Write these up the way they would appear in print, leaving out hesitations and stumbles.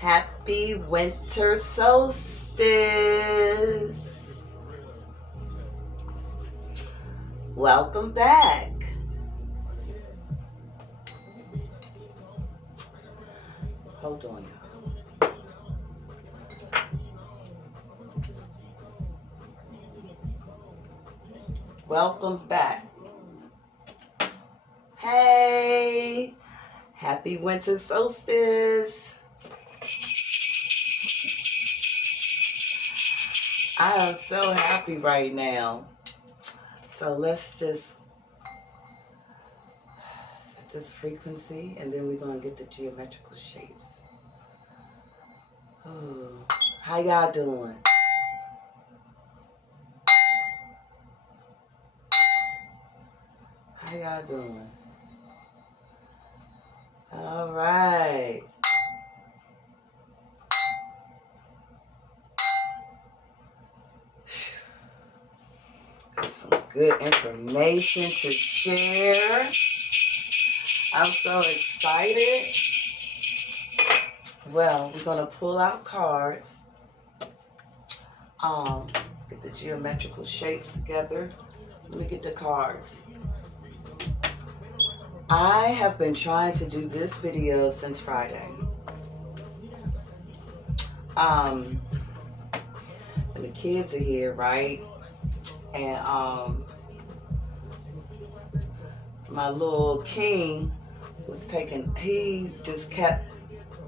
Happy winter solstice. Welcome back. Hold on, y'all. Welcome back. Hey, happy winter solstice. I am so happy right now. So let's just set this frequency and then we're going to get the geometrical shapes. Oh, how y'all doing? How y'all doing? All right. Got some good information to share. I'm so excited. Well, we're gonna pull out cards. Get the geometrical shapes together. Let me get the cards. I have been trying to do this video since Friday. And the kids are here, right? And my little king was he just kept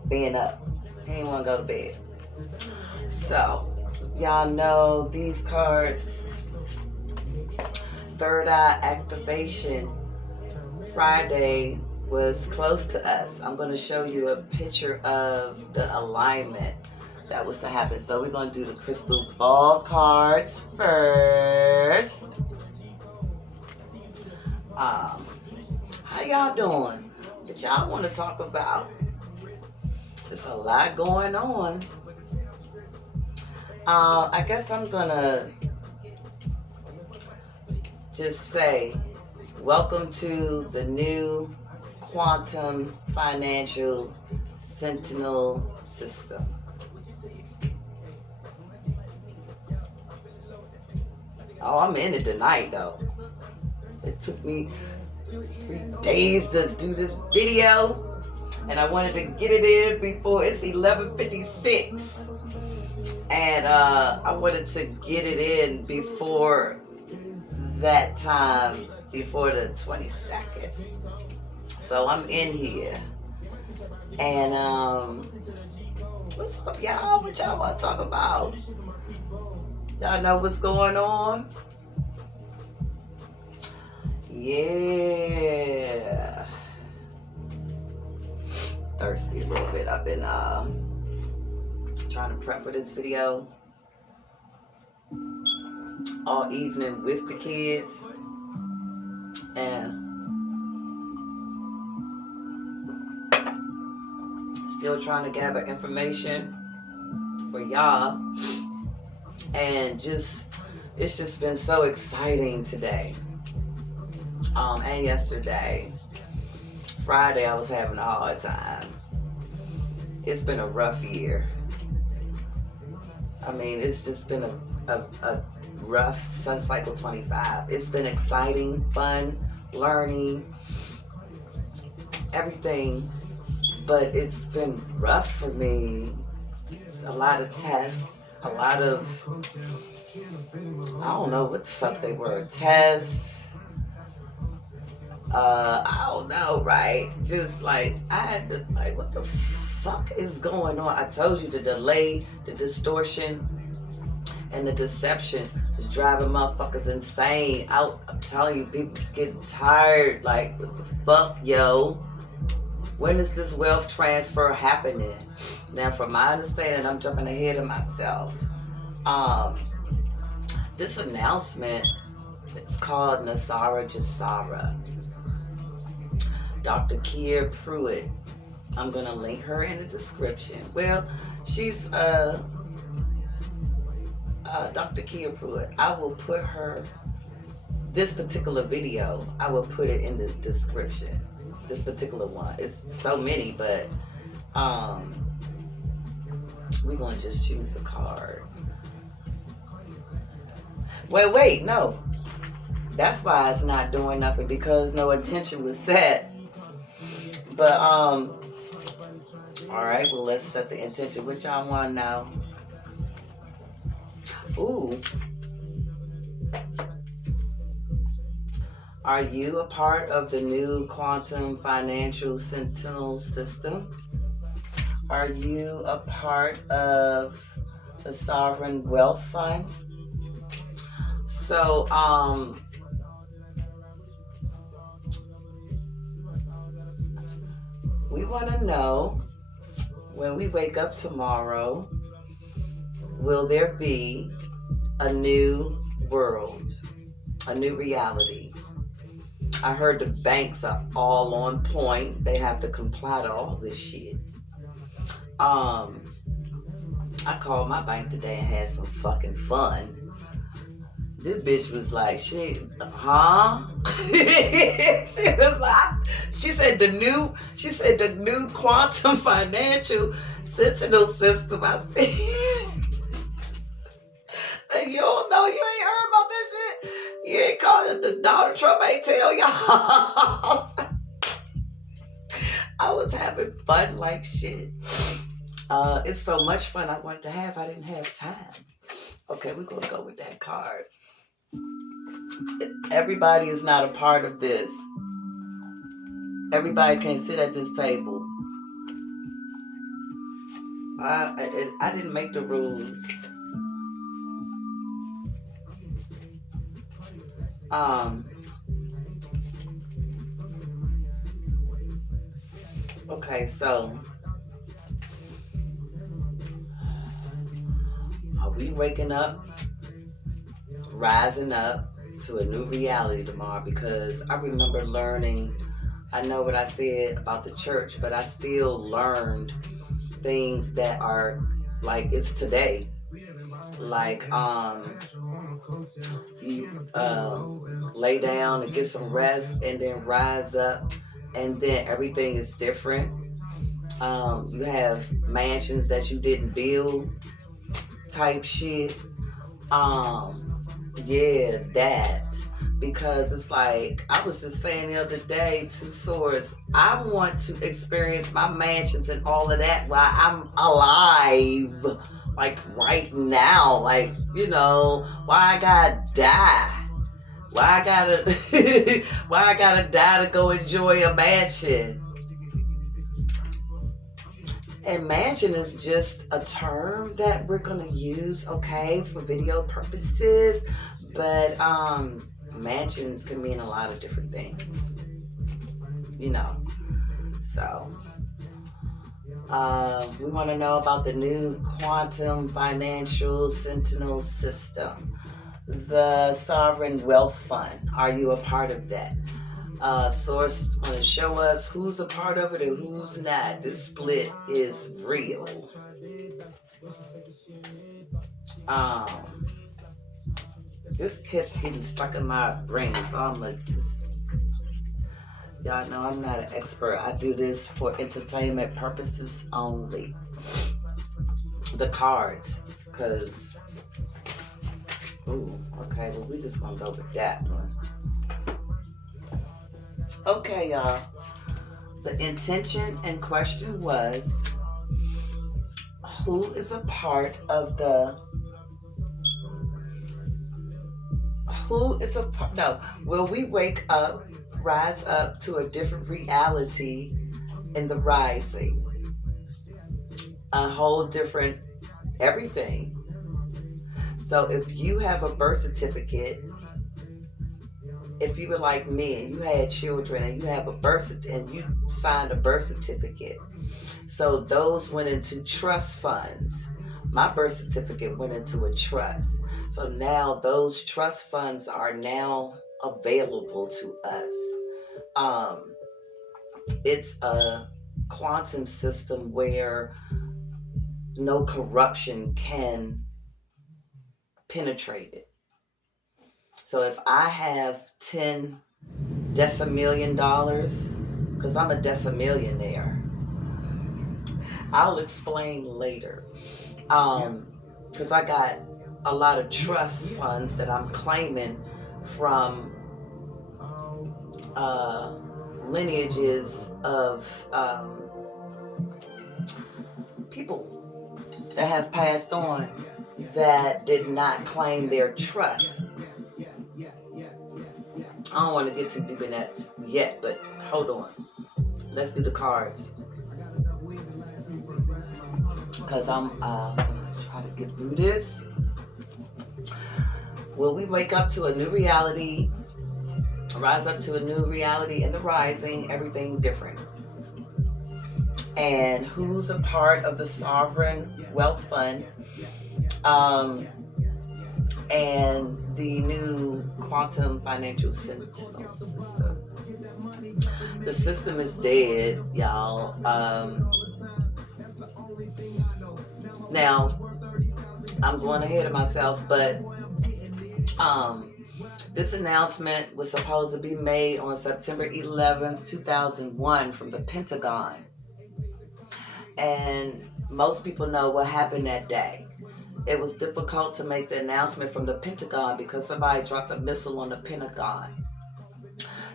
being up. He didn't want to go to bed. So, y'all know these cards, third eye activation. Friday was close to us. I'm going to show you a picture of the alignment that was to happen. So we're going to do the crystal ball cards first. How y'all doing? What y'all want to talk about? There's a lot going on. I guess I'm going to just say, welcome to the new quantum financial sentinel system. Oh, I'm in it tonight, though. It took me 3 days to do this video, and I wanted to get it in before it's 11:56. And I wanted to get it in before that time, before the 22nd. So I'm in here. And what's up, y'all? What y'all want to talk about? Y'all know what's going on? Yeah. Thirsty a little bit. I've been trying to prep for this video all evening with the kids. And still trying to gather information for y'all. And it's just been so exciting today. And yesterday. Friday I was having a hard time. It's been a rough year. I mean, it's just been a rough Sun Cycle 25. It's been exciting, fun, learning, everything. But it's been rough for me. A lot of tests, a lot of, I don't know what the fuck they were, tests. I don't know, right? Just like, I had to, like, what the fuck is going on? I told you the delay, the distortion, and the deception is driving motherfuckers insane. I'm telling you, people getting tired. Like, what the fuck, yo? When is this wealth transfer happening? Now, from my understanding, I'm jumping ahead of myself. This announcement, it's called Nasara Jasara. Dr. Kia Pruitt. I'm going to link her in the description. Well, she's Dr. Kia Pruitt. I will put this particular video, I will put it in the description. This particular one. It's so many, but We're going to just choose a card. Wait, no. That's why it's not doing nothing, because no intention was set. But, alright, well, let's set the intention. What y'all want now? Ooh. Are you a part of the new quantum financial sentinel system? Are you a part of the sovereign wealth fund? So, we want to know, when we wake up tomorrow, will there be a new world, a new reality? I heard the banks are all on point. They have to comply to all this shit. I called my bank today and had some fucking fun. This bitch was like, she was like, she said the new quantum financial sentinel system. I said, you don't know, you ain't heard about this shit. You ain't called it, the Donald Trump ain't tell y'all. I was having fun like shit. It's so much fun I wanted to have. I didn't have time. Okay, we're going to go with that card. Everybody is not a part of this. Everybody can't sit at this table. I didn't make the rules. Okay, so are we waking up, rising up to a new reality tomorrow? Because I remember learning, I know what I said about the church, but I still learned things that are like it's today. Like you lay down and get some rest and then rise up, and then everything is different. You have mansions that you didn't build type shit. Yeah, that. Because it's like, I was just saying the other day to Source, I want to experience my mansions and all of that while I'm alive. Like right now. Like, you know, why I gotta die? Why I gotta die to go enjoy a mansion? And mansion is just a term that we're gonna use, okay, for video purposes. But mansions can mean a lot of different things, you know. So we want to know about the new quantum financial sentinel system, the sovereign wealth fund. Are you a part of that? Source want to show us who's a part of it and who's not. This split is real. This kept getting stuck in my brain, so I'm gonna just, y'all know I'm not an expert. I do this for entertainment purposes only. The cards, because, ooh, okay, well, we just gonna go with that one. Okay, y'all. The intention and question was, who is a part of the, will we wake up, rise up to a different reality in the rising? A whole different everything. So if you have a birth certificate, if you were like me and you had children and you have a and you signed a birth certificate, so those went into trust funds. My birth certificate went into a trust. So now those trust funds are now available to us. It's a quantum system where no corruption can penetrate it. So if I have $10 decimillion, because I'm a decimillionaire, I'll explain later. Because I got a lot of trust funds that I'm claiming from lineages of people that have passed on that did not claim their trust. I don't want to get too deep in that yet, but hold on. Let's do the cards. Because I'm going to try to get through this. Will we wake up to a new reality? Rise up to a new reality in the rising, everything different. And who's a part of the Sovereign Wealth Fund and the new Quantum Financial Sentinel system. The system is dead, y'all. Now, I'm going ahead of myself, but this announcement was supposed to be made on September 11th, 2001 from the Pentagon. And most people know what happened that day. It was difficult to make the announcement from the Pentagon because somebody dropped a missile on the Pentagon.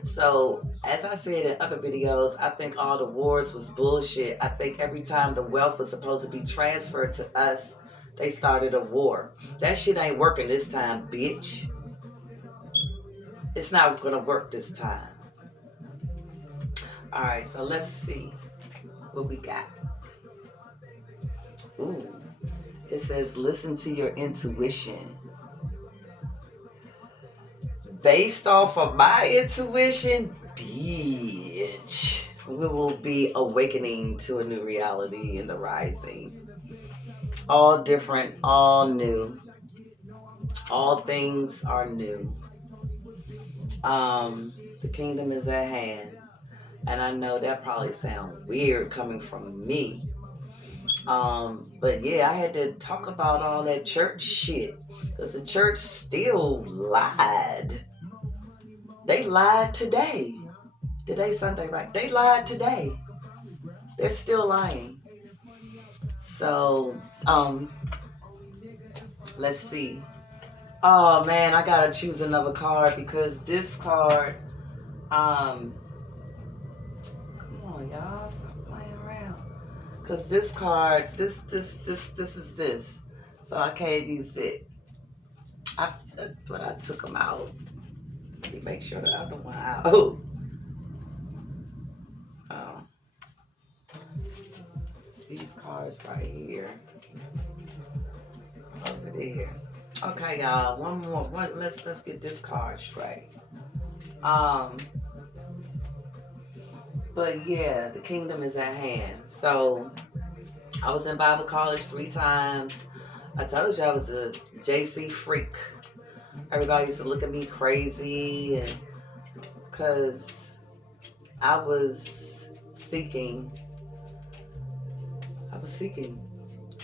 So, as I said in other videos, I think all the wars was bullshit. I think every time the wealth was supposed to be transferred to us, they started a war. That shit ain't working this time, bitch. It's not gonna work this time. Alright, so let's see what we got. Ooh. It says, listen to your intuition. Based off of my intuition, bitch, we will be awakening to a new reality in the rising. All different, all new. All things are new. The kingdom is at hand. And I know that probably sounds weird coming from me. But yeah, I had to talk about all that church shit. Because the church still lied. They lied today. Today's Sunday, right? They lied today. They're still lying. So, let's see. Oh man, I gotta choose another card because this card, come on y'all, stop playing around. Because this card, this is this. So I can't use it. That's what I took them out. Let me make sure the other one out. Oh. These cards right here. Over there. Okay, y'all. One more. Let's get this card straight. But yeah, the kingdom is at hand. So I was in Bible college 3 times. I told you I was a JC freak. Everybody used to look at me crazy, and because I was seeking,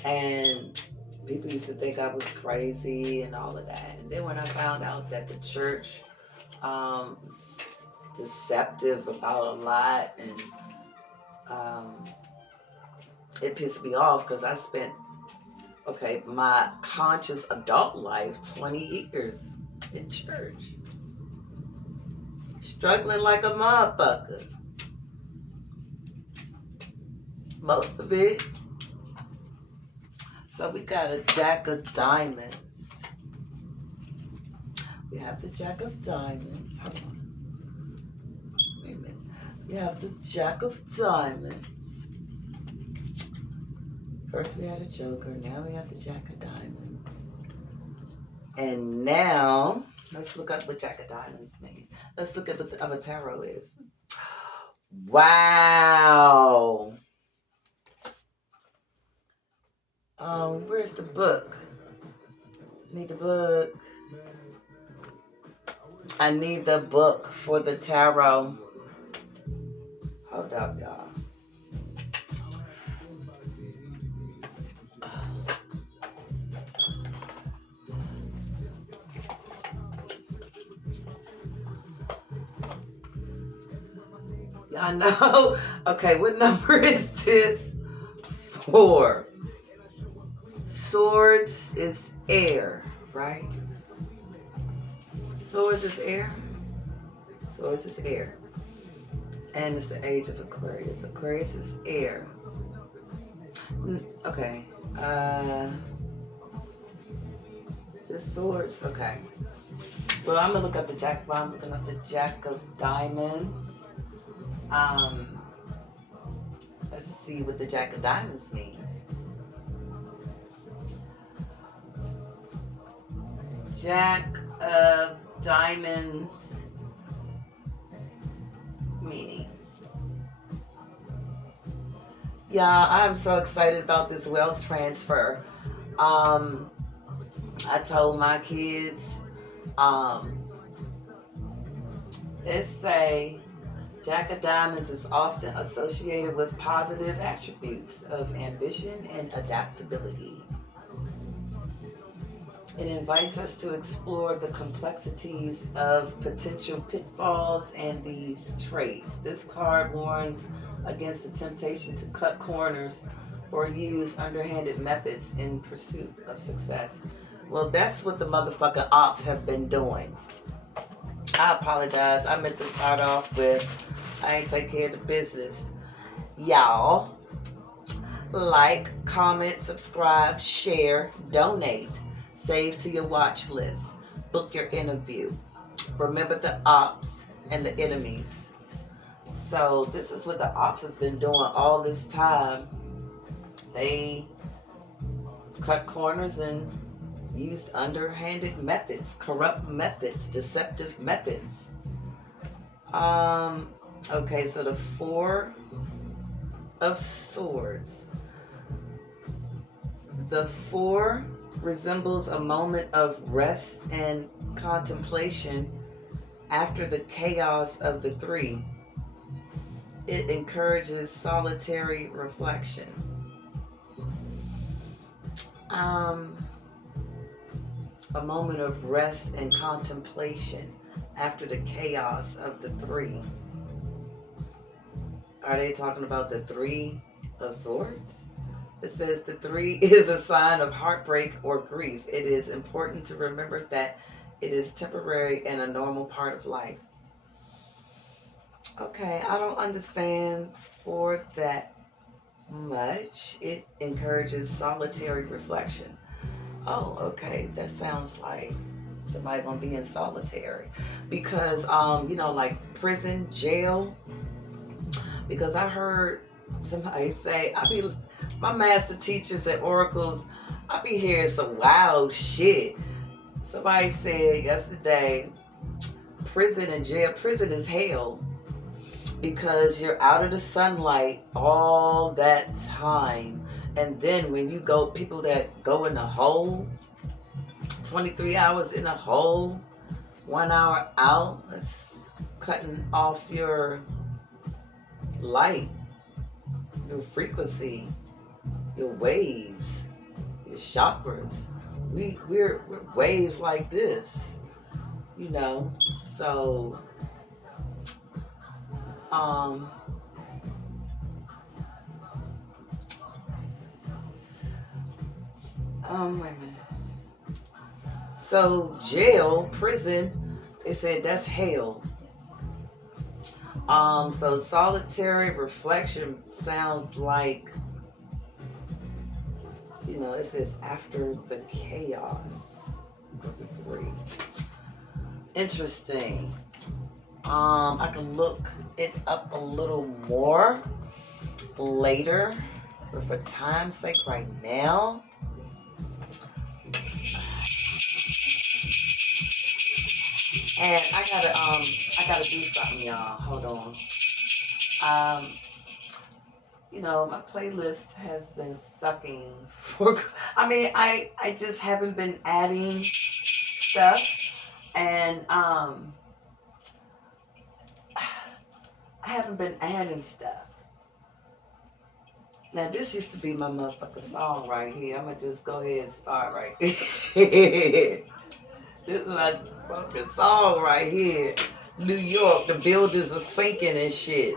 and people used to think I was crazy and all of that. And then when I found out that the church was deceptive about a lot, and it pissed me off because I spent my conscious adult life 20 years in church, struggling like a motherfucker. Most of it. So we got a Jack of Diamonds. We have the Jack of Diamonds. Hold on. Wait a minute. We have the Jack of Diamonds. First we had a Joker. Now we have the Jack of Diamonds. And now, let's look up what Jack of Diamonds means. Let's look at what the other tarot is. Wow. Where's the book? I need the book. I need the book for the tarot. Hold up, y'all. Y'all know? Okay, what number is this? 4. Swords is air, right? Swords is air. Swords is air. And it's the age of Aquarius. Aquarius is air. Okay. This swords. Okay. Well, I'm gonna look up the Jack. Well, I'm looking up the Jack of Diamonds. Let's see what the Jack of Diamonds means. Jack of Diamonds meaning. Yeah, I'm so excited about this wealth transfer. I told my kids, let's say Jack of Diamonds is often associated with positive attributes of ambition and adaptability. It invites us to explore the complexities of potential pitfalls and these traits. This card warns against the temptation to cut corners or use underhanded methods in pursuit of success. Well, that's what the motherfucking ops have been doing. I apologize. I meant to start off with, I ain't take care of the business. Y'all, like, comment, subscribe, share, donate. Save to your watch list. Book your interview. Remember the ops and the enemies. So this is what the ops has been doing all this time. They cut corners and used underhanded methods, corrupt methods, deceptive methods. Okay, so the Four of Swords. The Four resembles a moment of rest and contemplation after the chaos of the Three. It encourages solitary reflection. A moment of rest and contemplation after the chaos of the Three. Are they talking about the Three of Swords? It says the Three is a sign of heartbreak or grief. It is important to remember that it is temporary and a normal part of life. Okay, I don't understand for that much. It encourages solitary reflection. Oh, okay, that sounds like somebody gonna be in solitary. Because, like prison, jail. Because I heard somebody say, my master teachers at Oracles, I be hearing some wild shit. Somebody said yesterday, prison and jail, prison is hell. Because you're out of the sunlight all that time. And then when you go, people that go in the hole, 23 hours in a hole, 1 hour out, that's cutting off your light, your frequency, your waves, your chakras. We're waves like this, so wait a minute. So jail, prison, they said that's hell. So solitary reflection sounds like, it says after the chaos of the Three. Interesting. I can look it up a little more later, but for time's sake right now, and I gotta do something, y'all. Hold on. My playlist has been sucking for, I just haven't been adding stuff, and I haven't been adding stuff. Now, this used to be my motherfucking song right here. I'm gonna just go ahead and start right here. This is my fucking song right here. New York, the buildings are sinking and shit.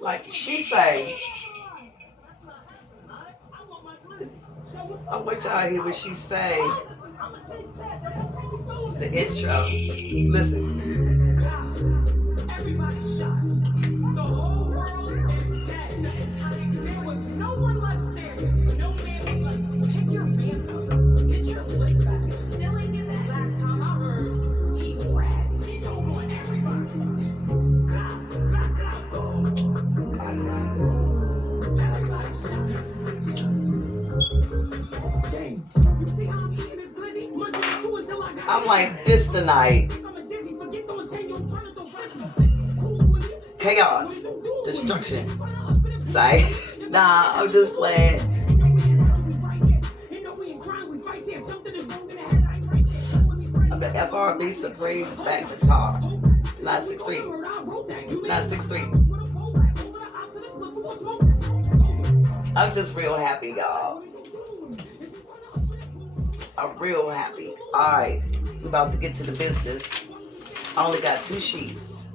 Like she say, I want y'all to hear what she say. The intro. Listen. Everybody shot. The whole world is dead. There was no one left standing. No man was left standing. Pick your man up. Get your lick back. You still ain't get that? Last time I heard, he grabbed. He's over on everybody. Everybody shot. I'm like this tonight. Chaos. Destruction. Like, nah, I'm just playing. I'm the FrbSupremeMagnetar963 back to talk. 963. 963. I'm just real happy, y'all. I'm real happy. Alright, we're about to get to the business. I only got 2 sheets.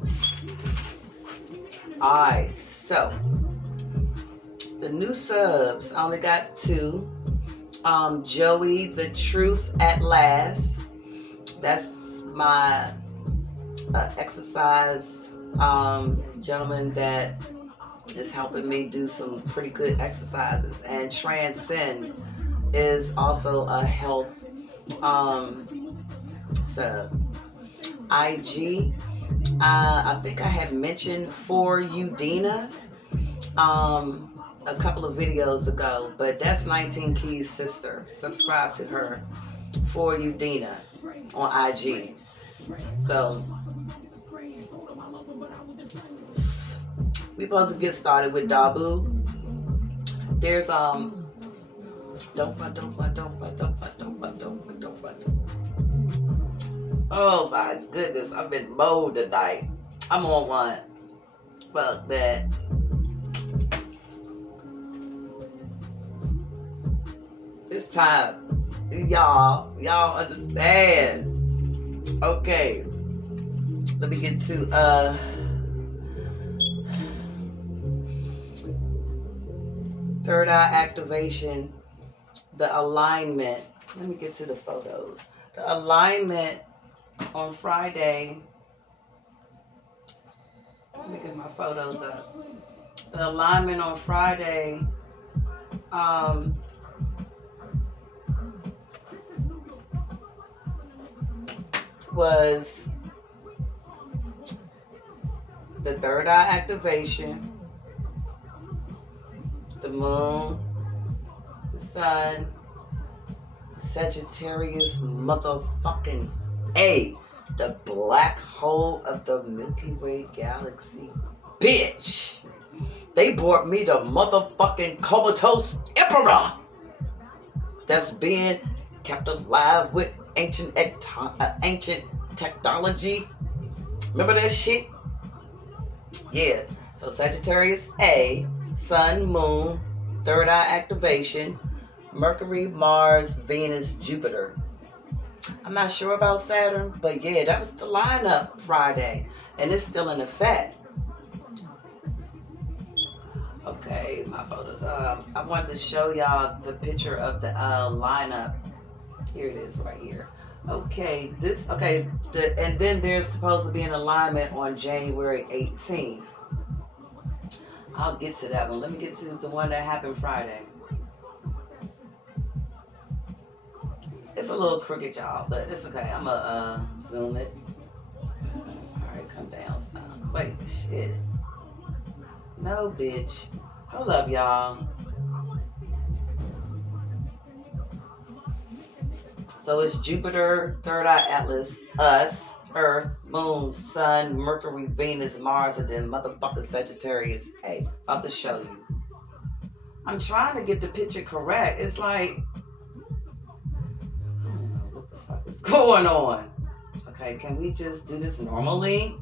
Alright, so the new subs, I only got 2. Joey, the Truth at Last. That's my exercise gentleman that is helping me do some pretty good exercises. And Transcend is also a health sub. IG, I think I had mentioned For You Dina a couple of videos ago, but that's 19 Keys Sistar. Subscribe to her, For You Dina, on IG. So we supposed to get started with Dabu. There's don't fight. Oh my goodness, I'm in mode tonight. I'm on one. Fuck that. It's time. Y'all understand. Okay. Let me get to third eye activation. The alignment. Let me get to the photos. The alignment on Friday. Let me get my photos up. The alignment on Friday was the third eye activation, the moon, the sun, Sagittarius motherfucking A, the black hole of the Milky Way galaxy. Bitch! They brought me the motherfucking comatose emperor that's being kept alive with ancient technology. Remember that shit? Yeah. So Sagittarius A, Sun, Moon, third eye activation, Mercury, Mars, Venus, Jupiter. I'm not sure about Saturn, but yeah, that was the lineup Friday, and it's still in effect. Okay, my photos. I wanted to show y'all the picture of the lineup. Here it is, right here. Okay, and then there's supposed to be an alignment on January 18th. I'll get to that one. Let me get to the one that happened Friday. It's a little crooked, y'all, but it's okay. I'm gonna zoom it. All right, come down, son. Wait, shit. No, bitch. Hold up, y'all. So it's Jupiter, third eye atlas, us, Earth, Moon, Sun, Mercury, Venus, Mars, and then motherfucking Sagittarius A. About to show you. I'm trying to get the picture correct. It's like, I don't know what the fuck is going on. Okay, can we just do this normally?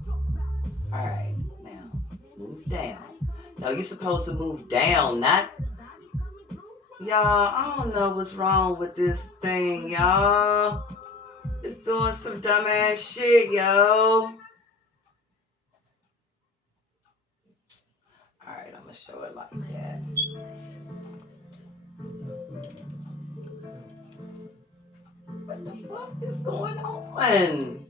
Alright, now, move down. No, you're supposed to move down, not... Y'all, I don't know what's wrong with this thing, y'all. It's doing some dumbass shit, yo. Alright, I'm gonna show it like that. What the fuck is going on?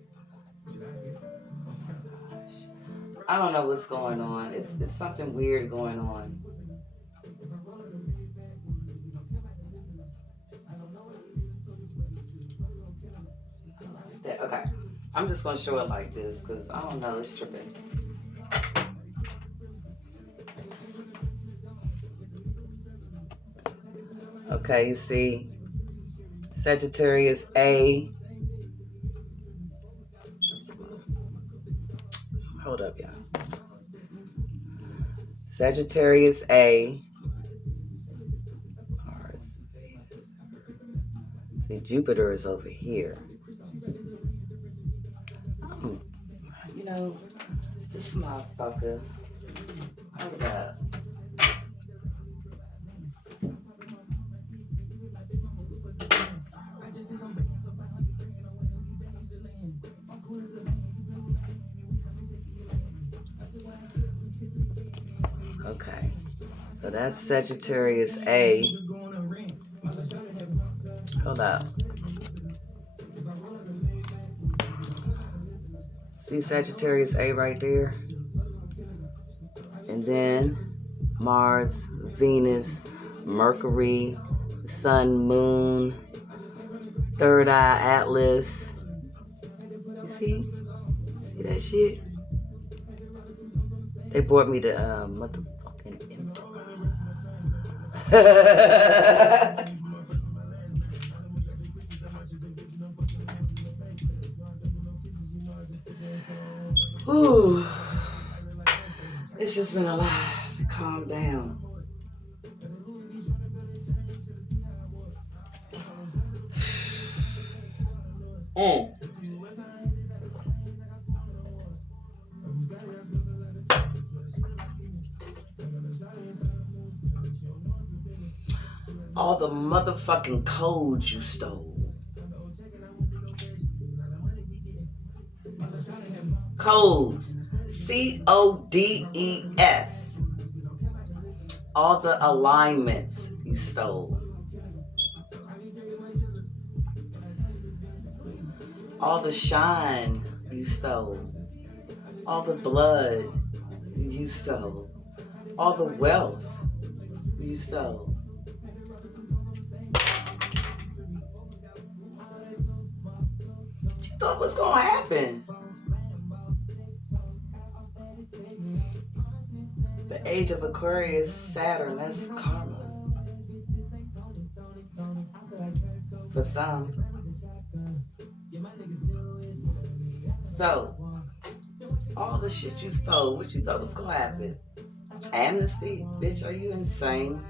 I don't know what's going on. It's something weird going on. Okay, I'm just gonna show it like this because I don't know, it's tripping. Okay, you see Sagittarius A. Hold up, y'all. Sagittarius A. See, Jupiter is over here. You know, this motherfucker. Hold up. Okay, so that's Sagittarius A. Hold up. See Sagittarius A right there? And then Mars, Venus, Mercury, Sun, Moon, Third Eye, Atlas. You see? See that shit? They brought me the motherfucking Ooh. It's just been a lot. Calm down. All the motherfucking codes you stole. Codes. CODES. All the alignments you stole. All the shine you stole. All the blood you stole. All the wealth you stole. What you thought was gonna happen? The age of Aquarius, Saturn, that's karma. For some. So, all the shit you stole, what you thought was gonna happen? Amnesty? Bitch, are you insane?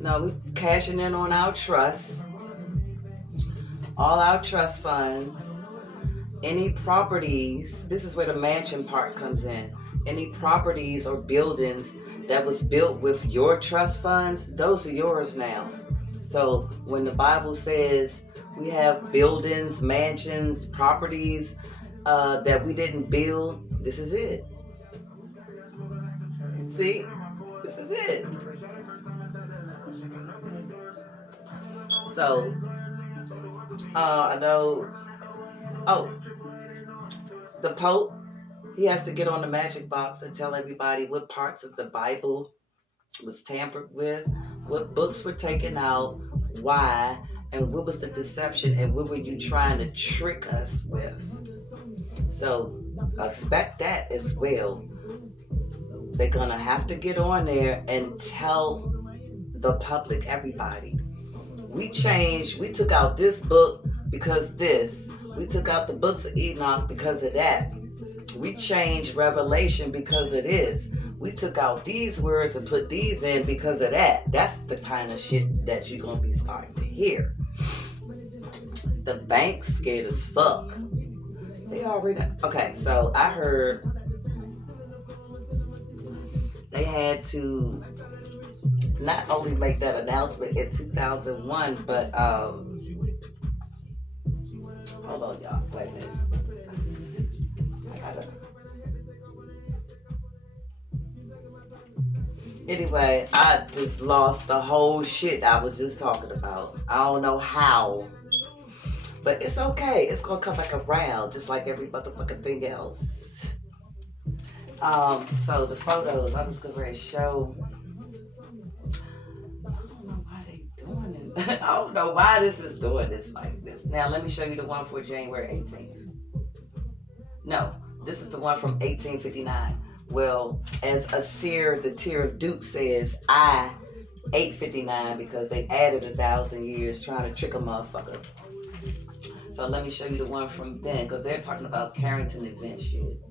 No, we cashing in on our trust. All our trust funds. Any properties, this is where the mansion part comes in. Any properties or buildings that was built with your trust funds, those are yours now. So when the Bible says we have buildings, mansions, properties that we didn't build, this is it. See? This is it. So, I know, the Pope, he has to get on the magic box and tell everybody what parts of the Bible was tampered with, what books were taken out, why, and what was the deception, and what were you trying to trick us with. So expect that as well. They're gonna have to get on there and tell the public, everybody. We took out this book because this. We took out the books of Enoch because of that. We changed Revelation because of this. We took out these words and put these in because of that. That's the kind of shit that you're going to be starting to hear. The bank's scared as fuck. They already... Okay, so I heard they had to not only make that announcement in 2001, but... hold on, y'all. Wait a minute. Anyway, I just lost the whole shit I was just talking about. I don't know how. But it's okay. It's going to come back around just like every motherfucking thing else. So the photos, I was going to show. I don't know why they doing it. I don't know why this is doing this like this. Now, let me show you the one for January 18th. No, this is the one from 1859. Well, as a seer, the Tear of Duke says, I 859 because they added 1,000 years trying to trick a motherfucker. So let me show you the one from then, because they're talking about Carrington event shit.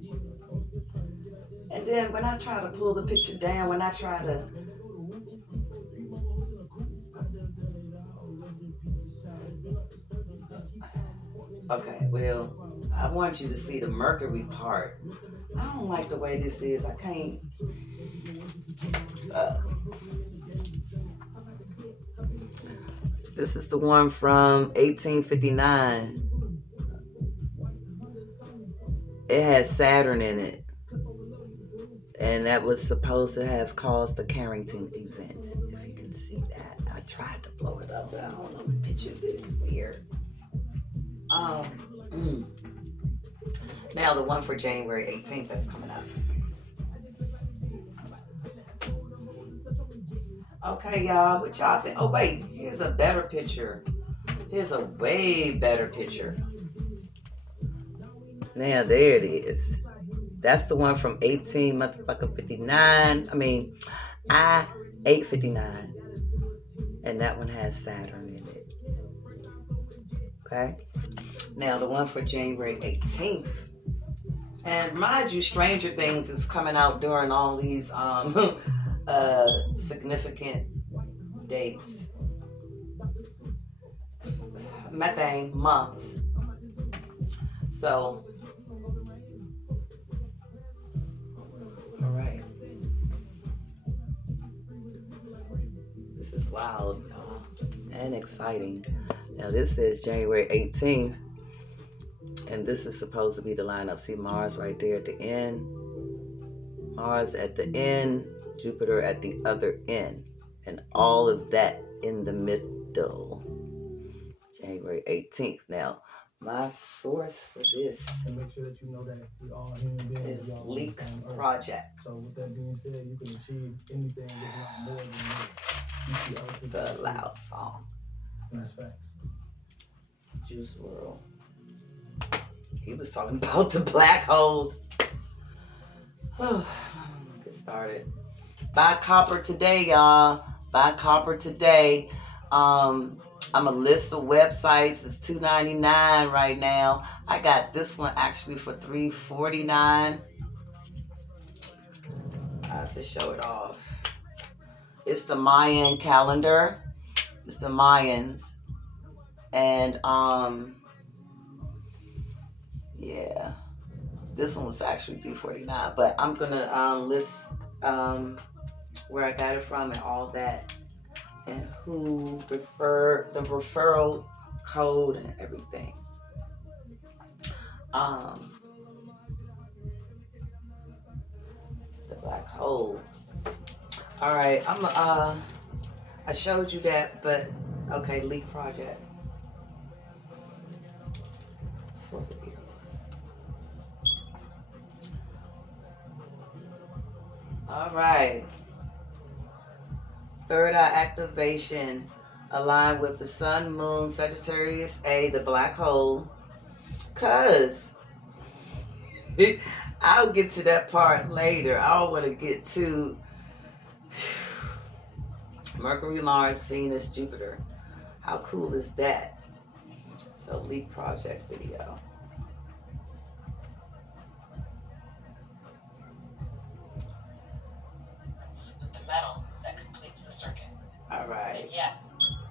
And then when I try to pull the picture down, when I try to... Okay, well, I want you to see the Mercury part. I don't like the way this is. I can't... This is the one from 1859. It has Saturn in it. And that was supposed to have caused the Carrington event. If you can see that. I tried to blow it up, but I don't know. The picture is weird. Now the one for January 18th that's coming up. Okay, y'all, what y'all think? Oh, wait, here's a better picture. Here's a way better picture. Now, there it is. That's the one from 1859. I mean, I 859. And that one has Saturn in it. Okay? Now, the one for January 18th. And mind you, Stranger Things is coming out during all these significant dates. Methane months. So, all right. This is wild, y'all, and exciting. Now, this is January 18th, and this is supposed to be the lineup. See Mars right there at the end. Mars at the end. Jupiter at the other end, and all of that in the middle. January 18th. Now, my source for this and make sure that you know that we all human beings is Leak Project. So with that being said, you can achieve anything if not more than that. It's a loud song. And that's facts. Juice WRLD. He was talking about the black holes. Get started. Buy copper today, y'all. Buy copper today. I'm a list of websites. It's $2.99 right now. I got this one actually for $3.49. I have to show it off. It's the Mayan calendar. It's the Mayans. And yeah. This one was actually $3.49. But I'm gonna list where I got it from and all that, and who referred, the referral code and everything. The black hole. All right, I showed you that, but okay, Leak Project. All right. Third eye activation aligned with the sun, moon, Sagittarius A, the black hole. Cause I'll get to that part later. I don't want to get to Mercury, Mars, Venus, Jupiter. How cool is that? So Leak Project video. Metal that completes the circuit. All right. Yeah.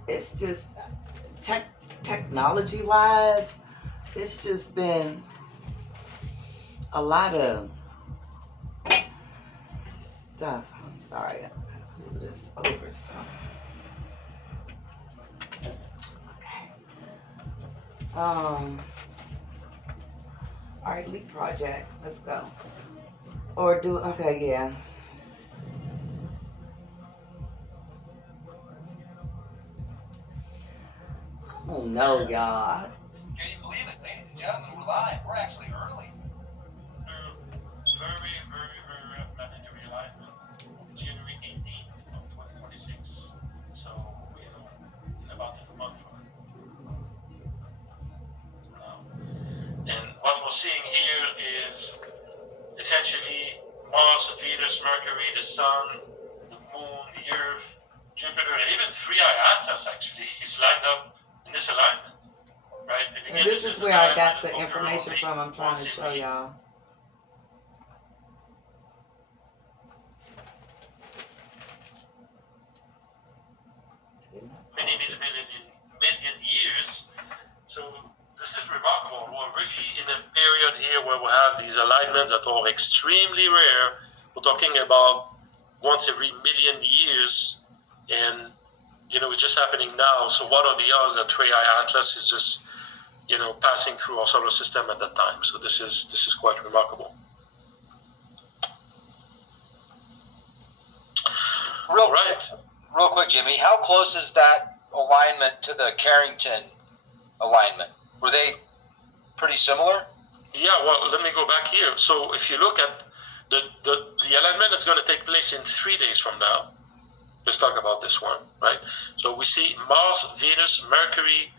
It's just technology-wise, it's just been a lot of stuff. I'm sorry. I'm gonna move this over some. Okay. All right, Leak Project. Let's go. Or do okay, yeah. Oh no, y'all. Can you believe it, ladies and gentlemen? We're live. We're actually early. Very, very, very planetary alignment. January 18th of 2026. So, in about a month from now. And what we're seeing here is essentially Mars, Venus, Mercury, the Sun, the Moon, the Earth, Jupiter, and even 3i Atlas actually is lined up in this alignment. Right? And again, this is where I got the information from. I'm trying to show y'all. Many million years. So this is remarkable. We're really in a period here where we have these alignments that are extremely rare. We're talking about once every million years, and it's just happening now. So what are the odds that 3i Atlas is just passing through our solar system at that time? So this is quite remarkable. Real quick, Jimmy, how close is that alignment to the Carrington alignment? Were they pretty similar? Yeah, well, let me go back here. So if you look at the alignment that's going to take place in 3 days from now, let's talk about this one, right? So we see Mars, Venus, Mercury,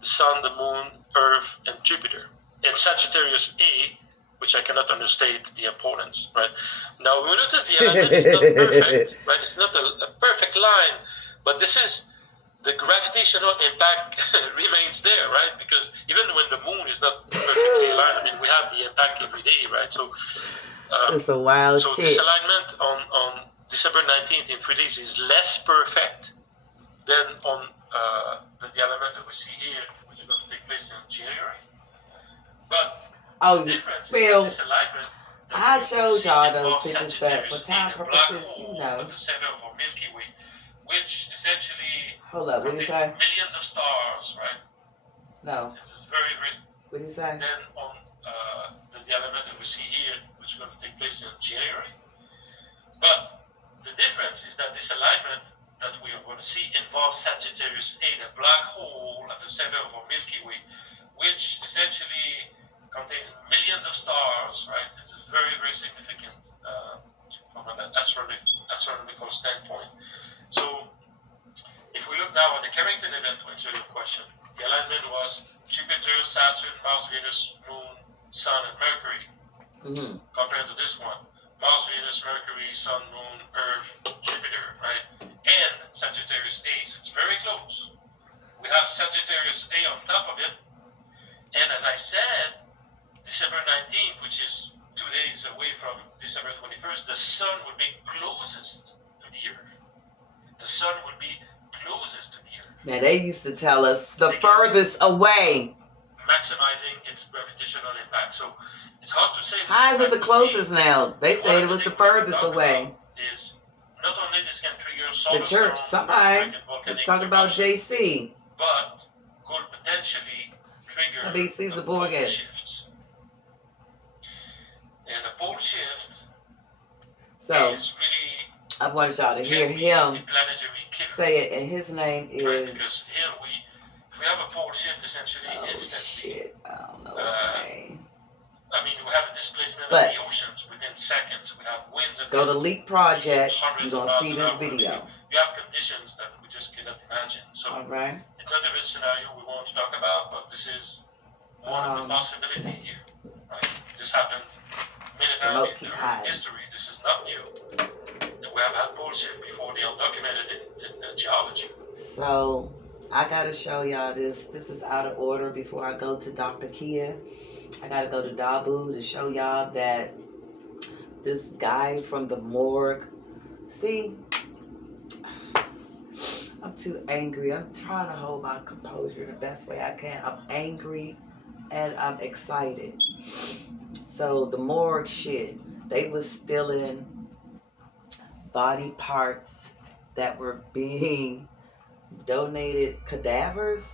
the Sun, the Moon, Earth, and Jupiter. And Sagittarius A, which I cannot understate the importance, right? Now, we notice the alignment is not perfect, right? It's not a perfect line, but this is the gravitational impact remains there, right? Because even when the moon is not perfectly aligned, we have the impact every day, right? So it's a wild shit. This alignment on December 19th in 3 days is less perfect than on the alignment that we see here, which is going to take place in January. But the difference is that this alignment, I showed y'all those pictures, but for time purposes, at the center of our Milky Way, which essentially contains millions of stars, right? No. It's very, very. What did he say? Then on the element that we see here, which is going to take place in January. But the difference is that this alignment that we are going to see involves Sagittarius A, the black hole at the center of our Milky Way, which essentially contains millions of stars, right? It's very, very significant from an astronomical standpoint. So if we look now at the Carrington event to answer your question, the alignment was Jupiter, Saturn, Mars, Venus, Moon, Sun, and Mercury. Compared to this one, Mars, Venus, Mercury, Sun, Moon, Earth, Jupiter, right? And Sagittarius A, so it's very close. We have Sagittarius A on top of it. And as I said, December 19th, which is 2 days away from December 21st, the Sun would be closest to the Earth. The Sun would be closest to the Earth. Now, they used to tell us the furthest away. Maximizing its gravitational impact. So it's hard to say. How is it the closest now? They said it was the furthest away. Is not only this can trigger solar the church, somebody talk about JC. But could potentially trigger Caesar Borges. Shifts. And a pole shift so, is really, I want y'all to hear him say it, and his name is... Right, because here if we have a pole shift essentially instantly. Shit, I don't know his name. I mean, we have a displacement of the oceans within seconds. We have winds. Go to Leap Project. You're going to see this video. We have conditions that we just cannot imagine. So alright. It's not a scenario we want to talk about, but this is one of the possibilities here. Right? This happened many times in Earth history. This is not new. We have had pole shift before. They are documented in geology. So, I got to show y'all this. This is out of order before I go to Dr. Kia. I got to go to Dabu to show y'all that this guy from the morgue. See, I'm too angry. I'm trying to hold my composure the best way I can. I'm angry and I'm excited. So the morgue shit, they was stealing body parts that were being donated, cadavers.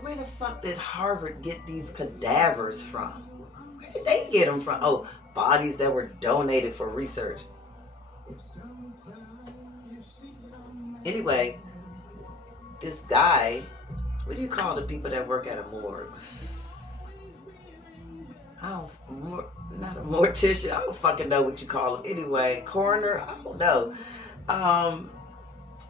Where the fuck did Harvard get these cadavers from? Where did they get them from? Oh, bodies that were donated for research. Anyway, this guy what do you call the people that work at a morgue? Not a mortician. I don't fucking know what you call them. Anyway, coroner. I don't know.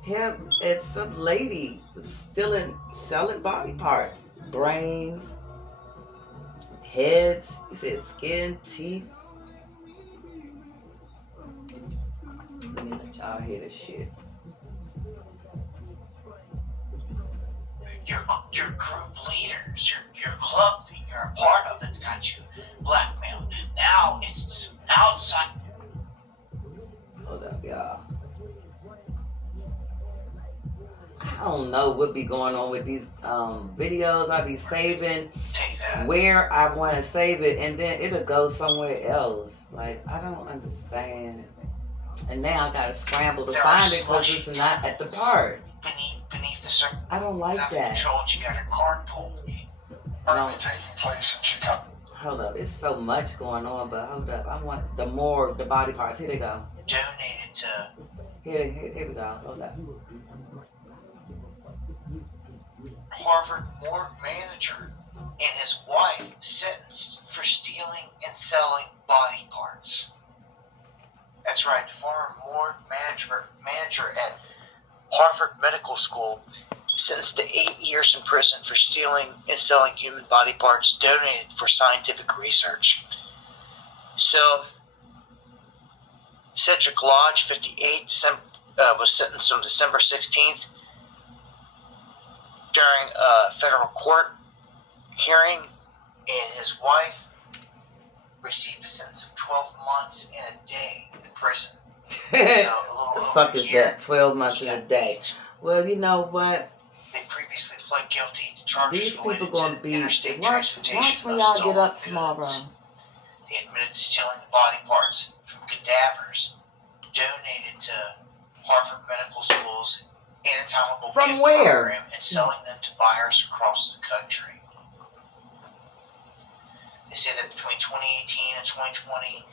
Him and some lady selling body parts, brains, heads. He said skin, teeth. Let me let y'all hear this shit. Your group leaders, your club that you're a part of that's got you blackmailed. Now it's outside. Hold up, y'all. I don't know what be going on with these videos. I be saving where I want to save it, and then it'll go somewhere else. Like, I don't understand. And now I gotta scramble to find it because it's not at the part. Beneath the surface. I don't like that. Controlled, you got a card pulled. Taking place in Chicago. Hold up, it's so much going on, but hold up. I want the morgue, the body parts. Here they go. Donated to. Here we go. Hold up. Harvard morgue manager and his wife sentenced for stealing and selling body parts. That's right, former morgue manager at Harvard Medical School sentenced to 8 years in prison for stealing and selling human body parts donated for scientific research. So, Cedric Lodge, 58, was sentenced on December 16th during a federal court hearing, and his wife received a sentence of 12 months and a day in prison. The fuck is that? 12 months and a day. Well, you know what? They previously pled guilty to charges. These people gonna be watch when y'all get up tomorrow. They admitted to stealing the body parts from cadavers donated to Harvard Medical School's anatomical gift program and selling them to buyers across the country. They say that between 2018 and 2020,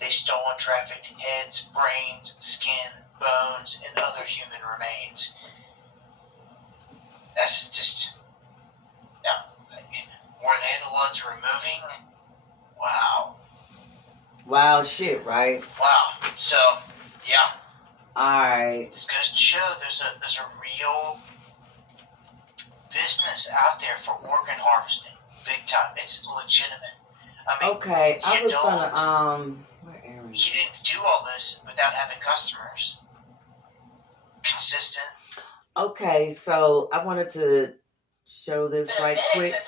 they stole and trafficked heads, brains, skin, bones, and other human remains. That's just... Now, were they the ones removing? Wow. Wow shit, right? Wow. So, yeah. Alright. This goes to show there's a real business out there for organ harvesting. Big time. It's legitimate. I mean, okay, I was gonna, where Aaron? He didn't do all this without having customers. Consistent. Okay, so I wanted to show this right quick.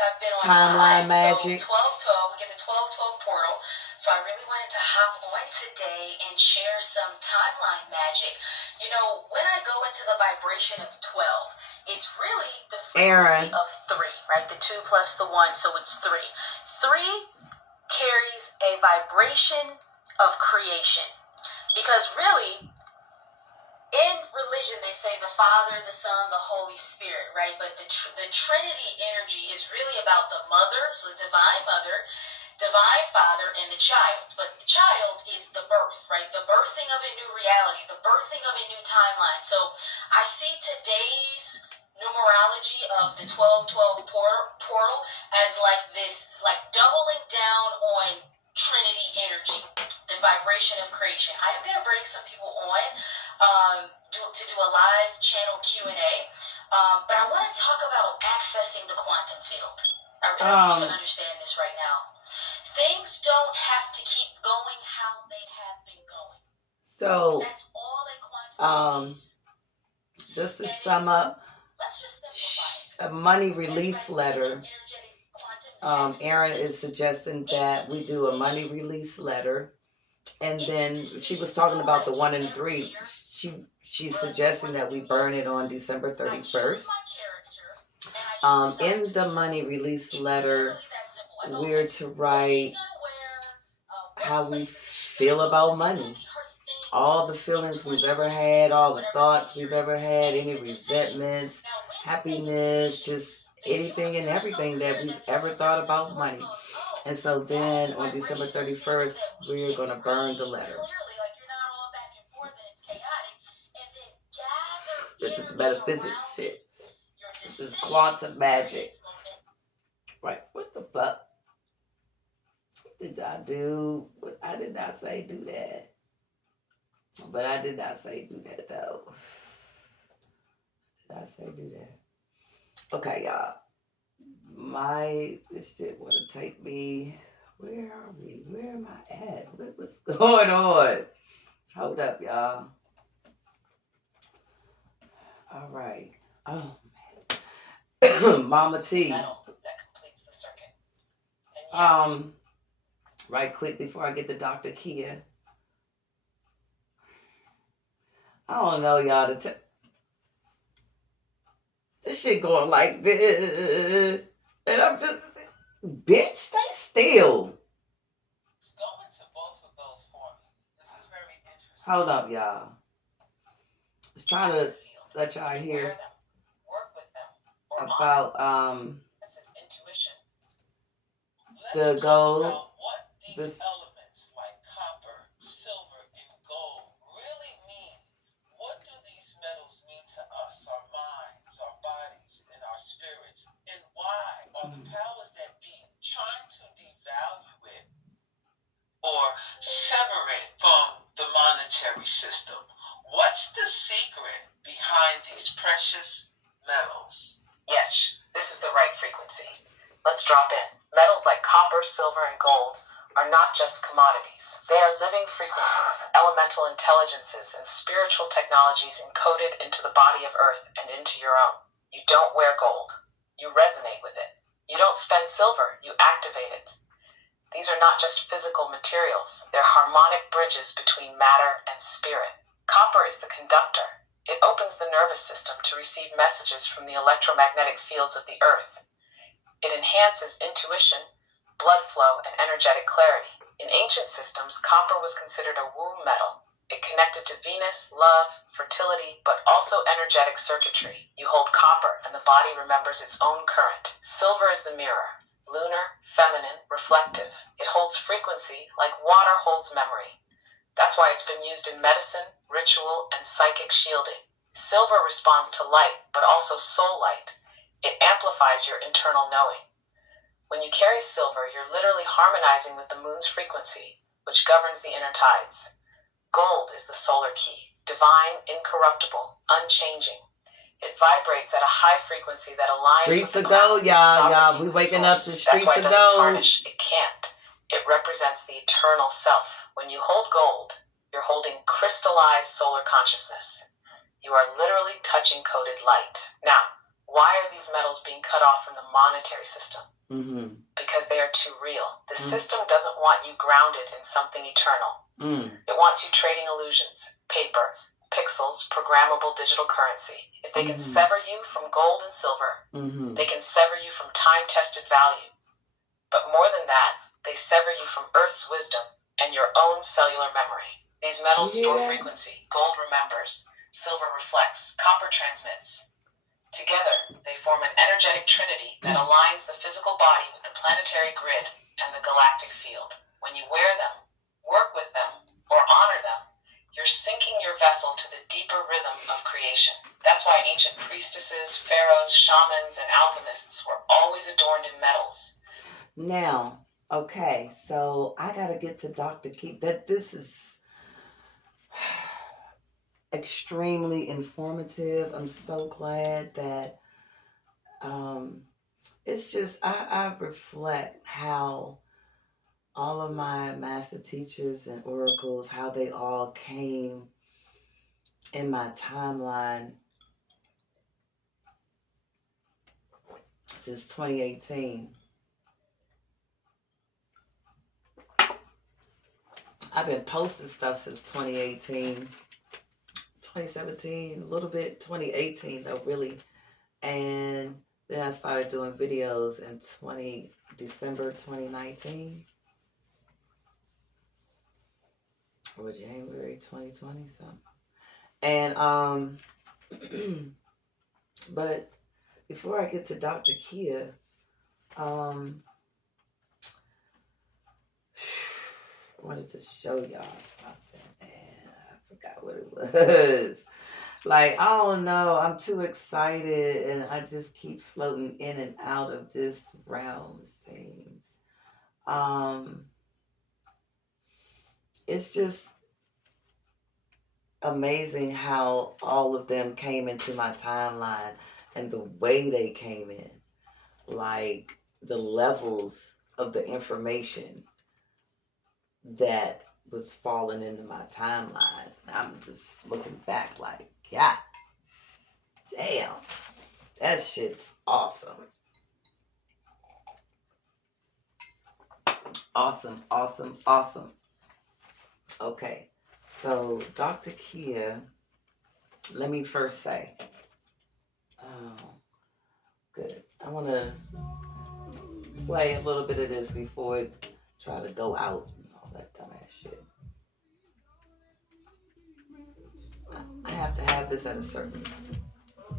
Timeline magic. So 12/12, we get the 12/12 portal. So I really wanted to hop on today and share some timeline magic. You know, when I go into the vibration of 12, it's really the frequency of 3, right? The 2 plus the 1, so it's 3. 3 carries a vibration of creation. Because really, in religion, they say the Father, the Son, the Holy Spirit, right? But the Trinity energy is really about the Mother, so the Divine Mother, Divine Father, and the child. But the child is the birth, right? The birthing of a new reality, the birthing of a new timeline. So I see today's numerology of the 12/12 portal as like this, like doubling down on Trinity energy, the vibration of creation. I am going to bring some people on to do a live channel Q&A, but I want to talk about accessing the quantum field. I really want you to understand this right now. Things don't have to keep going how they have been going. So, that's all that quantum is. Just to sum up, let's just simplify it. a money release letter. Aaron is suggesting that we do a money release letter, and then she was talking about the 1 and 3. She's suggesting that we burn it on December 31st. In the money release letter, we're to write how we feel about money. All the feelings we've ever had, all the thoughts we've ever had, any resentments, happiness, just anything and everything that we've ever thought about money. And so then on December 31st, we're going to burn the letter. This is metaphysics shit. This is quantum magic. Right, what the fuck? What did I do? I did not say do that. But I did not say do that, though. Did I say do that? Okay, y'all. This shit want to take me. Where are we? Where am I at? What's going on? Hold up, y'all. All right. Oh, man. Mama T. Metal that completes the circuit. And yeah, Right quick before I get to Dr. Kia. I don't know, y'all. This shit going like this. And I'm just, bitch, stay still. Let's go into both of those for me. This is very interesting. Hold up, y'all. I was trying to let y'all hear work with them, or about this is intuition. the Let's gold. talk about what these This elements like copper, silver, and gold really mean. What do these metals mean to us, our minds, our bodies, and our spirits? And why are the powers that be trying to devalue it or sever it from the monetary system? What's the secret behind these precious metals? Yes, this is the right frequency. Let's drop in. Metals like copper, silver, and gold are not just commodities. They are living frequencies, elemental intelligences, and spiritual technologies encoded into the body of Earth and into your own. You don't wear gold. You resonate with it. You don't spend silver. You activate it. These are not just physical materials. They're harmonic bridges between matter and spirit. Copper is the conductor. It opens the nervous system to receive messages from the electromagnetic fields of the Earth. It enhances intuition, blood flow, and energetic clarity. In ancient systems, copper was considered a womb metal. It connected to Venus, love, fertility, but also energetic circuitry. You hold copper, and the body remembers its own current. Silver is the mirror. Lunar, feminine, reflective. It holds frequency like water holds memory. That's why it's been used in medicine, ritual, and psychic shielding. Silver responds to light, but also soul light. It amplifies your internal knowing. When you carry silver, you're literally harmonizing with the moon's frequency, which governs the inner tides. Gold is the solar key, divine, incorruptible, unchanging. It vibrates at a high frequency that aligns Streets with of the gold, ground, y'all. sovereignty We with waking up source. to streets That's why it of doesn't gold. tarnish. It can't. It represents the eternal self. When you hold gold, you're holding crystallized solar consciousness. You are literally touching coded light. Now, why are these metals being cut off from the monetary system? Because they are too real. The system doesn't want you grounded in something eternal. It wants you trading illusions, paper, pixels, programmable digital currency. If they can sever you from gold and silver, they can sever you from time-tested value. But more than that, they sever you from Earth's wisdom and your own cellular memory. These metals store frequency. Gold remembers, silver reflects, copper transmits. Together, they form an energetic trinity that aligns the physical body with the planetary grid and the galactic field. When you wear them, work with them, or honor them, you're syncing your vessel to the deeper rhythm of creation. That's why ancient priestesses, pharaohs, shamans, and alchemists were always adorned in metals. Now, okay, so I gotta get to Dr. Keith. This is extremely informative. I'm so glad that it's just I reflect how all of my master teachers and oracles, how they all came in my timeline since 2018. I've been posting stuff since 2018, 2017, a little bit 2018 though, really. And then I started doing videos in December 2019 or January 2020 something. And but before I get to Dr. Kia, I wanted to show y'all something, and I forgot what it was. Like, I don't know. I'm too excited and I just keep floating in and out of this realm, seems. It's just amazing how all of them came into my timeline and the way they came in. Like the levels of the information that was falling into my timeline. I'm just looking back like, God damn, that shit's awesome. Awesome, awesome, awesome. Okay, so Dr. Kia, let me first say, good. I want to play a little bit of this before I try to go out and all that dumbass shit. I have to have this at a certain,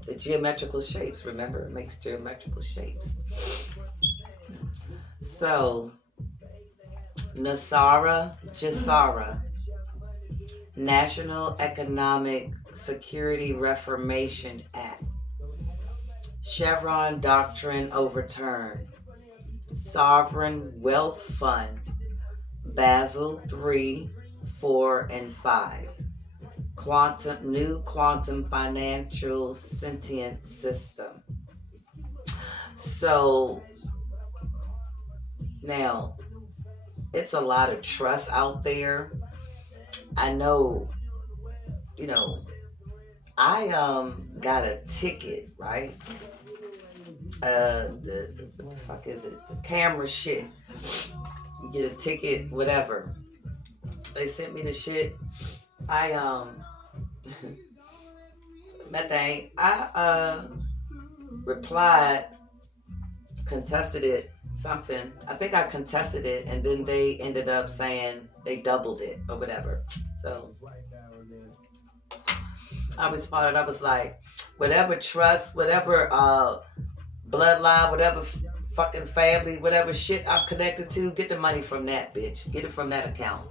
the geometrical shapes. Remember, it makes geometrical shapes. So, Jasara, National Economic Security Reformation Act. Chevron Doctrine overturned. Sovereign Wealth Fund. Basel 3, 4, and 5. New quantum financial sentient system. So now it's a lot of trust out there. I know, I got a ticket, right? What the fuck is it? The camera shit. You get a ticket, whatever. They sent me the shit. I methane. I replied, contested it, something. I think I contested it, and then they ended up saying they doubled it or whatever. So I responded. I was like, whatever trust, whatever bloodline, whatever fucking family, whatever shit I'm connected to, get the money from that bitch. Get it from that account.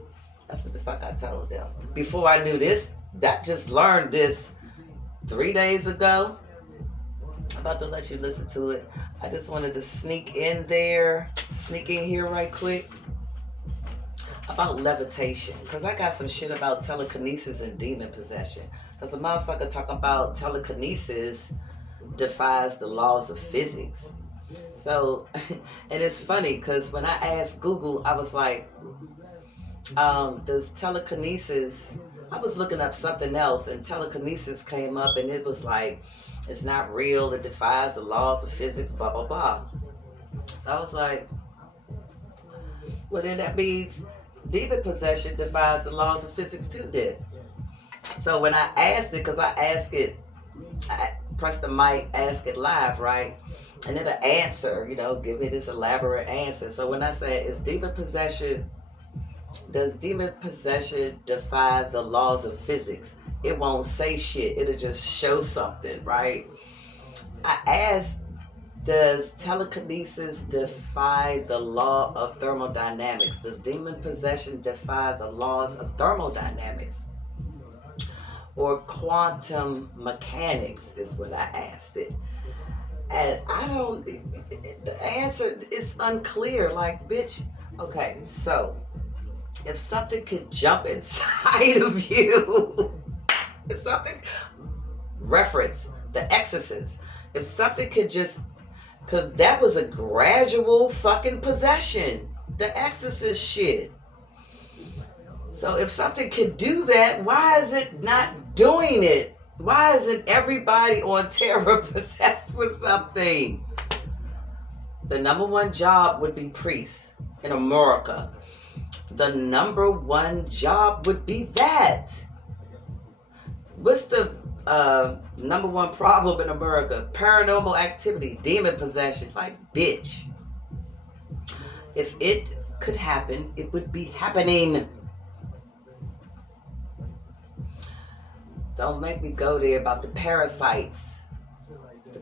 That's what the fuck I told them. Before I knew this, I just learned this 3 days ago. I'm about to let you listen to it. I just wanted to sneak in here right quick. About levitation. Because I got some shit about telekinesis and demon possession. Because a motherfucker talk about telekinesis defies the laws of physics. So, and it's funny because when I asked Google, I was like, does telekinesis, I was looking up something else and telekinesis came up and it was like, it's not real, it defies the laws of physics, blah, blah, blah. So I was like, well then that means demon possession defies the laws of physics too then. So when I asked it, because I pressed the mic, ask it live, right? And then an answer, give me this elaborate answer. So when I say, does demon possession defy the laws of physics? It won't say shit. It'll just show something, right? I asked, does telekinesis defy the law of thermodynamics? Does demon possession defy the laws of thermodynamics? Or quantum mechanics is what I asked it. And the answer is unclear. Like, bitch, okay, so if something could jump inside of you, if something, reference The Exorcist, if something could just, because that was a gradual fucking possession, The Exorcist shit. So if something could do that, why is it not doing it? Why isn't everybody on Terra possessed with something? The number one job would be priests in America. The number one job would be that. What's the number one problem in America? Paranormal activity, demon possession. Like, bitch. If it could happen, it would be happening. Don't make me go there about the parasites. The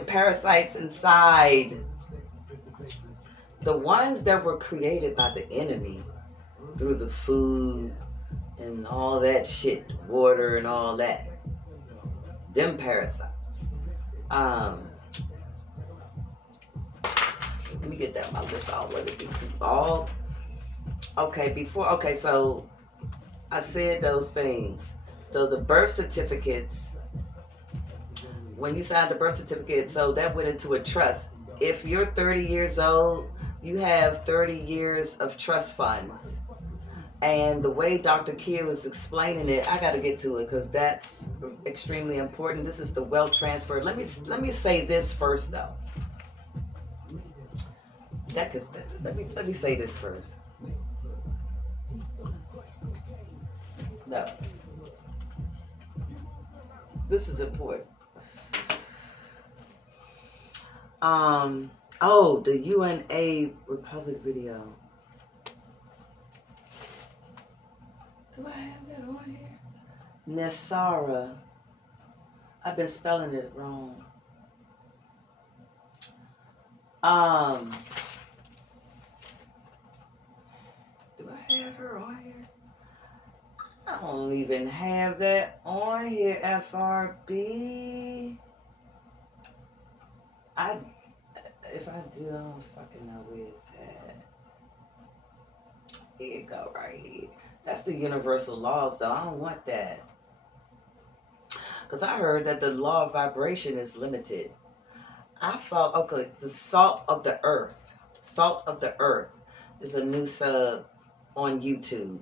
parasites inside. The ones that were created by the enemy through the food and all that shit, water and all that. Them parasites. Let me get that my list all. Let it be too all. Okay, so I said those things. So the birth certificates, when you signed the birth certificate, so that went into a trust. If you're 30 years old, you have 30 years of trust funds. And the way Dr. Kia was explaining it, I got to get to it because that's extremely important. This is the wealth transfer. Let me say this first, though. Let me say this first. No, this is important. Oh, the UNA Republic video. Do I have that on here? Nesara. I've been spelling it wrong. Do I have her on here? I don't even have that on here, FRB. If I do, I don't fucking know where it's at. Here you go, right here. That's the universal laws, though. I don't want that. Because I heard that the law of vibration is limited. I thought, okay, the salt of the earth. Salt of the earth is a new sub on YouTube.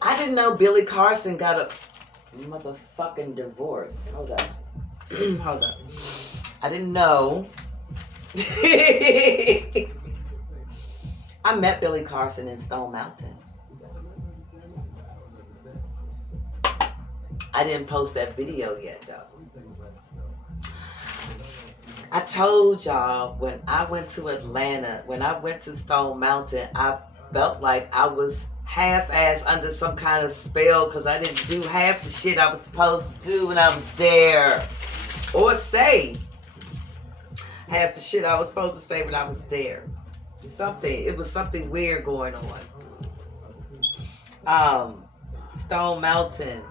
I didn't know Billy Carson got a motherfucking divorce. Hold up. Hold up. I didn't know. I met Billy Carson in Stone Mountain. I didn't post that video yet, though. I told y'all when I went to Atlanta, when I went to Stone Mountain, I felt like I was half-assed under some kind of spell because I didn't do half the shit I was supposed to do when I was there. Or say half the shit I was supposed to say when I was there. It was something weird going on. Stone Mountain.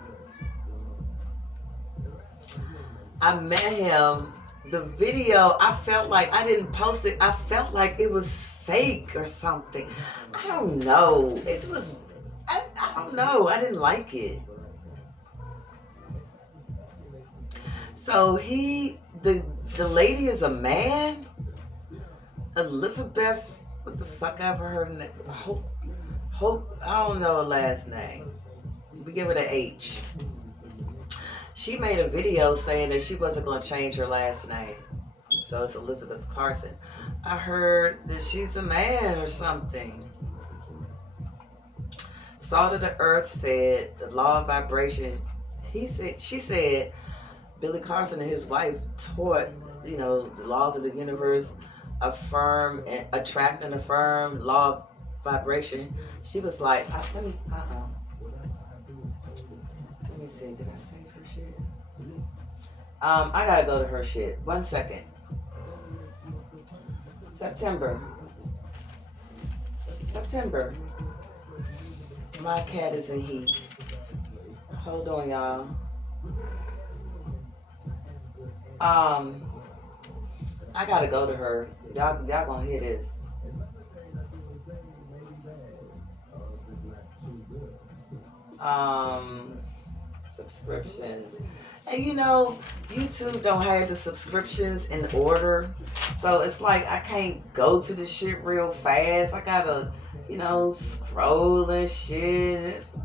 I met him. The video, I felt like I didn't post it. I felt like it was fake or something. I don't know. It was, I don't know. I didn't like it. So the lady is a man? Elizabeth, what the fuck ever her name? Hope, I don't know her last name. We give it an H. She made a video saying that she wasn't going to change her last name. So it's Elizabeth Carson. I heard that she's a man or something. Salt of the Earth said the law of vibration. She said Billy Carson and his wife taught, the laws of the universe, affirm and attract and affirm, law of vibration. She was like, let me see, did I save her shit? I gotta go to her shit. 1 second. September. My cat is in heat. Hold on, y'all. I gotta go to her. Y'all gonna hear this. Subscriptions. And YouTube don't have the subscriptions in order. So it's like I can't go to the shit real fast. I gotta, scroll and shit. It's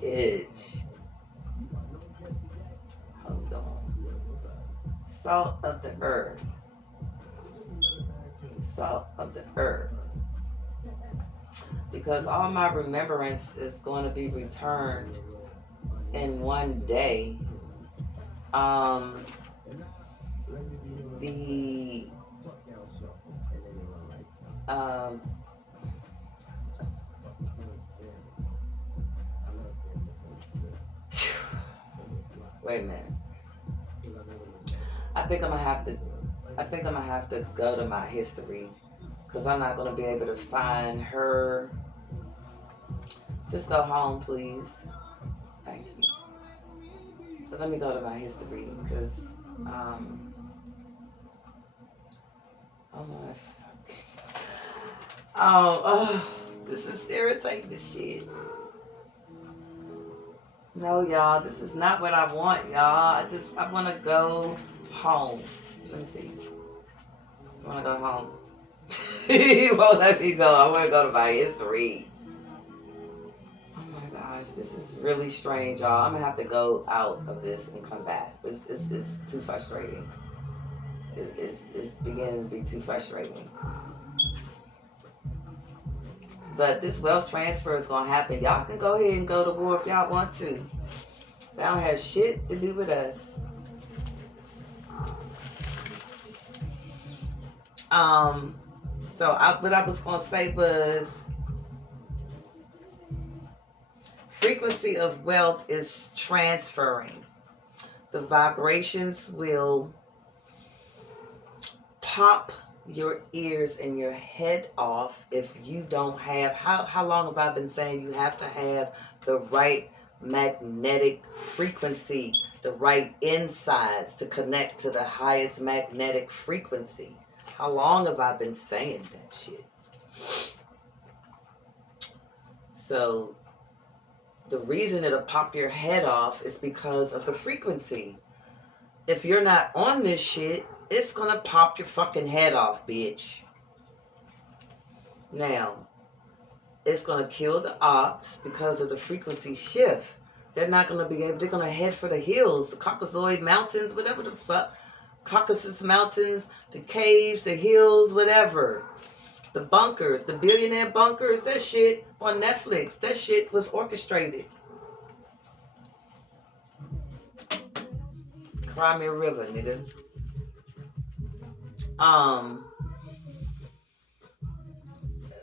itch. Hold on. Salt of the earth. Salt of the earth. Because all my remembrance is going to be returned in one day. Wait a minute. I think I'm gonna have to go to my history because I'm not gonna be able to find her Just go home, please. Thank you. But let me go to my history because, this is irritating as shit. No, y'all, this is not what I want, y'all. I want to go home. Let me see. I want to go home. He won't let me go. I want to go to my history. Oh my gosh, this is really strange, y'all. I'm going to have to go out of this and come back. It's too frustrating. It's beginning to be too frustrating. But this wealth transfer is going to happen. Y'all can go ahead and go to war if y'all want to. They don't have shit to do with us. So what I was going to say was frequency of wealth is transferring. The vibrations will pop your ears and your head off if you don't have, how long have I been saying you have to have the right magnetic frequency, the right insides to connect to the highest magnetic frequency? How long have I been saying that shit? So the reason it'll pop your head off is because of the frequency. If you're not on this shit, it's gonna pop your fucking head off, bitch. Now, it's gonna kill the ops because of the frequency shift. They're not gonna be able, they're gonna head for the hills, the Caucasoid Mountains, whatever the fuck. Caucasus Mountains, the caves, the hills, whatever. The bunkers, the billionaire bunkers, that shit on Netflix, that shit was orchestrated. Crimea River, nigga.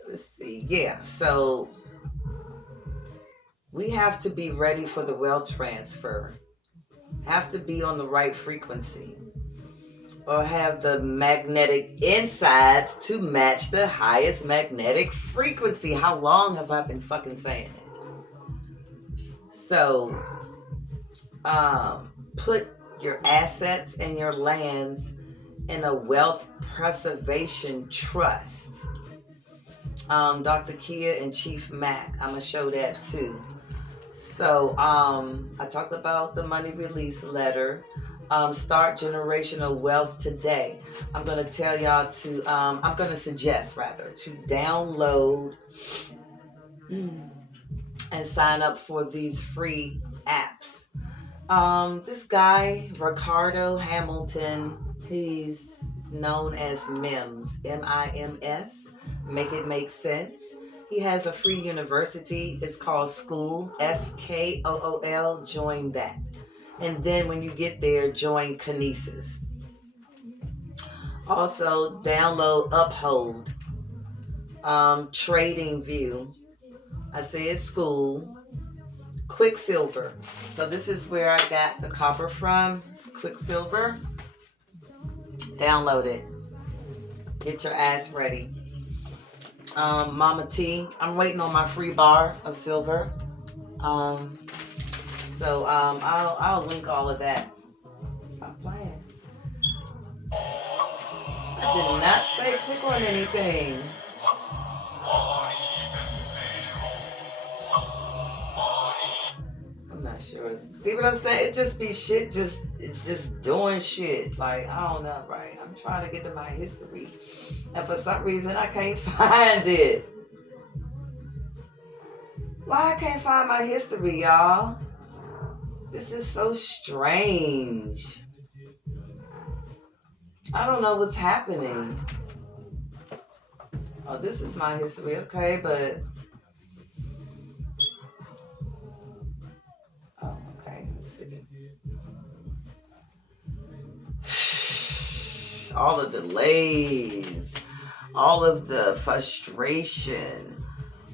Let's see. Yeah, so we have to be ready for the wealth transfer. Have to be on the right frequency. Or have the magnetic insides to match the highest magnetic frequency. How long have I been fucking saying that? So, put your assets and your lands in a wealth preservation trust. Dr. Kia and Chief Mack, I'm going to show that too. So, I talked about the money release letter. Start generational wealth today. I'm going to tell y'all to, I'm going to suggest rather, to download and sign up for these free apps. This guy, Ricardo Hamilton, he's known as MIMS, M-I-M-S, Make It Make Sense. He has a free university. It's called School, S-K-O-O-L, join that. And then when you get there, join Kinesis. Also, download Uphold, Trading View. I say it's School. Quicksilver. So this is where I got the copper from. It's Quicksilver. Download it. Get your ass ready. Mama T. I'm waiting on my free bar of silver. So I'll link all of that. Stop playing. I did not say click on anything. I'm not sure. See what I'm saying? It just be shit. It's just doing shit. Like, I don't know, right? I'm trying to get to my history, and for some reason I can't find it. Why I can't find my history, y'all? This is so strange. I don't know what's happening. Oh, this is my history, okay, but... Oh, okay, let's see. All the delays, all of the frustration,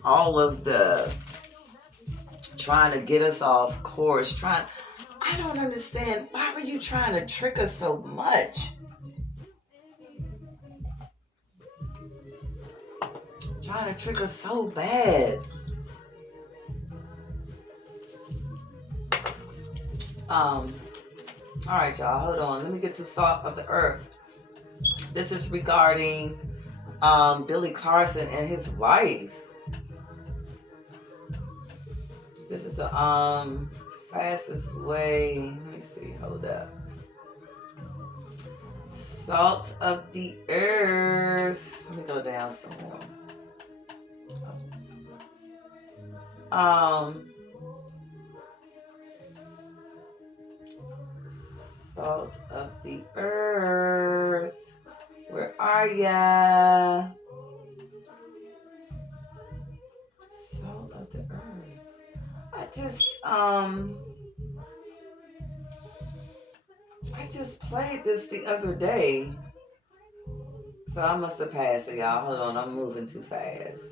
all of the trying to get us off course, I don't understand. Why were you trying to trick us so much? Trying to trick us so bad. All right, y'all, hold on. Let me get to Salt of the Earth. This is regarding Billy Carson and his wife. This is the fastest way. Let me see. Hold up. Salt of the Earth. Let me go down some more. Salt of the Earth. Where are ya? Salt of the Earth. I just played this the other day. So I must have passed it, y'all. Hold on, I'm moving too fast.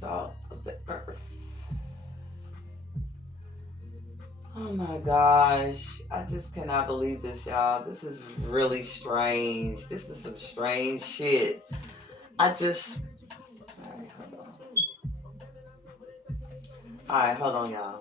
Salt of the Earth. Oh my gosh. I just cannot believe this, y'all. This is really strange. This is some strange shit. Alright, hold on. Alright, hold on, y'all.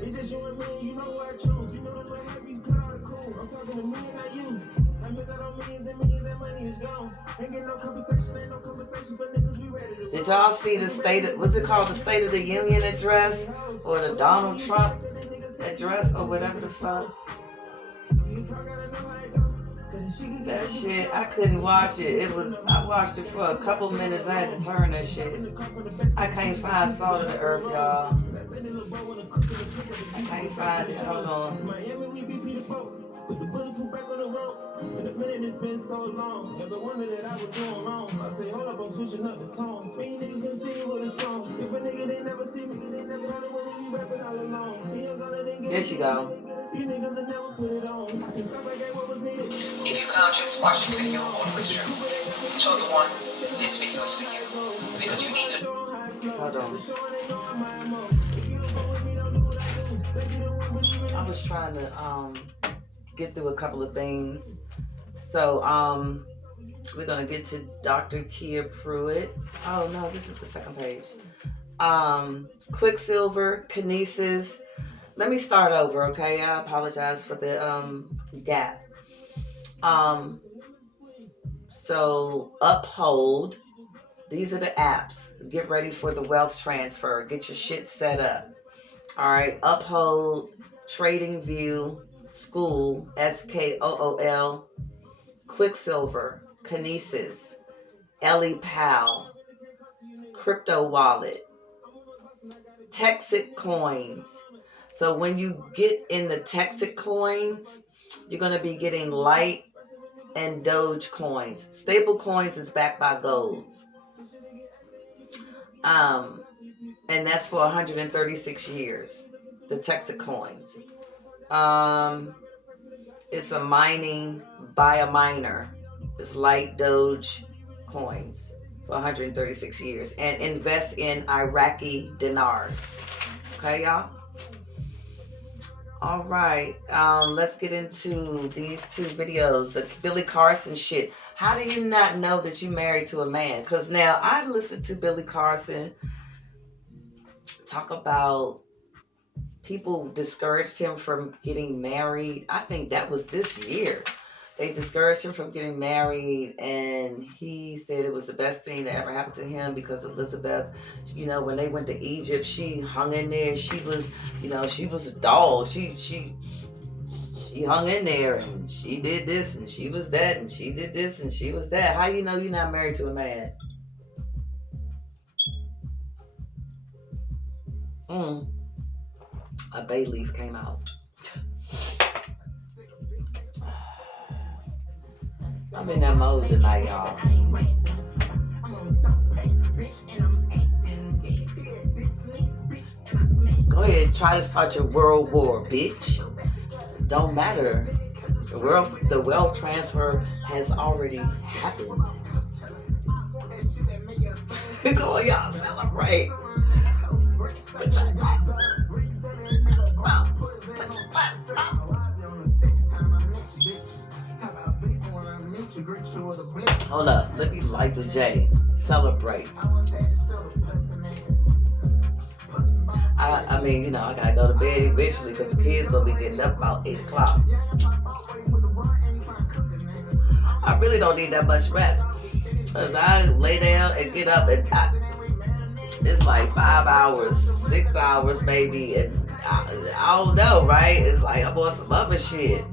It's just you and me, you know who I chose. You know this what happy, you cut all the cool. I'm talking to me and not you. I miss out on millions and millions, that money is gone. Ain't get no conversation, ain't no conversation for niggas, we ready to. Did y'all see the what's it called, the State of the Union address? Or the Donald Trump address, or whatever the fuck? That shit, I couldn't watch it. I watched it for a couple minutes. I had to turn that shit. I can't find Salt of the Earth, y'all. I can't find it. Hold on. Put the bulletproof back on the road. In a minute, it's been so long. Ever wondered that I was doing wrong? I say, hold up, I'm switching up the tone. Me nigga can see with a song. If a nigga they never see me, they never probably wouldn't be rapping all alone. There she go. You niggas will never put it on. I can stop like what was needed. If you can't just watch this video all the way through, choose one. This video is for you because you need to. Hold on. I was trying to get through a couple of things. So we're gonna get to Dr. Kia Pruitt. Oh no, this is the second page. Quicksilver, kinesis. Let me start over, okay? I apologize for the gap. So Uphold. These are the apps. Get ready for the wealth transfer. Get your shit set up. All right. Uphold, Trading View, School, SKOOL, Quicksilver, Kinesis, EliPal, Crypto Wallet, Texic Coins. So when you get in the Texic Coins, you're going to be getting Light and Doge coins. Stable coins is backed by gold. And that's for 136 years. The Texic coins. It's a mining by a miner. It's Light Doge coins for 136 years. And invest in Iraqi dinars. Okay, y'all? All right. Let's get into these two videos. The Billy Carson shit. How do you not know that you married to a man? Because now I listened to Billy Carson talk about people discouraged him from getting married. I think that was this year. They discouraged him from getting married, and he said it was the best thing that ever happened to him because Elizabeth, you know, when they went to Egypt, she hung in there. She was, you know, she was a doll. She hung in there, and she did this, and she was that, and she did this, and she was that. How you know you're not married to a man? A bay leaf came out. I'm in that mode tonight, y'all. Go ahead, try to start your world war, bitch. Don't matter. The wealth transfer has already happened. Come on, y'all, celebrate. Put your hands up. Hold up, let me light the J. Celebrate. I mean, you know, I gotta go to bed eventually because the kids gonna be getting up about 8 o'clock. I really don't need that much rest. Because I lay down and get up and it's like 5 hours, 6 hours maybe, and I don't know, right? It's like I'm on some other shit.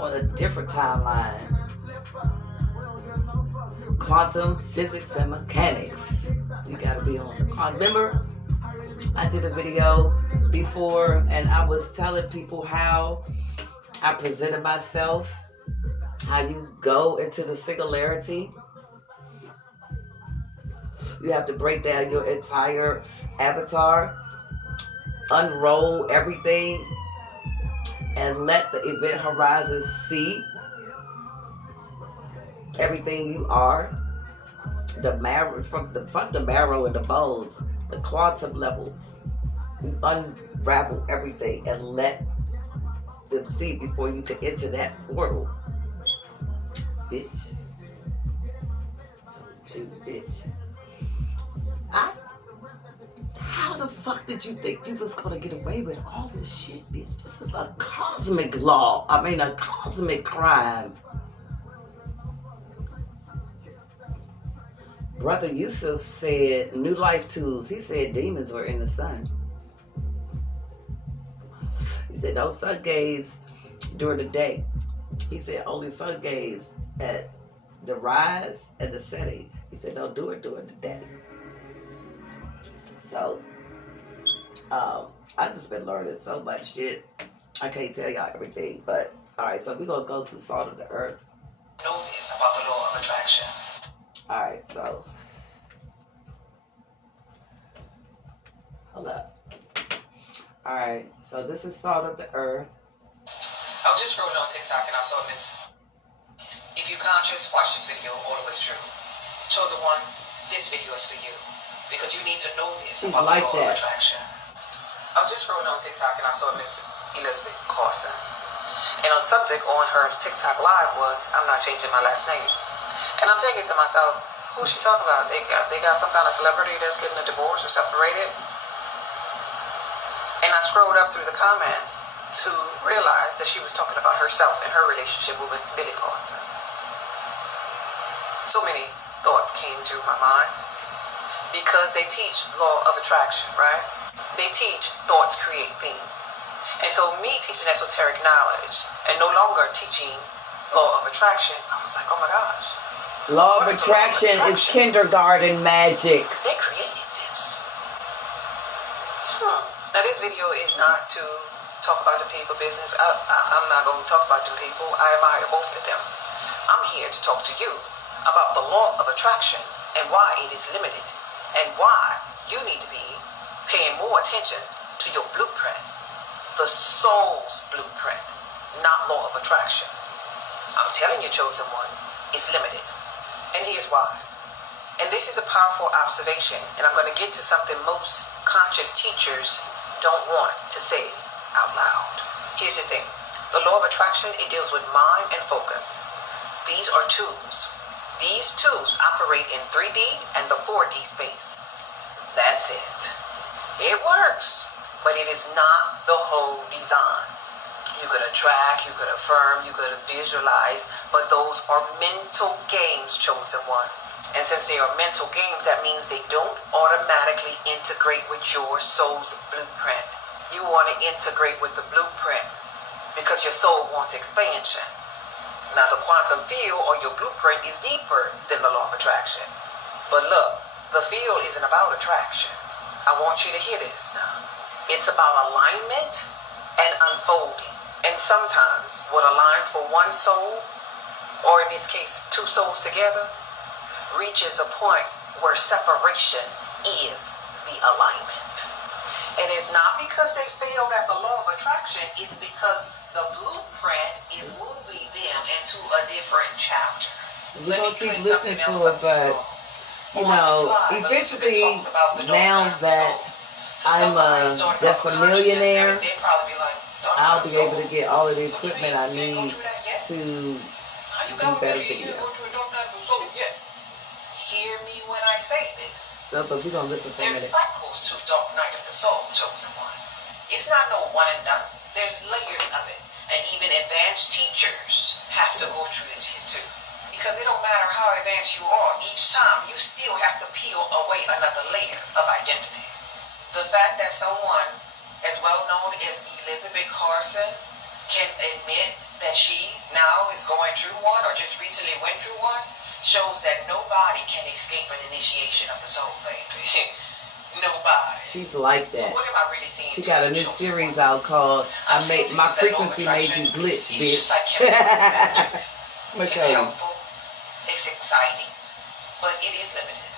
On a different timeline. Quantum physics and mechanics. You gotta be on the quantum. Remember, I did a video before and I was telling people how I presented myself, how you go into the singularity. You have to break down your entire avatar, unroll everything, and let the event horizon see everything you are. The marrow, from the marrow and the bones, the quantum level. You unravel everything and let them see before you can enter that portal. Bitch. Bitch. How the fuck did you think you was gonna get away with all this shit, bitch? This is a cosmic law. I mean, a cosmic crime. Brother Yusuf said, New Life Tools, he said demons were in the sun. He said, don't sun gaze during the day. He said, only sun gaze at the rise and the setting. He said, don't do it during the day. So, I just been learning so much shit. I can't tell y'all everything, but alright, so we're gonna go to Salt of the Earth. Know this about the law of attraction. Alright, so hold up. Alright, so this is Salt of the Earth. I was just scrolling on TikTok and I saw this. If you're conscious, watch this video all the way through. Chosen one, this video is for you. Because you need to know this She's about like the law that. of attraction. I was just scrolling on TikTok and I saw Miss Elizabeth Carson. And the subject on her TikTok live was, I'm not changing my last name. And I'm thinking to myself, who's she talking about? They got some kind of celebrity that's getting a divorce or separated? And I scrolled up through the comments to realize that she was talking about herself and her relationship with Mr. Billy Carson. So many thoughts came to my mind because they teach law of attraction, right? They teach thoughts create things. And so me teaching esoteric knowledge and no longer teaching law of attraction, I was like, oh my gosh. Law of attraction is kindergarten magic. They created this. Now this video is not to talk about the people business. I'm not going to talk about them people. I admire both of them. I'm here to talk to you about the law of attraction and why it is limited and why you need to be paying more attention to your blueprint, the soul's blueprint, not law of attraction. I'm telling you, chosen one, it's limited. And here's why. And this is a powerful observation, and I'm going to get to something most conscious teachers don't want to say out loud. Here's the thing. The law of attraction, it deals with mind and focus. These are tools. These tools operate in 3D and the 4D space. That's it. It works, but it is not the whole design. You could attract, you could affirm, you could visualize, but those are mental games, chosen one. And since they are mental games, that means they don't automatically integrate with your soul's blueprint. You want to integrate with the blueprint because your soul wants expansion. Now the quantum field or your blueprint is deeper than the law of attraction. But look, the field isn't about attraction. I want you to hear this now. It's about alignment and unfolding. And sometimes what aligns for one soul, or in this case, two souls together, reaches a point where separation is the alignment. And it's not because they failed at the law of attraction, it's because the blueprint is moving them into a different chapter. We're going to keep listening to it, but you know, eventually, now that I'm a decimillionaire, I'll be able to get all of the equipment I need to do better videos. Hear me when I say this. So, but we're going to listen for a minute. There's cycles to Dark Night of the Soul, chosen one. It's not no one and done. There's layers of it. And even advanced teachers have to go through this here too. Because it don't matter how advanced you are, each time you still have to peel away another layer of identity. The fact that someone as well known as Elizabeth Carson can admit that she now is going through one or just recently went through one shows that nobody can escape an initiation of the soul, baby. Nobody. She's like that. So what am I really seeing? She got a new series out called My Frequency Made You Glitch, bitch. I'm gonna show you. Helpful, it's exciting, but it is limited.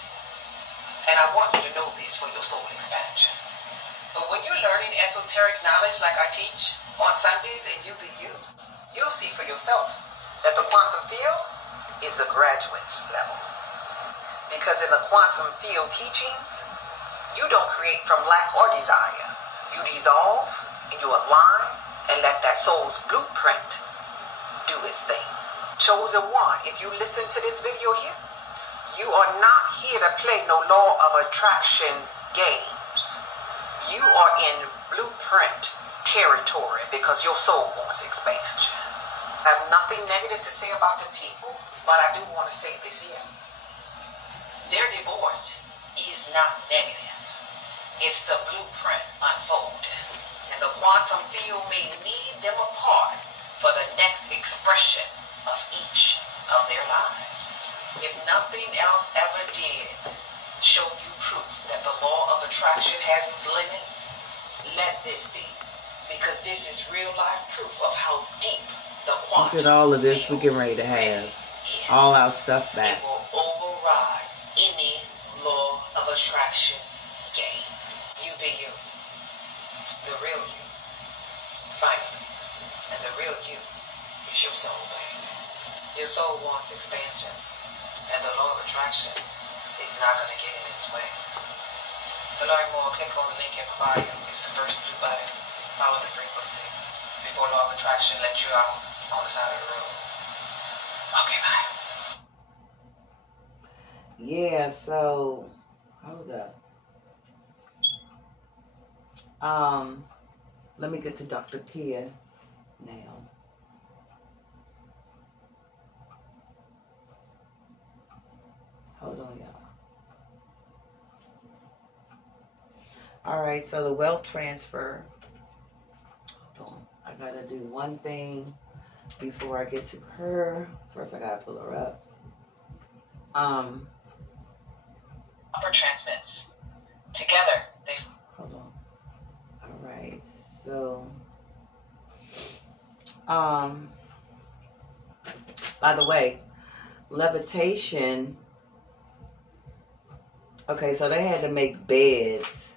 And I want you to know this for your soul expansion. But when you're learning esoteric knowledge like I teach on Sundays in UBU, you'll see for yourself that the quantum field is a graduate's level. Because in the quantum field teachings, you don't create from lack or desire. You dissolve and you align and let that soul's blueprint do its thing. Chosen one, if you listen to this video here, you are not here to play no law of attraction games. You are in blueprint territory because your soul wants expansion. I have nothing negative to say about the people, but I do want to say this here. Their divorce is not negative. It's the blueprint unfolding. And the quantum field may need them apart for the next expression of each of their lives. If nothing else ever did show you proof that the law of attraction has its limits, let this be. Because this is real life proof of how deep the quantum Look at all of this we're getting ready to have. All our stuff back. It will override any law of attraction game. You be you. The real you. Finally. And the real you is your soul, baby. Your soul wants expansion. And the law of attraction is not going to get in its way. To learn more, click on the link in my bio. It's the first blue button. Follow the frequency. Before law of attraction lets you out on the side of the road. Okay, bye. Yeah, so hold up. Let me get to Dr. Kia now. Hold on, y'all. All right, so the wealth transfer. Hold on. I gotta do one thing before I get to her. First, I gotta pull her up. Upper transmits. Together, they... Hold on. All right, so... by the way, levitation... Okay, so they had to make beds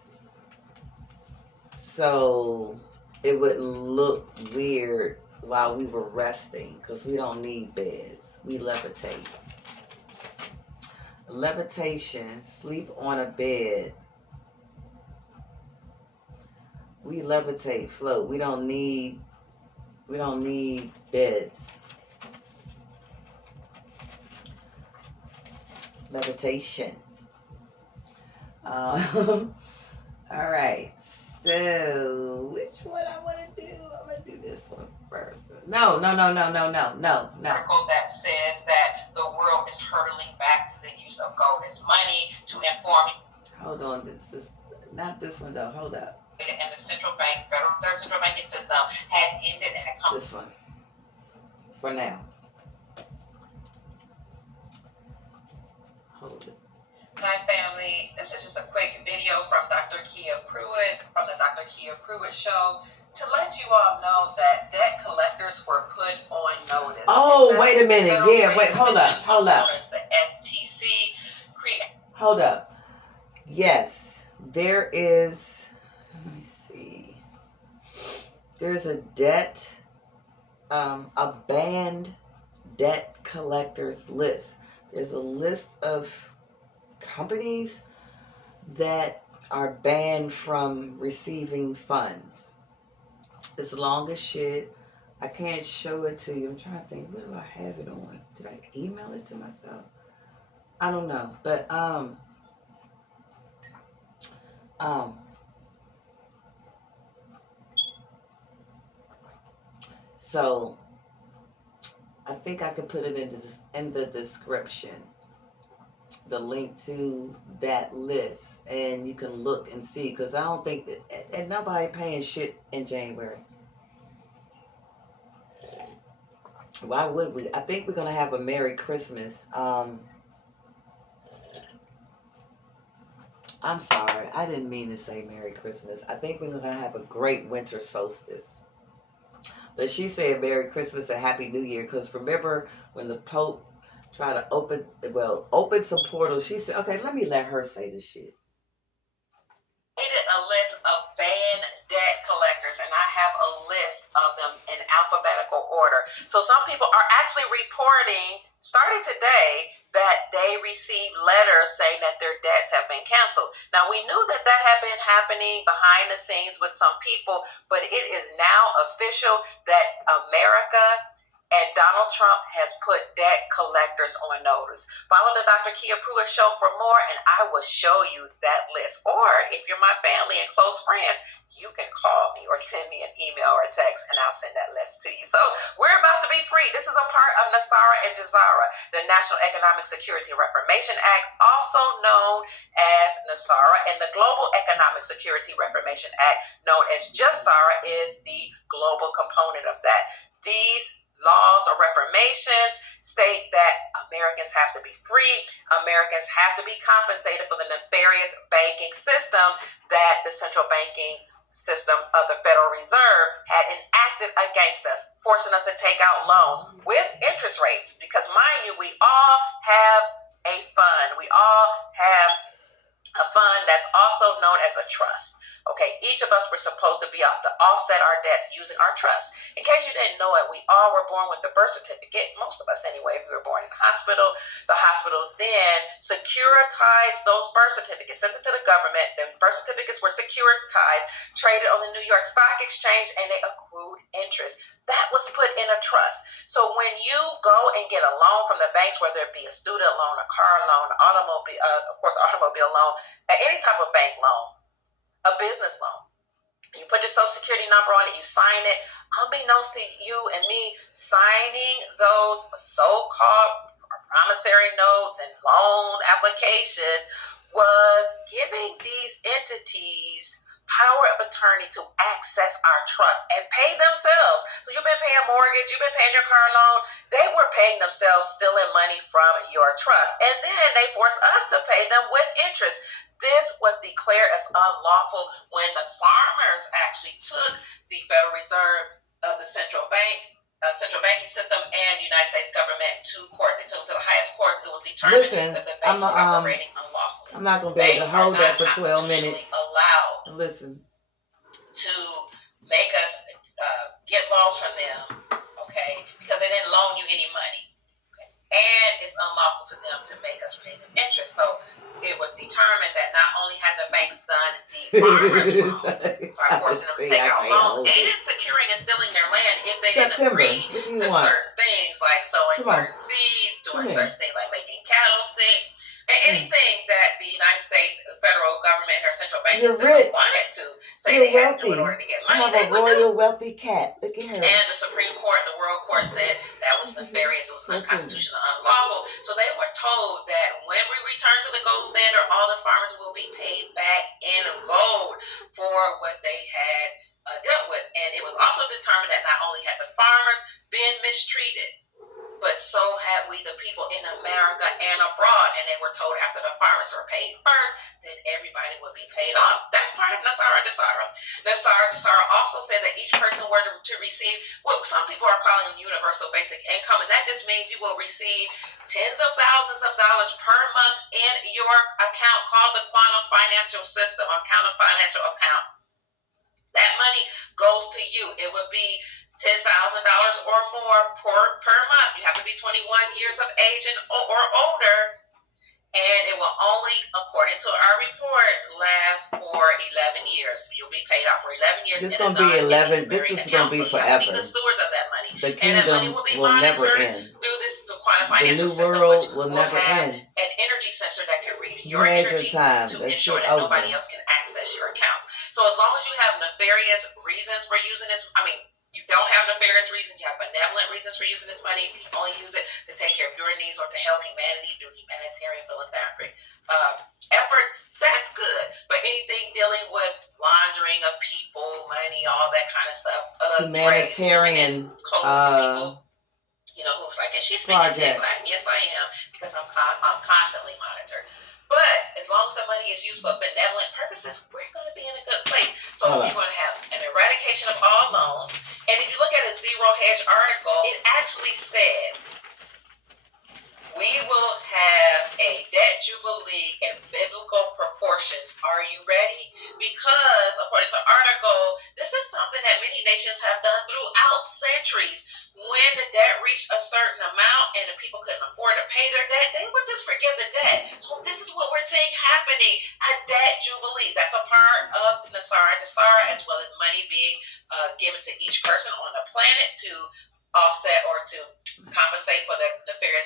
so it wouldn't look weird while we were resting, because we don't need beds. We levitate. Levitation, sleep on a bed. We levitate, float. We don't need beds. Levitation. All right. So, which one I want to do? I'm going to do this one first. No. Article that says that the world is hurtling back to the use of gold as money to inform. Hold on. This is not this one, though. Hold up. And the central bank, federal third central banking system had ended and had come. This one. For now. Hold it. Hi family, this is just a quick video from Dr. Kia Pruitt from the Dr. Kia Pruitt show to let you all know that debt collectors were put on notice. Oh, wait a minute. Yeah, wait, hold up. The FTC Hold up. Yes, there is, let me see. There's a debt, a banned debt collectors list. There's a list of companies that are banned from receiving funds. It's long as shit. I can't show it to you. I'm trying to think. What do I have it on? Did I email it to myself? I don't know. But so I think I could put it in the description, the link to that list, and you can look and see, because I don't think that, and nobody paying shit in January. Why would we? I think we're gonna have a Merry Christmas. I'm sorry, I didn't mean to say Merry Christmas. I think we're gonna have a great winter solstice. But she said Merry Christmas and Happy New Year, because remember when the Pope tried to open some portals, she said, okay, let me let her say this shit. A list of banned debt collectors, and I have a list of them in alphabetical order. So some people are actually reporting, starting today, that they received letters saying that their debts have been canceled. Now, we knew that that had been happening behind the scenes with some people, but it is now official that America and Donald Trump has put debt collectors on notice. Follow the Dr. Kia Pruitt show for more, and I will show you that list. Or if you're my family and close friends, you can call me or send me an email or a text, and I'll send that list to you. So we're about to be free. This is a part of NESARA and JSARA, the National Economic Security Reformation Act, also known as NESARA, and the Global Economic Security Reformation Act, known as JSARA, is the global component of that. These laws or reformations state that Americans have to be free. Americans have to be compensated for the nefarious banking system that the central banking system of the Federal Reserve had enacted against us, forcing us to take out loans with interest rates. Because mind you, we all have a fund. We all have a fund that's also known as a trust. Okay, each of us were supposed to be able to offset our debts using our trust. In case you didn't know it, we all were born with the birth certificate, most of us anyway, if we were born in the hospital then securitized those birth certificates, sent it to the government. The birth certificates were securitized, traded on the New York Stock Exchange, and they accrued interest. That was put in a trust. So when you go and get a loan from the banks, whether it be a student loan, a car loan, automobile loan, any type of bank loan, a business loan, you put your social security number on it, you sign it. Unbeknownst to you and me, signing those so-called promissory notes and loan applications was giving these entities power of attorney to access our trust and pay themselves. So you've been paying mortgage, you've been paying your car loan. They were paying themselves, stealing money from your trust. And then they forced us to pay them with interest. This was declared as unlawful when the farmers actually took the Federal Reserve of the central banking system and the United States government to court. They took them to the highest court. It was determined that the banks were operating unlawfully. I'm not going to be able to hold that for 12 minutes. Allowed to make us get loans from them, okay, because they didn't loan you any money. And it's unlawful for them to make us pay them interest. So it was determined that not only had the banks done the farmers wrong by forcing them to take out loans and securing and stealing their land if they didn't agree to certain things like sowing certain seeds, doing certain things like making cattle sick, and anything that the United States federal government and their central banking system wanted to say they had to do in order to get money. I have a royal wealthy cat. Look at her. And the Supreme Court, the World Court, said that was nefarious, it was unconstitutional, unlawful. So they were told that when we return to the gold standard, all the farmers will be paid back in gold for what they had dealt with. And it was also determined that not only had the farmers been mistreated, but so had we, the people in America and abroad. And they were told after the farmers were paid first, then everybody would be paid off. That's part of NESARA and JSARA. JSARA also said that each person were to receive what some people are calling universal basic income, and that just means you will receive tens of thousands of dollars per month in your account called the Quantum Financial System, financial account. That money goes to you. It would be $10,000 or more per month. You have to be 21 years of age or older, and it will only paid out for 11 years. This in gonna be a 11. This non-interest-bearing is gonna account. be So you have to be forever. good stewards of that money. The And that money kingdom will be will never monitored end. through this quantum The financial new system, world which will will never have end. an energy sensor that can read You your had your energy time. to That ensure shit that nobody over. else can access your accounts. So as long as you have nefarious reasons for using this, you don't have nefarious reasons, you have benevolent reasons for using this money, you only use it to take care of your needs or to help humanity through humanitarian philanthropic efforts, that's good. But anything dealing with laundering of people, money, all that kind of stuff, Humanitarian people, who's like, and she's speaking project. Black. Yes, I am, because I'm constantly monitored. But as long as the money is used for benevolent purposes, we're going to be in a good place. So you're going to have an eradication of all loans. And if you look at a Zero Hedge article, it actually said, we will have a debt jubilee in biblical proportions. Are you ready? Because, according to the article, this is something that many nations have done throughout centuries. When the debt reached a certain amount and the people couldn't afford to pay their debt, they would just forgive the debt. So this is what we're seeing happening, a debt jubilee. That's a part of Nasara Dasara, as well as money being given to each person on the planet to offset or to compensate for the nefarious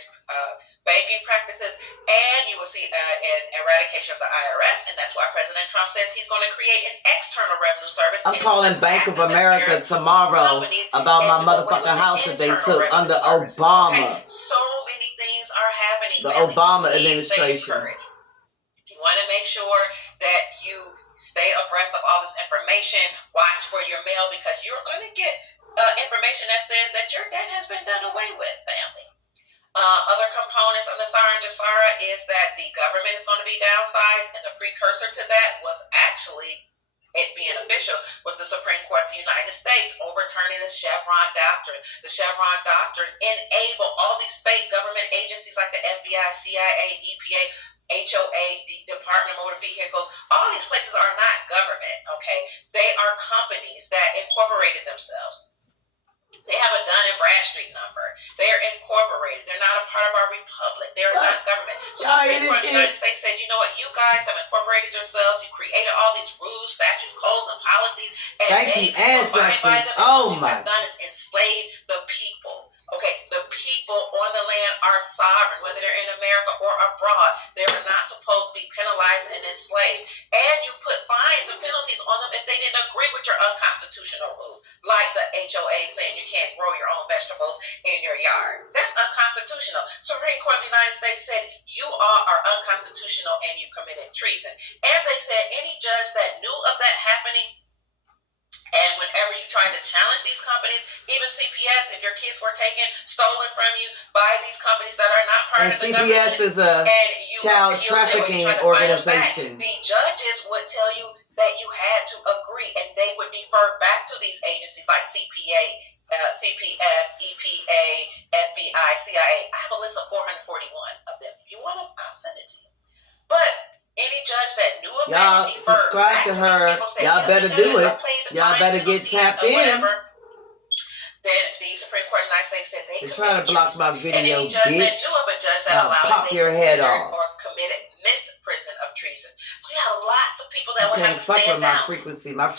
banking practices, and you will see an eradication of the IRS, and that's why President Trump says he's going to create an external revenue service. I'm calling Bank of America tomorrow about my motherfucking house that they took under Obama. Okay? So many things are happening. The Obama administration. You want to make sure that you stay abreast of all this information. Watch for your mail, because you're going to get information that says that your debt has been done away with, family. Other components of Nasara and Jasara is that the government is going to be downsized, and the precursor to that was actually, it being official, was the Supreme Court of the United States overturning the Chevron Doctrine. The Chevron Doctrine enabled all these fake government agencies like the FBI, CIA, EPA, HOA, the Department of Motor Vehicles. All these places are not government, okay? They are companies that incorporated themselves. They have a Dun and Bradstreet number. They're incorporated. They're not a part of our republic. They're not government. So the Supreme Court of the United States said, you know what, you guys have incorporated yourselves. You created all these rules, statutes, codes, and policies. And thank you, ancestors. Oh my. What you've done is enslave the people. Okay, the people on the land are sovereign, whether they're in America or abroad. They are not supposed to be penalized and enslaved. And you put fines and penalties on them if they didn't agree with your unconstitutional rules, like the HOA saying you can't grow your own vegetables in your yard. That's unconstitutional. Supreme Court of the United States said you all are unconstitutional and you've committed treason. And they said any judge that knew of that happening, and whenever you try to challenge these companies, even CPS, if your kids were taken, stolen from you by these companies that are not part of the government. And CPS is a child trafficking organization. The judges would tell you that you had to agree, and they would defer back to these agencies like CPS, EPA, FBI, CIA. I have a list of 441 of them. If you want them, I'll send it to you. But any judge that knew of y'all that, subscribe to her. Y'all better do it. Y'all better get tapped in. Then the Supreme Court of the United States said they trying to block my video, and any judge bitch. that knew of a judge that allowed pop your head off or committed misprision of treason. So we have lots of people that will have to fuck stand with down. My frequency will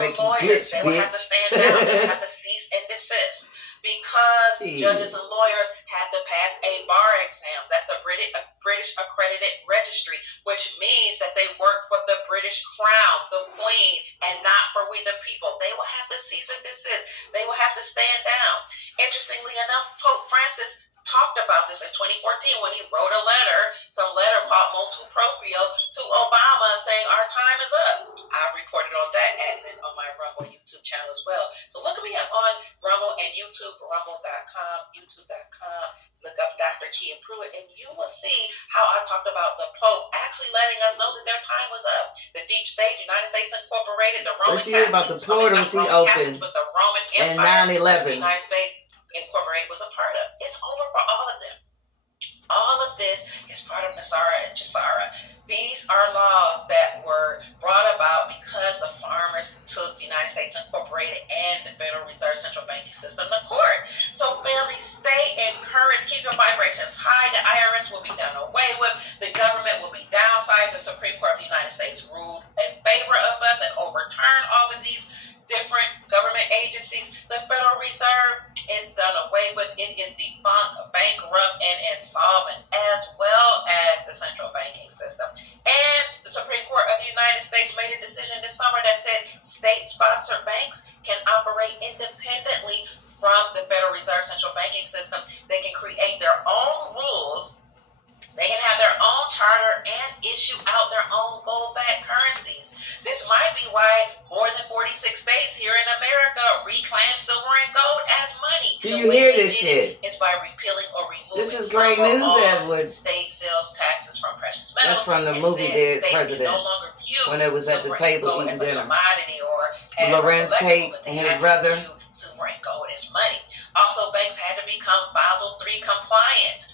make you glitch, they will have to stand down. They will have to cease and desist. Because judges and lawyers have to pass a bar exam. That's the British Accredited Registry, which means that they work for the British Crown, the Queen, and not for we the people. They will have to cease and desist. They will have to stand down. Interestingly enough, Pope Francis talked about this in 2014 when he wrote a letter, some letter called Motu Proprio, to Obama saying our time is up. I've reported on that on my Rumble YouTube channel as well. So look me up on Rumble and YouTube, rumble.com, youtube.com. Look up Dr. Kia Pruitt, and you will see how I talked about the Pope actually letting us know that their time was up. The deep state, United States Incorporated, the Roman What you hear about the portals he opened but the Roman in Empire, 9/11? the United States Incorporated was a part of. It's over for all of them. All of this is part of Nasara and Jasara. These are laws that were brought about because the farmers took the United States Incorporated and the Federal Reserve Central Banking System to court. So families, stay encouraged. Keep your vibrations high. The IRS will be done away with. The government will be downsized. The Supreme Court of the United States ruled in favor of us and overturned all decision this summer that said state-sponsored banks can operate independently from the Federal Reserve Central Banking System. They can create their own rules. They can have their own charter and issue out their own gold-backed currencies. This might be why more than 46 states here in America reclaim silver and gold as money. Do you hear this shit? It's by repealing or removing This is great news, Edward. state sales taxes from precious metals. That's from the movie Dead Presidents. No longer view when it was at the table eating as a dinner. commodity or as Lorenz a Tate collectible, and his brother. Silver and gold as money. Also, banks had to become Basel III compliant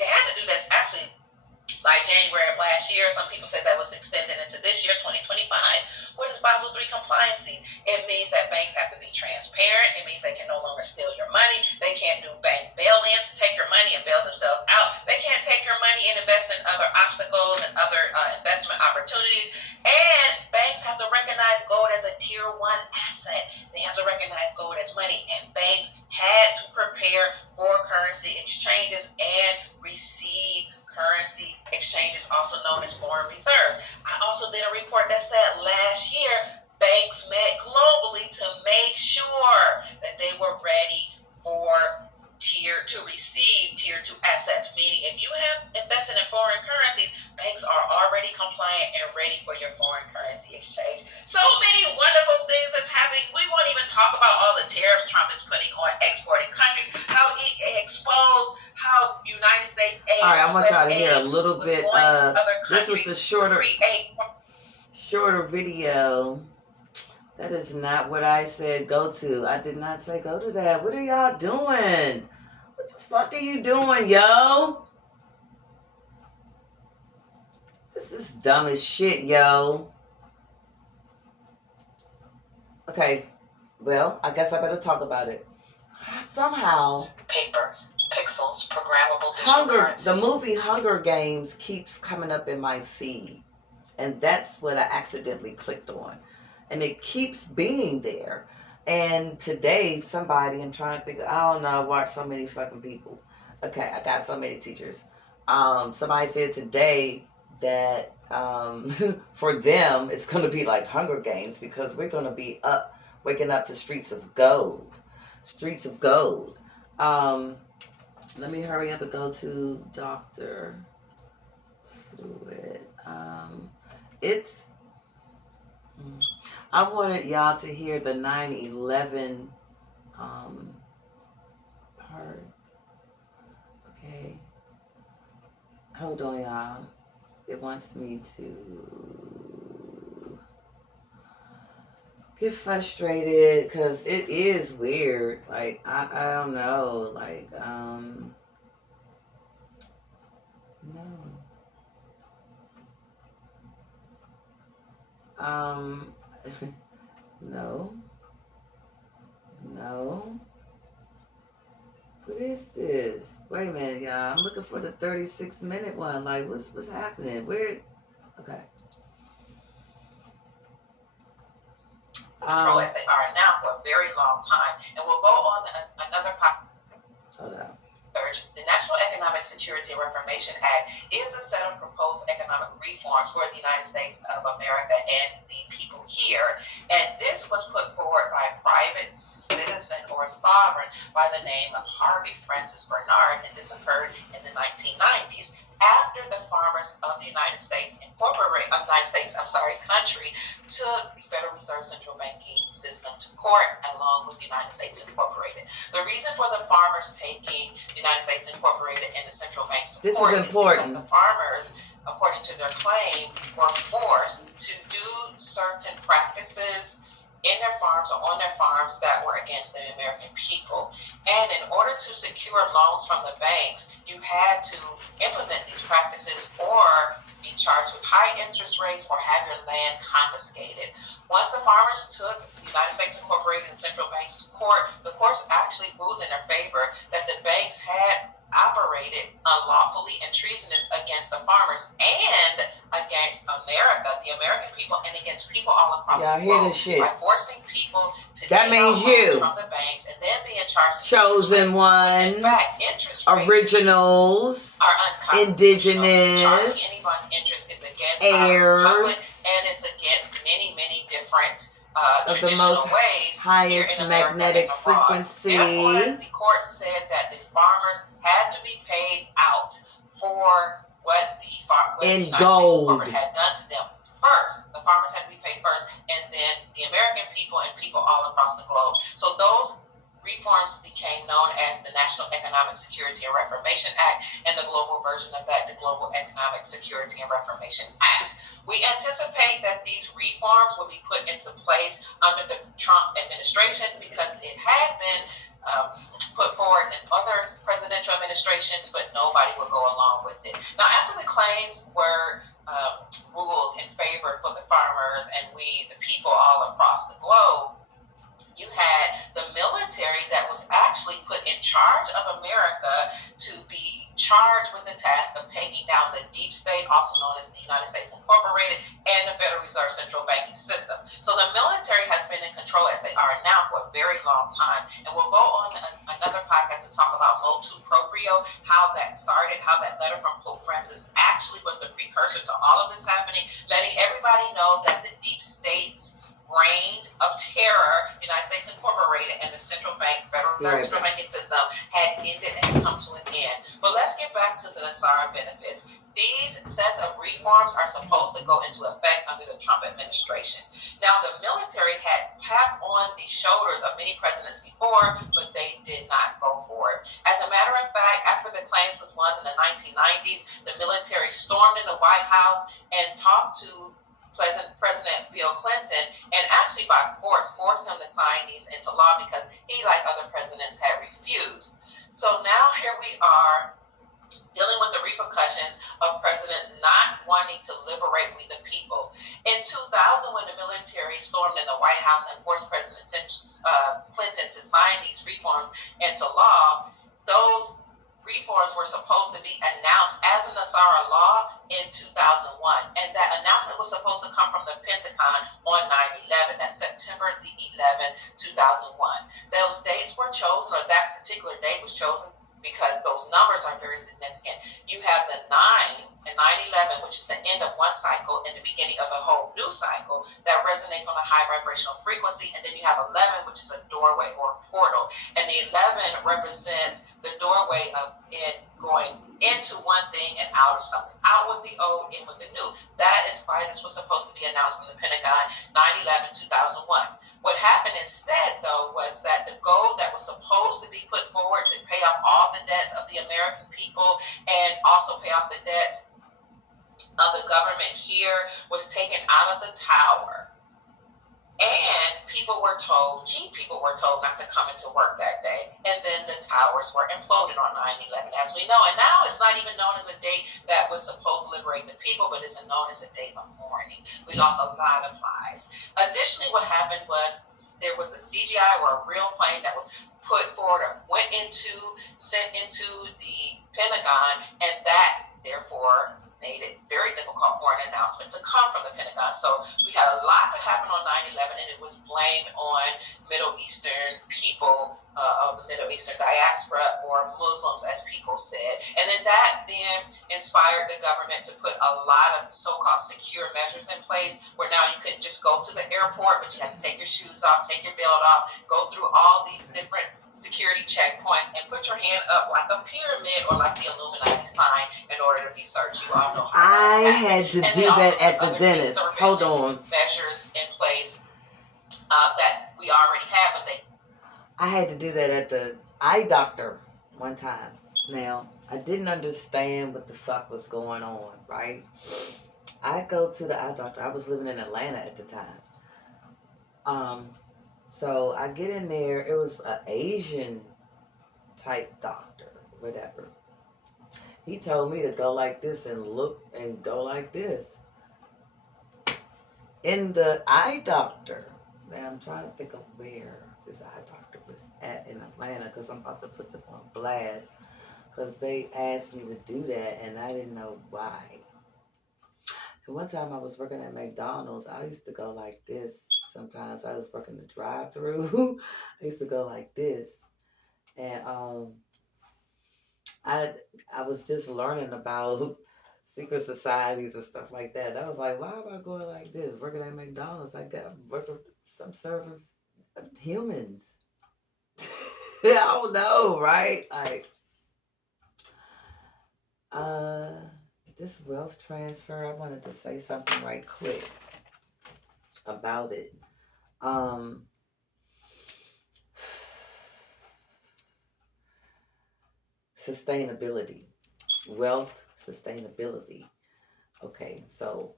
they had to do this actually by January of last year. Some people said that was extended into this year, 2025. What is Basel III compliancy? It means that banks have to be transparent. It means they can no longer steal your money. They can't do bank bail-ins, take your money and bail themselves out. They can't take your money and invest in other obstacles and other investment opportunities. And banks have to recognize gold as a tier 1 asset. They have to recognize gold as money. And banks had to prepare for currency exchanges and receive currency exchanges, also known as foreign reserves. I also did a report that said last year banks met globally to make sure that they were ready to receive tier 2 assets, meaning if you have invested in foreign currencies, banks are already compliant and ready for your foreign currency exchange. So many wonderful things that's happening. We won't even talk about all the tariffs Trump is putting on exporting countries, how it exposed how United States aid. All right, I want y'all to hear a little bit. This was a shorter video. That is not what I said go to. I did not say go to that. What are y'all doing? What the fuck are you doing, yo? This is dumb as shit, yo. Okay, well, I guess I better talk about it. Somehow, paper, pixels, programmable the movie Hunger Games keeps coming up in my feed. And that's what I accidentally clicked on. And it keeps being there. And today, somebody, I'm trying to think, I don't know, I watched so many fucking people. Okay, I got so many teachers. Somebody said today that for them, it's going to be like Hunger Games because we're going to be waking up to streets of gold. Streets of gold. Let me hurry up and go to Dr. Pruitt. I wanted y'all to hear the 9/11 part. Okay. Hold on, y'all. It wants me to get frustrated because it is weird. Like, I don't know. Like, no. No. What is this? Wait a minute, y'all. I'm looking for the 36-minute one. Like, what's happening? Where? Okay. Control as they are now for a very long time. And we'll go on another part. Hold on. The National Economic Security Reformation Act is a set of proposed economic reforms for the United States of America and the people here. And this was put forward by a private citizen or sovereign by the name of Harvey Francis Bernard, and this occurred in the 1990s. After the farmers of the United States country took the Federal Reserve Central Banking System to court along with the United States Incorporated. The reason for the farmers taking the United States Incorporated and the central banks to court is because the farmers, according to their claim, were forced to do certain practices in their farms or on their farms that were against the American people. And in order to secure loans from the banks, you had to implement these practices or be charged with high interest rates or have your land confiscated. Once the farmers took the United States Incorporated and central banks to court, the courts actually ruled in their favor that the banks had operated unlawfully and treasonous against the farmers and against America, the American people, and against people all across the world by forcing people to take out loans from the banks and then being charged. Chosen ones, in fact, interest originals, are indigenous, charging anyone interest is against heirs. public and it's against many, many different of the most traditional ways here highest in America magnetic and abroad. frequency. Therefore, the court said that the farmers had to be paid out for what the in United gold States corporate had done to them first. The farmers had to be paid first, and then the American people and people all across the globe. So those reforms became known as the National Economic Security and Reformation Act, and the global version of that, the Global Economic Security and Reformation Act. We anticipate that these reforms will be put into place under the Trump administration because it had been put forward in other presidential administrations, but nobody would go along with it. Now, after the claims were ruled in favor for the farmers and we, the people all across the globe, you had the military that was actually put in charge of America to be charged with the task of taking down the deep state, also known as the United States Incorporated, and the Federal Reserve Central Banking System. So the military has been in control, as they are now, for a very long time. And we'll go on another podcast to talk about motu proprio, how that started, how that letter from Pope Francis actually was the precursor to all of this happening, letting everybody know that the deep states reign of terror, United States Incorporated, and the central bank, Federal Reserve Central Banking System had ended and come to an end. But let's get back to the NESARA benefits. These sets of reforms are supposed to go into effect under the Trump administration. Now, the military had tapped on the shoulders of many presidents before, but they did not go for it. As a matter of fact, after the claims was won in the 1990s, the military stormed in the White House and talked to President Bill Clinton, and actually by forced him to sign these into law because he, like other presidents, had refused. So now here we are dealing with the repercussions of presidents not wanting to liberate we the people. In 2000, when the military stormed in the White House and forced President Clinton to sign these reforms into law, those reforms were supposed to be announced as a NESARA law in 2001. And that announcement was supposed to come from the Pentagon on 9/11. That's September the 11th, 2001. Those dates were chosen, or that particular date was chosen, because those numbers are very significant. You have the 9 and 9/11, which is the end of one cycle and the beginning of a whole new cycle that resonates on a high vibrational frequency. And then you have 11, which is a doorway or a portal. And the 11 represents the doorway of going into one thing and out of something. Out with the old, in with the new. That is why this was supposed to be announced from the Pentagon 9/11/2001. What happened instead, though, was that the goal that was supposed to be put forward to pay off all the debts of the American people and also pay off the debts of the government here was taken out of the tower. And key people were told not to come into work that day. And then the towers were imploded on 9/11, as we know. And now it's not even known as a date that was supposed to liberate the people, but it's known as a day of mourning. We lost a lot of lives. Additionally, what happened was there was a CGI or a real plane that was put forward or sent into the Pentagon, and that therefore made it very difficult for an announcement to come from the Pentagon. So we had a lot to happen on 9/11, and it was blamed on Middle Eastern people of the Middle Eastern diaspora, or Muslims, as people said. And then that inspired the government to put a lot of so-called secure measures in place, where now you couldn't just go to the airport, but you had to take your shoes off, take your belt off, go through all these different security checkpoints, and put your hand up like a pyramid or like the Illuminati sign in order to be searched. You all know how I had to do that at the dentist. Hold on. Measures in place that we already have, but I had to do that at the eye doctor one time. Now, I didn't understand what the fuck was going on, right? I go to the eye doctor. I was living in Atlanta at the time. So I get in there. It was an Asian type doctor, whatever. He told me to go like this and look and go like this. In the eye doctor, now I'm trying to think of where this eye doctor was at in Atlanta, because I'm about to put them on blast, because they asked me to do that and I didn't know why. And one time I was working at McDonald's, I used to go like this. Sometimes I was working the drive-through. I used to go like this. And I was just learning about secret societies and stuff like that. I was like, why am I going like this? Working at McDonald's, I got working some serving humans. I don't know, right? Like, this wealth transfer, I wanted to say something right quick about it. Sustainability, wealth sustainability. Okay, so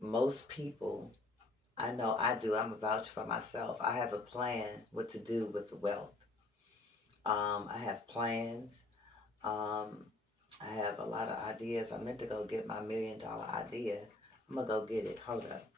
most people, I know I do, I'm a voucher for myself. I have a plan what to do with the wealth. I have plans. I have a lot of ideas. I meant to go get my $1 million idea. I'm gonna go get it. Hold up.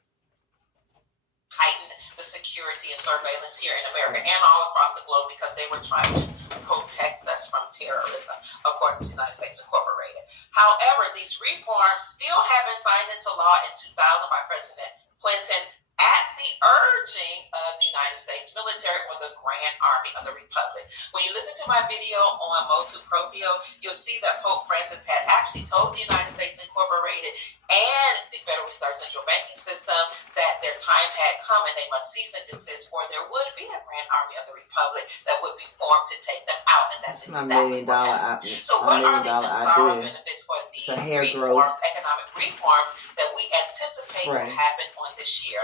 Heightened the security and surveillance here in America and all across the globe because they were trying to protect us from terrorism, according to the United States Incorporated. However, these reforms still have been signed into law in 2000 by President Clinton at the urging of the United States military or the Grand Army of the Republic. When you listen to my video on Motu Proprio, you'll see that Pope Francis had actually told the United States Incorporated and the Federal Reserve Central Banking System that their time had come and they must cease and desist, or there would be a Grand Army of the Republic that would be formed to take them out, and that's exactly what happened. So what are the Nasara benefits or the reforms, economic reforms that we anticipate to happen on this year?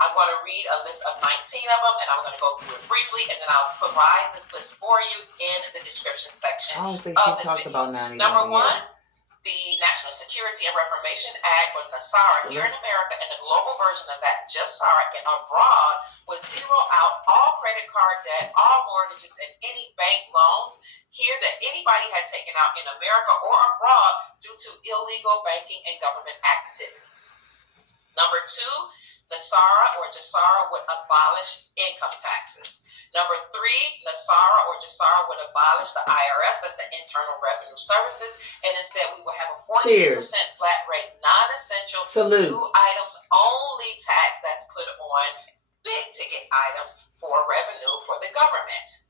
I'm going to read a list of 19 of them, and I'm going to go through it briefly, and then I'll provide this list for you in the description section I don't think she talked about 9/11 Number one, yet. the National Security and Reformation Act, or NASARA, here in America, and the global version of that, JSARA, and abroad, would zero out all credit card debt, all mortgages, and any bank loans here that anybody had taken out in America or abroad due to illegal banking and government activities. Number two, NASARA or JSARA would abolish income taxes. Number three, NASARA or JSARA would abolish the IRS, that's the Internal Revenue Services, and instead we will have a 14% flat rate, non-essential, new items only tax that's put on big ticket items for revenue for the government.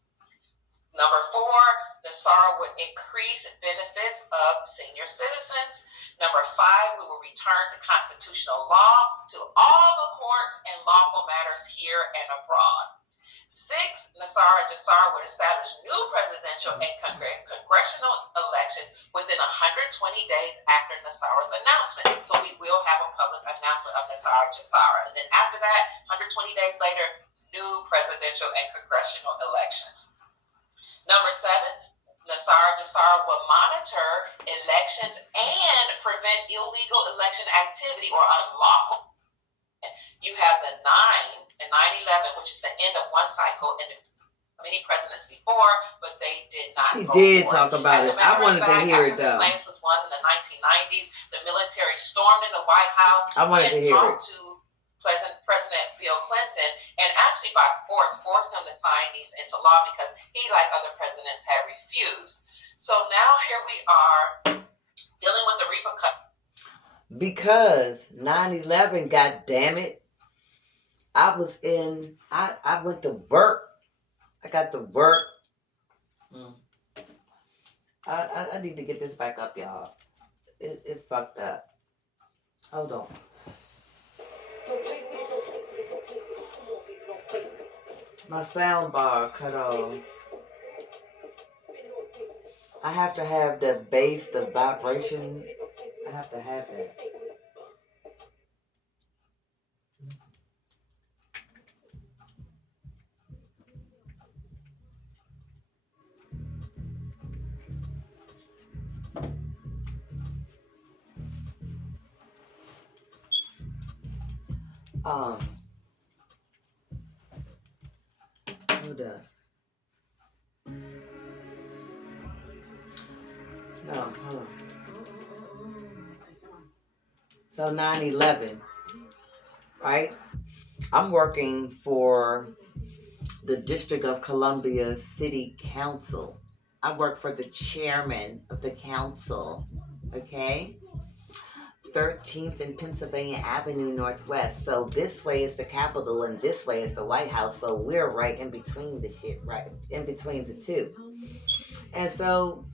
Number four, NASARA would increase benefits of senior citizens. Number five, we will return to constitutional law to all the courts and lawful matters here and abroad. Six, NASARA JSARA would establish new presidential and congressional elections within 120 days after NASARA's announcement. So we will have a public announcement of NASARA JSARA. And then after that, 120 days later, new presidential and congressional elections. Number seven, NASARA JSARA will monitor elections and prevent illegal election activity or unlawful. You have the 9 and 9/11, which is the end of one cycle, and many presidents before, but they did not. She did talk about it. I wanted to hear it though. The Plains was won in the 1990s. The military stormed in the White House. I wanted to hear it. To President Bill Clinton, and actually by forced him to sign these into law because he, like other presidents, had refused. So now here we are dealing with the repercussions. Because 9/11, god damn it, I went to work. I got to work. I need to get this back up, y'all. It fucked up. Hold on. My sound bar cut off. I have to have the bass, the vibration. I have to have that. Hold up. No, hold on. So 9/11, right? I'm working for the District of Columbia City Council. I work for the chairman of the council, okay? 13th and Pennsylvania Avenue Northwest. So this way is the Capitol and this way is the White House. So we're right in between the shit, right? In between the two. And so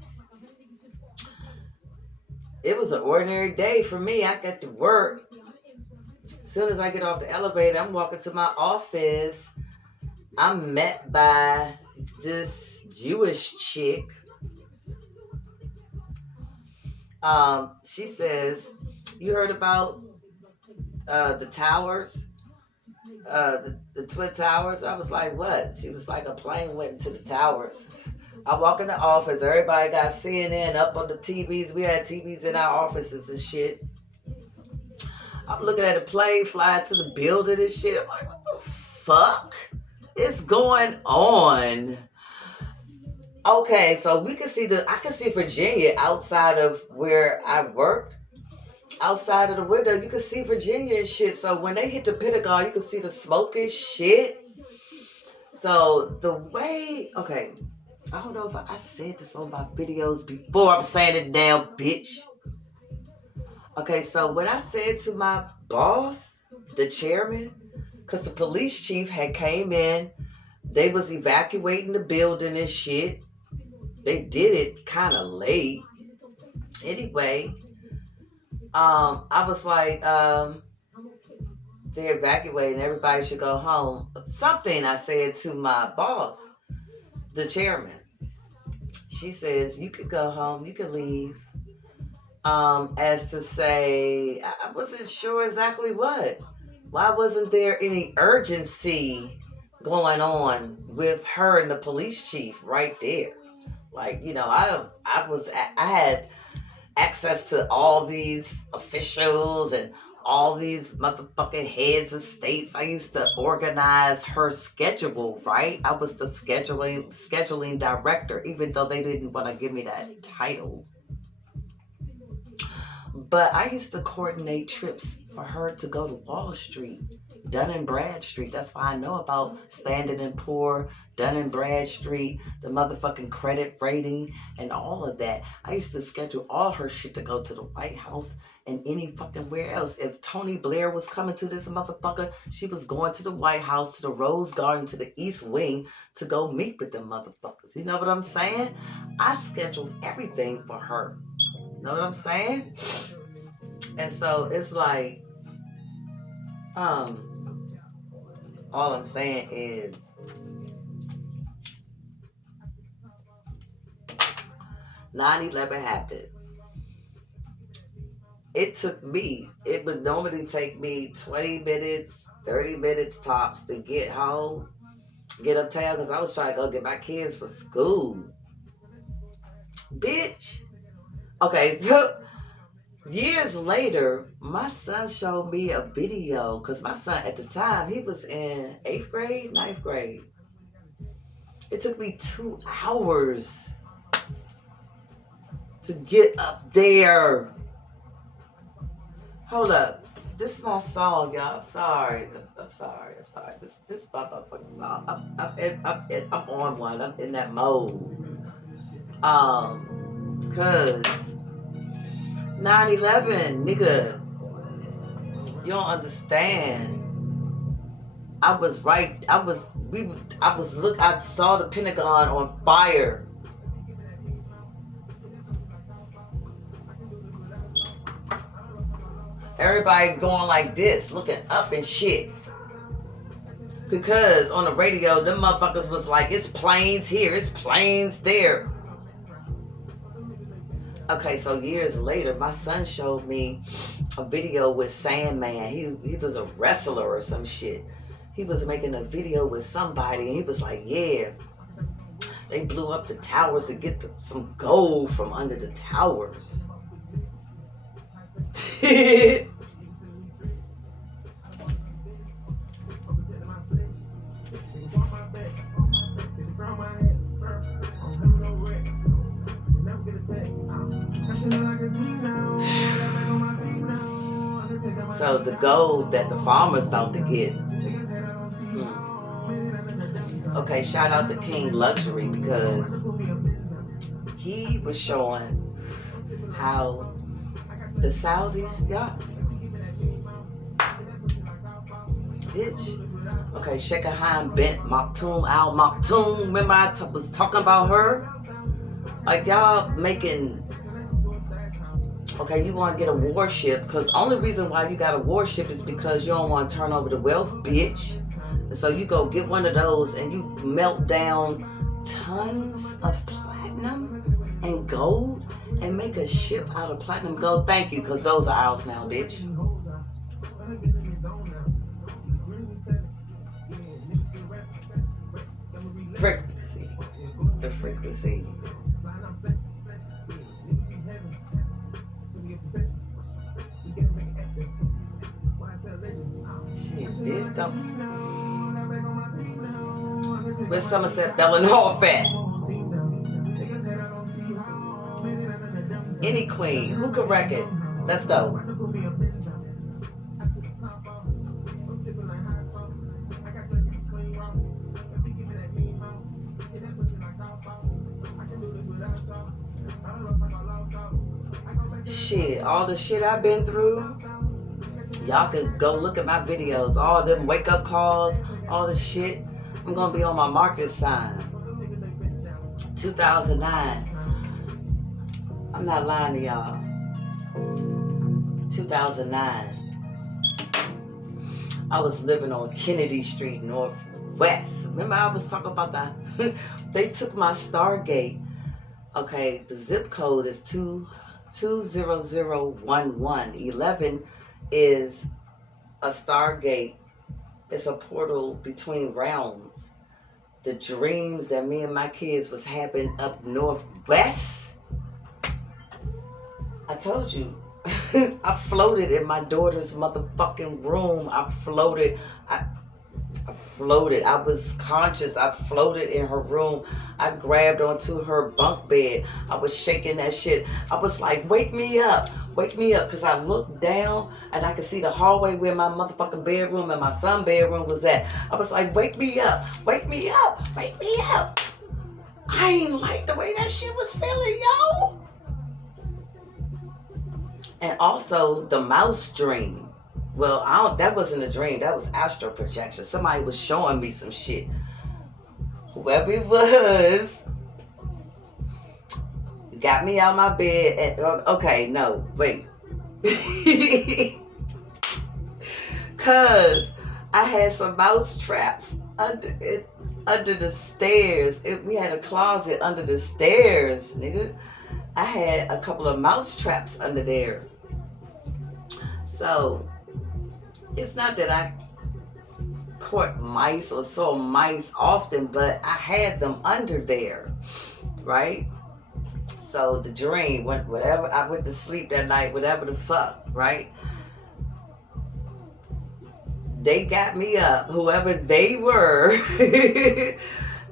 it was an ordinary day for me. I got to work. As soon as I get off the elevator, I'm walking to my office. I'm met by this Jewish chick. She says, "You heard about the towers? The Twin Towers?" I was like, "What?" She was like, "A plane went into the towers." I walk in the office. Everybody got CNN up on the TVs. We had TVs in our offices and shit. I'm looking at a plane flying to the building and shit. I'm like, what the fuck is going on? Okay, so we can see I can see Virginia outside of where I worked. Outside of the window, you can see Virginia and shit. So when they hit the Pentagon, you can see the smoke and shit. So the way, okay, I don't know if I said this on my videos before. I'm saying it now, bitch. Okay, so when I said to my boss, the chairman, because the police chief had came in, they was evacuating the building and shit. They did it kind of late. Anyway, I was like, they're evacuating, everybody should go home. Something I said to my boss, the chairman. She says, you could go home, you could leave. As to say, I wasn't sure exactly what. Why wasn't there any urgency going on with her and the police chief right there? Like, you know, I had access to all these officials and all these motherfucking heads of states. I used to organize her schedule, right? I was the scheduling director, even though they didn't want to give me that title. But I used to coordinate trips for her to go to Wall Street, Dun & Bradstreet. That's why I know about Standard & Poor, Dun & Bradstreet, the motherfucking credit rating, and all of that. I used to schedule all her shit to go to the White House and any fucking where else. If Tony Blair was coming to this motherfucker, she was going to the White House, to the Rose Garden, to the East Wing to go meet with them motherfuckers. You know what I'm saying? I scheduled everything for her. You know what I'm saying? And so it's like, all I'm saying is, 9/11 happened. It would normally take me 20 minutes, 30 minutes tops to get home, get uptown, because I was trying to go get my kids for school. Bitch. Okay, so years later, my son showed me a video, because my son at the time, he was in 8th grade, 9th grade. It took me 2 hours to get up there. Hold up. This is my song, y'all. I'm sorry. This is my motherfucking song. I'm on one. I'm in that mode. Cause 9/11, nigga, you don't understand. I saw the Pentagon on fire. Everybody going like this, looking up and shit. Because on the radio, them motherfuckers was like, it's planes here, it's planes there. Okay, so years later, my son showed me a video with Sandman. He was a wrestler or some shit. He was making a video with somebody, and he was like, yeah, they blew up the towers to get some gold from under the towers. So the gold that the farmer's about to get. Okay, shout out to King Luxury, because he was showing how the Saudis, yeah. Bitch. Okay, Shekhaim Bint Maktoum Al Maktoum. Remember I was talking about her? Like, y'all making Okay, you want to get a warship, because only reason why you got a warship is because you don't want to turn over the wealth, bitch. And so you go get one of those and you melt down tons of platinum and gold and make a ship out of platinum and gold. Thank you, because those are ours now, bitch. Frequency. The frequency. Shit, bitch. Where's Somerset Bellinghall at? Any queen. Who could wreck it? Let's go. Shit, all the shit I've been through, y'all can go look at my videos. All them wake up calls, all the shit. I'm gonna be on my market sign. 2009. I'm not lying to y'all. 2009. I was living on Kennedy Street, Northwest. Remember I was talking about that? They took my Stargate. Okay, the zip code is 20011. 11 is a Stargate. It's a portal between realms. The dreams that me and my kids was having up northwest. I told you. I floated in my daughter's motherfucking room. I floated. I floated. I was conscious. I floated in her room. I grabbed onto her bunk bed. I was shaking that shit. I was like, wake me up. Wake me up. Because I looked down and I could see the hallway where my motherfucking bedroom and my son's bedroom was at. I was like, wake me up. Wake me up. Wake me up. I ain't like the way that shit was feeling, yo. And also the mouse dream. Well, that wasn't a dream. That was astral projection. Somebody was showing me some shit. Whoever it was got me out of my bed. And, okay, no, wait. Because I had some mouse traps under the stairs. We had a closet under the stairs, nigga. I had a couple of mouse traps under there. So, it's not that I caught mice or saw mice often, but I had them under there, right? So the dream, whatever, I went to sleep that night, whatever the fuck, right? They got me up, whoever they were,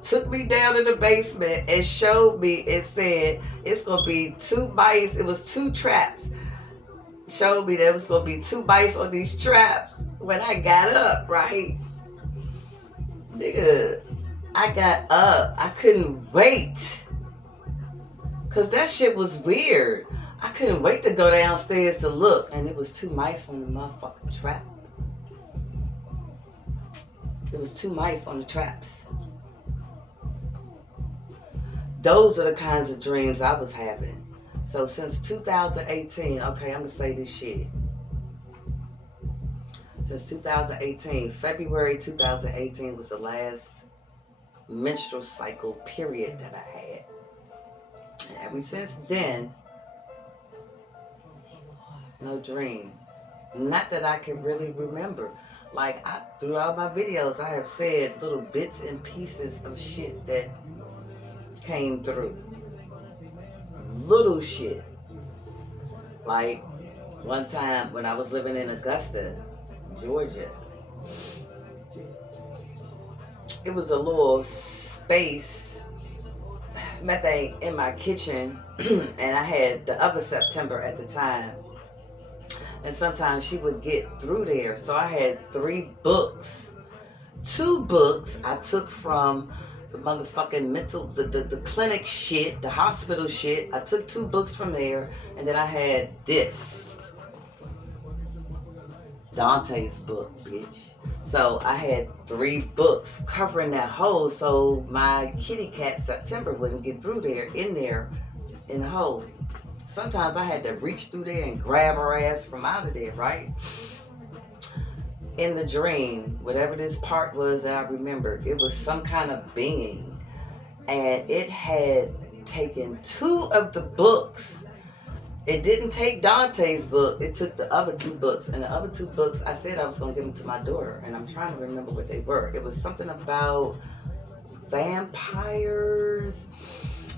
took me down in the basement and showed me, it said, it's going to be 2 mice, it was 2 traps. Showed me there was going to be 2 mice on these traps when I got up, right? Nigga, I got up. I couldn't wait. Because that shit was weird. I couldn't wait to go downstairs to look. And it was 2 mice on the motherfucking trap. It was 2 mice on the traps. Those are the kinds of dreams I was having. So since 2018, okay, I'm going to say this shit. Since 2018, February 2018 was the last menstrual cycle period that I had. And ever since then, no dreams. Not that I can really remember. Like, throughout my videos, I have said little bits and pieces of shit that came through. Little shit. Like, one time when I was living in Augusta, Georgia, it was a little space methane in my kitchen, and I had the other September at the time, and sometimes she would get through there. So I had 3 books. 2 books I took from the motherfucking the clinic shit, the hospital shit. I took 2 books from there, and then I had this. Dante's book, bitch. So I had 3 books covering that hole so my kitty cat September wouldn't get through there, in the hole. sometimes I had to reach through there and grab her ass from out of there, right? In the dream, whatever this part was that I remembered, it was some kind of being. And it had taken 2 of the books. It didn't take Dante's book. It took the other 2 books. And the other 2 books, I said I was going to give them to my daughter. And I'm trying to remember what they were. It was something about vampires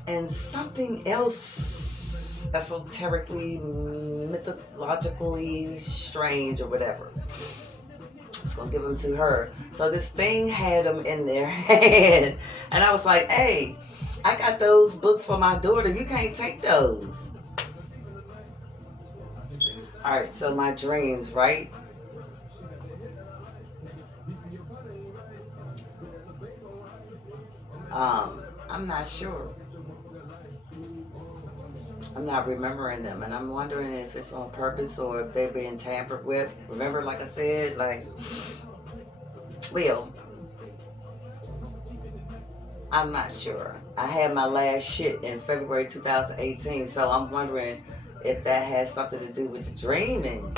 and something else esoterically, mythologically strange or whatever. I was going to give them to her. So this thing had them in their hand. And I was like, hey, I got those books for my daughter. You can't take those. Alright, so my dreams, right? I'm not sure. I'm not remembering them, and I'm wondering if it's on purpose or if they're being tampered with. Remember, like I said, like, well, I'm not sure. I had my last shit in February 2018, so I'm wondering if that has something to do with the dreaming.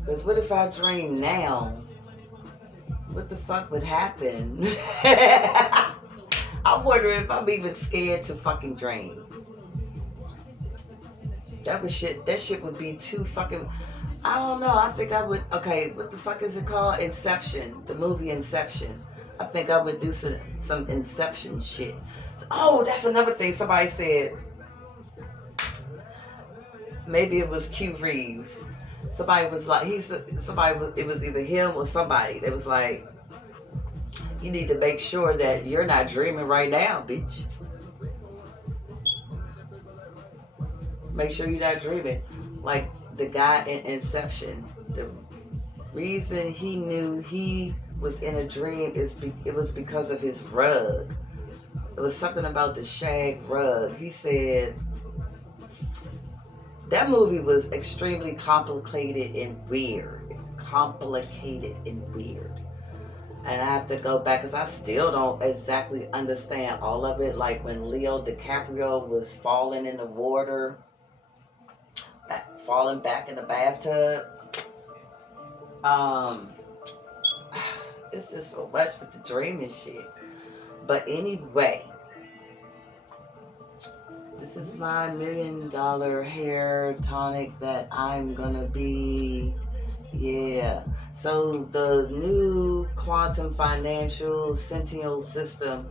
Because what if I dream now? What the fuck would happen? I'm wondering if I'm even scared to fucking dream. That shit would be too fucking... I don't know. I think I would... Okay, what the fuck is it called? Inception. The movie Inception. I think I would do some Inception shit. Oh, that's another thing somebody said. Maybe it was Q Reeves. Somebody was like, it was either him or somebody. It was like, you need to make sure that you're not dreaming right now, bitch. Make sure you're not dreaming. Like the guy in Inception. The reason he knew he was in a dream it was because of his rug. It was something about the shag rug. He said that movie was extremely complicated and weird. And I have to go back because I still don't exactly understand all of it. Like when Leo DiCaprio was falling in the water, falling back in the bathtub. It's just so much with the dreaming shit. But anyway, this is my $1 million hair tonic that I'm gonna be, yeah. So the new quantum financial centennial system,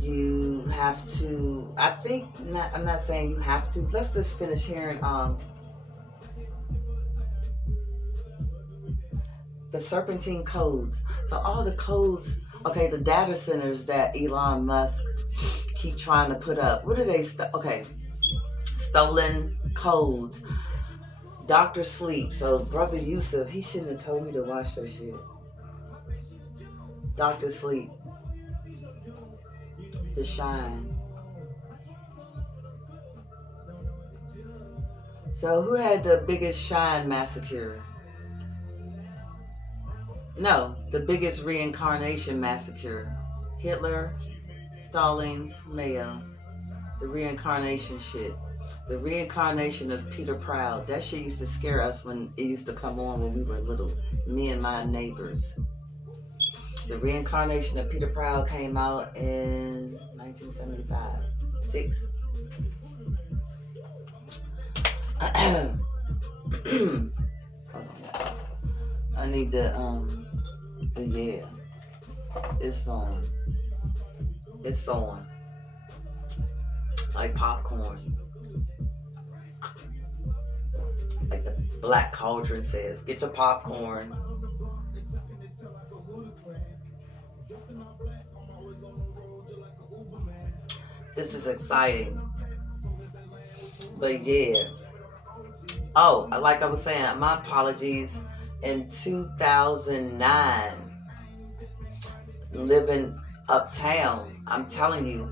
you have to, I'm not saying you have to, let's just finish hearing the serpentine codes. So all the codes, okay, the data centers that Elon Musk keep trying to put up. What are they? Stolen codes. Dr. Sleep. So Brother Yusuf, he shouldn't have told me to watch that shit. Dr. Sleep. The Shine. So who had the biggest Shine massacre? No, the biggest reincarnation massacre. Hitler, Stalin's, Mayo. The reincarnation shit. The reincarnation of Peter Proud. That shit used to scare us when it used to come on when we were little. Me and my neighbors. The reincarnation of Peter Proud came out in 1975. 6. Hold on. I need to, yeah. It's on. It's on. Like popcorn. Like the Black Cauldron says. Get your popcorn. This is exciting. But yeah. Oh, like I was saying, my apologies. In 2009, living uptown, I'm telling you,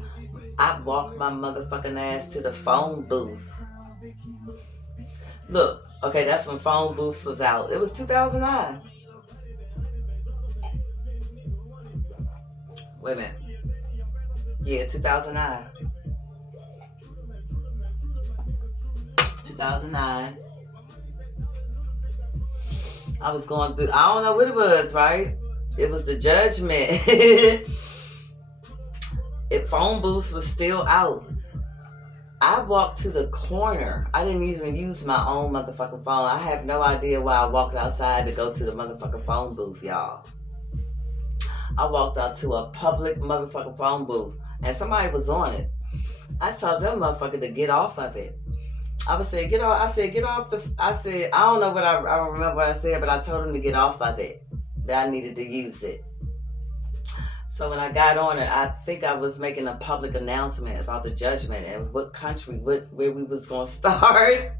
I walked my motherfucking ass to the phone booth. Look, okay, that's when phone booths was out. It was 2009. Wait a minute. Yeah, 2009. 2009. I was going through, I don't know what it was, right? It was the judgment. If phone booths was still out, I walked to the corner. I didn't even use my own motherfucking phone. I have no idea why I walked outside to go to the motherfucking phone booth, y'all. I walked out to a public motherfucking phone booth and somebody was on it. I told them motherfucker to get off of it. I was saying, get off. I said, get off the. I said, I don't know what I don't remember what I said, but I told them to get off of it. That I needed to use it. So when I got on it, I think I was making a public announcement about the judgment and what country, where we was gonna start.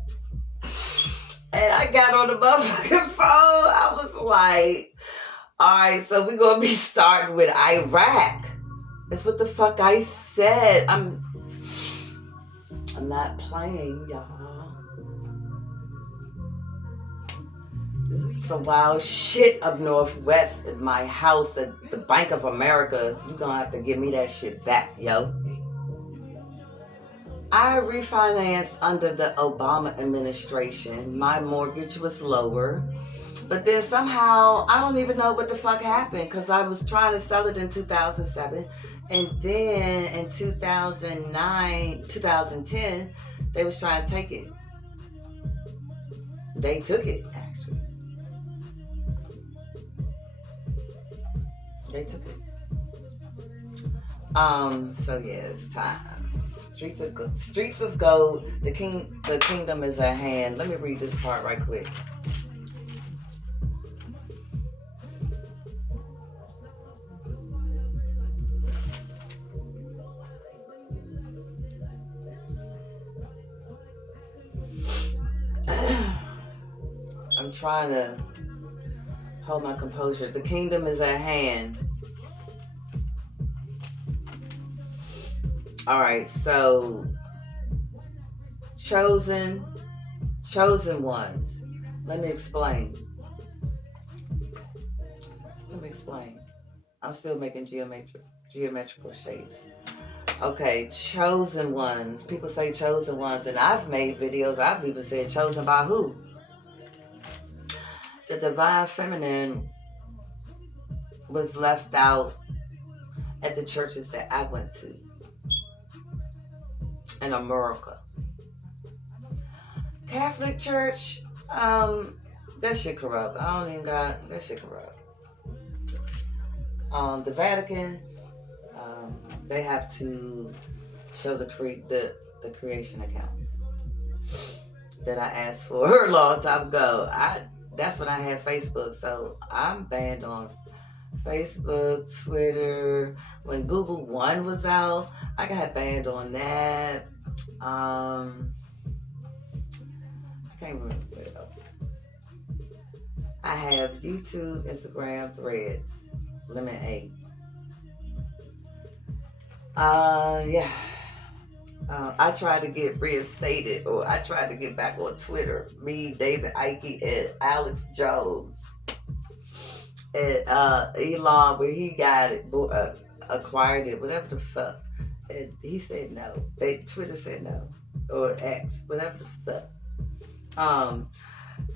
And I got on the motherfucking phone. I was like, all right, so we're gonna be starting with Iraq. That's what the fuck I said. I'm not playing, y'all. Some wild shit up northwest at my house at the Bank of America. You're gonna have to give me that shit back, yo. I refinanced under the Obama administration. My mortgage was lower. But then somehow, I don't even know what the fuck happened because I was trying to sell it in 2007. And then in 2010, they was trying to take it. They took it, actually. They took it. So yeah, it's time. Streets of Gold. The kingdom is at hand. Let me read this part right quick. I'm trying to hold my composure. The kingdom is at hand. All right, so chosen ones. Let me explain. I'm still making geometrical shapes. Okay, chosen ones. People say chosen ones, and I've made videos. I've even said chosen by who? The divine feminine was left out at the churches that I went to in America. Catholic Church, that shit corrupt. I don't even got that shit corrupt. The Vatican, they have to show the creation accounts that I asked for a long time ago. That's when I had Facebook, so I'm banned on Facebook, Twitter. When Google One was out, I got banned on that. I can't remember what else. I have YouTube, Instagram, Threads, Lemon 8. Yeah. I tried to get reinstated, or I tried to get back on Twitter. Me, David Icke, and Alex Jones. And Elon, where he got it, acquired it, whatever the fuck. And he said no. Twitter said no. Or X, whatever the fuck.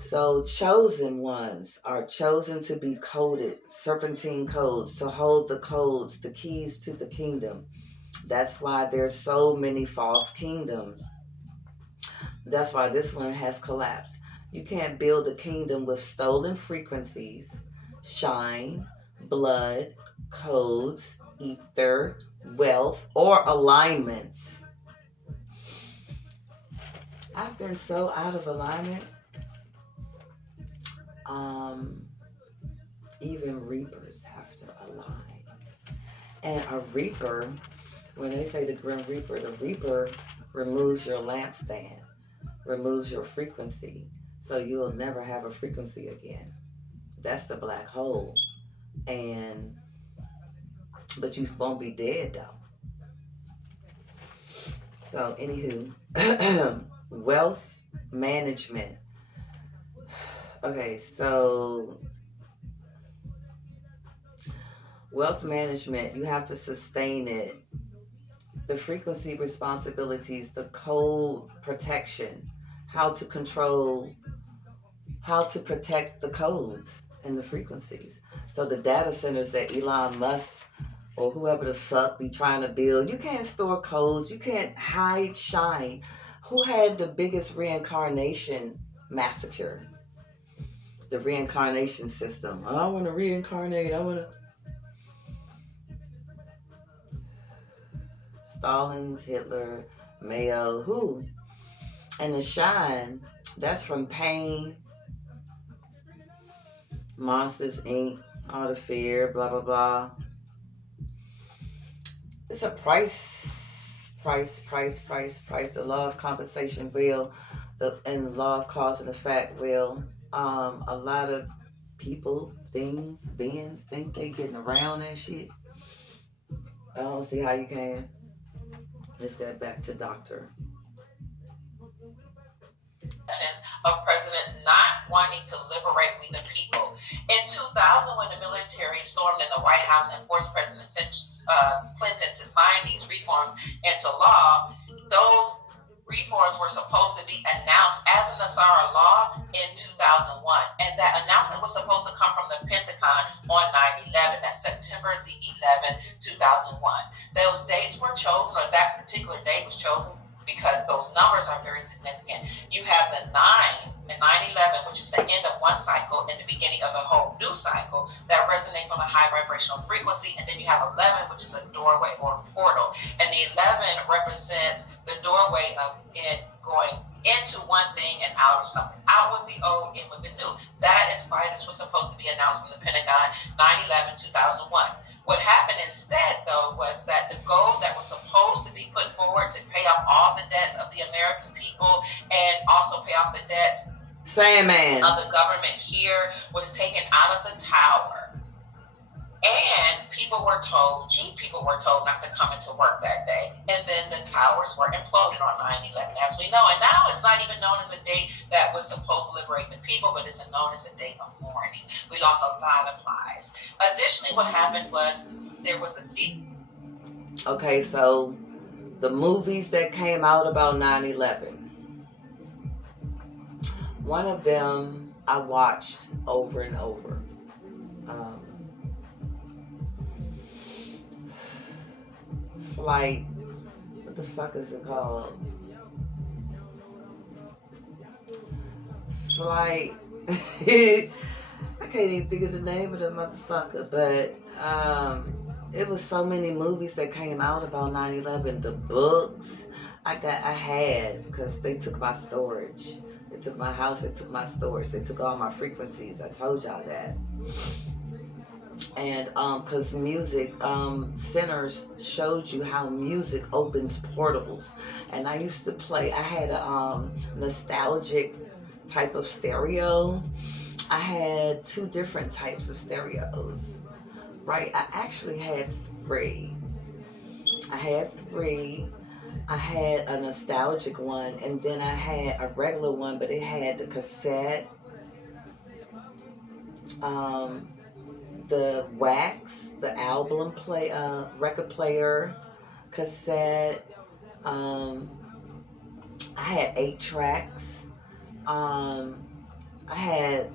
So chosen ones are chosen to be coded, serpentine codes, to hold the codes, the keys to the kingdom. That's why there's so many false kingdoms. That's why this one has collapsed. You can't build a kingdom with stolen frequencies, shine, blood, codes, ether, wealth, or alignments. I've been so out of alignment. Even reapers have to align. And a reaper, when they say the Grim Reaper, the Reaper removes your lampstand, removes your frequency, so you'll never have a frequency again. That's the black hole. But you won't be dead though. So anywho, wealth management. Okay, so wealth management, you have to sustain it. The frequency responsibilities, the code protection, how to control, how to protect the codes and the frequencies. So the data centers that Elon Musk or whoever the fuck be trying to build, you can't store codes, you can't hide shine. Who had the biggest reincarnation massacre? The reincarnation system. I want to reincarnate. I want to. Stalin's, Hitler, Mayo, who? And the shine, that's from Pain, Monsters Inc., All the Fear, blah, blah, blah. It's a price. The law of compensation will, and the law of cause and effect will. A lot of people, things, beings think they getting around that shit. I don't see how you can. Let's get back to Doctor. Of presidents not wanting to liberate we the people. In 2000, when the military stormed in the White House and forced President Clinton to sign these reforms into law, those reforms were supposed to be announced as an Asara law in 2001. And that announcement was supposed to come from the Pentagon on 9/11. That's September the 11th, 2001. Those dates were chosen, or that particular date was chosen, because those numbers are very significant. You have the 9 and 9/11, which is the end of one cycle and the beginning of a whole new cycle that resonates on a high vibrational frequency. And then you have 11, which is a doorway or a portal. And the 11 represents the doorway of it going into one thing and out of something. Out with the old, in with the new. That is why this was supposed to be announced from the Pentagon 9/11, 2001. What happened instead, though, was that the goal that was supposed to be put forward to pay off all the debts of the American people and also pay off the debts of the government here was taken out of the tower. And people were told, key people were told not to come into work that day. And then the towers were imploded on 9/11, as we know. And now it's not even known as a date that was supposed to liberate the people, but it's known as a day of mourning. We lost a lot of lives. Additionally, what happened was there was a seat. Okay, so the movies that came out about 9/11. One of them I watched over and over. Flight, what the fuck is it called? Flight, I can't even think of the name of the motherfucker, but it was so many movies that came out about 9/11. The books I had, because they took my storage. They took my house, they took my storage, they took all my frequencies. I told y'all that. And because music centers showed you how music opens portals. And I used to play, I had a nostalgic type of stereo. I had 2 different types of stereos, right? I actually had 3. I had a nostalgic one, and then I had a regular one, but it had the cassette, the wax, the album record player, cassette. I had 8 tracks. I had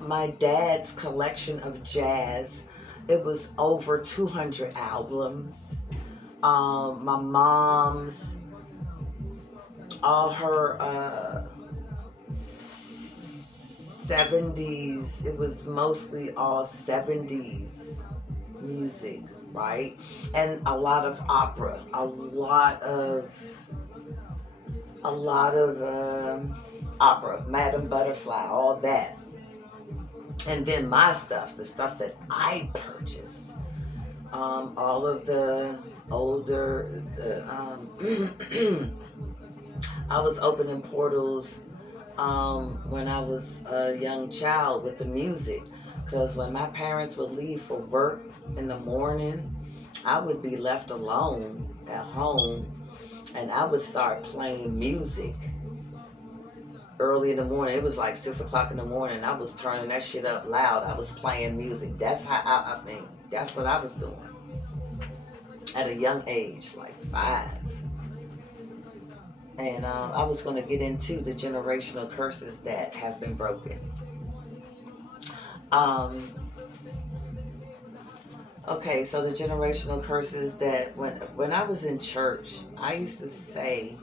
my dad's collection of jazz. It was over 200 albums. My mom's, all her 70s, it was mostly all 70s music, right? And a lot of opera, a lot of opera, Madame Butterfly, all that. And then my stuff, the stuff that I purchased, all of the older, I was opening portals when I was a young child with the music, because when my parents would leave for work in the morning, I would be left alone at home, and I would start playing music. early in the morning. It was like 6 o'clock in the morning. I was turning that shit up loud. I was playing music. That's how I mean, that's what I was doing at a young age, like 5. And I was going to get into the generational curses that have been broken. Okay, so the generational curses that when I was in church, I used to say,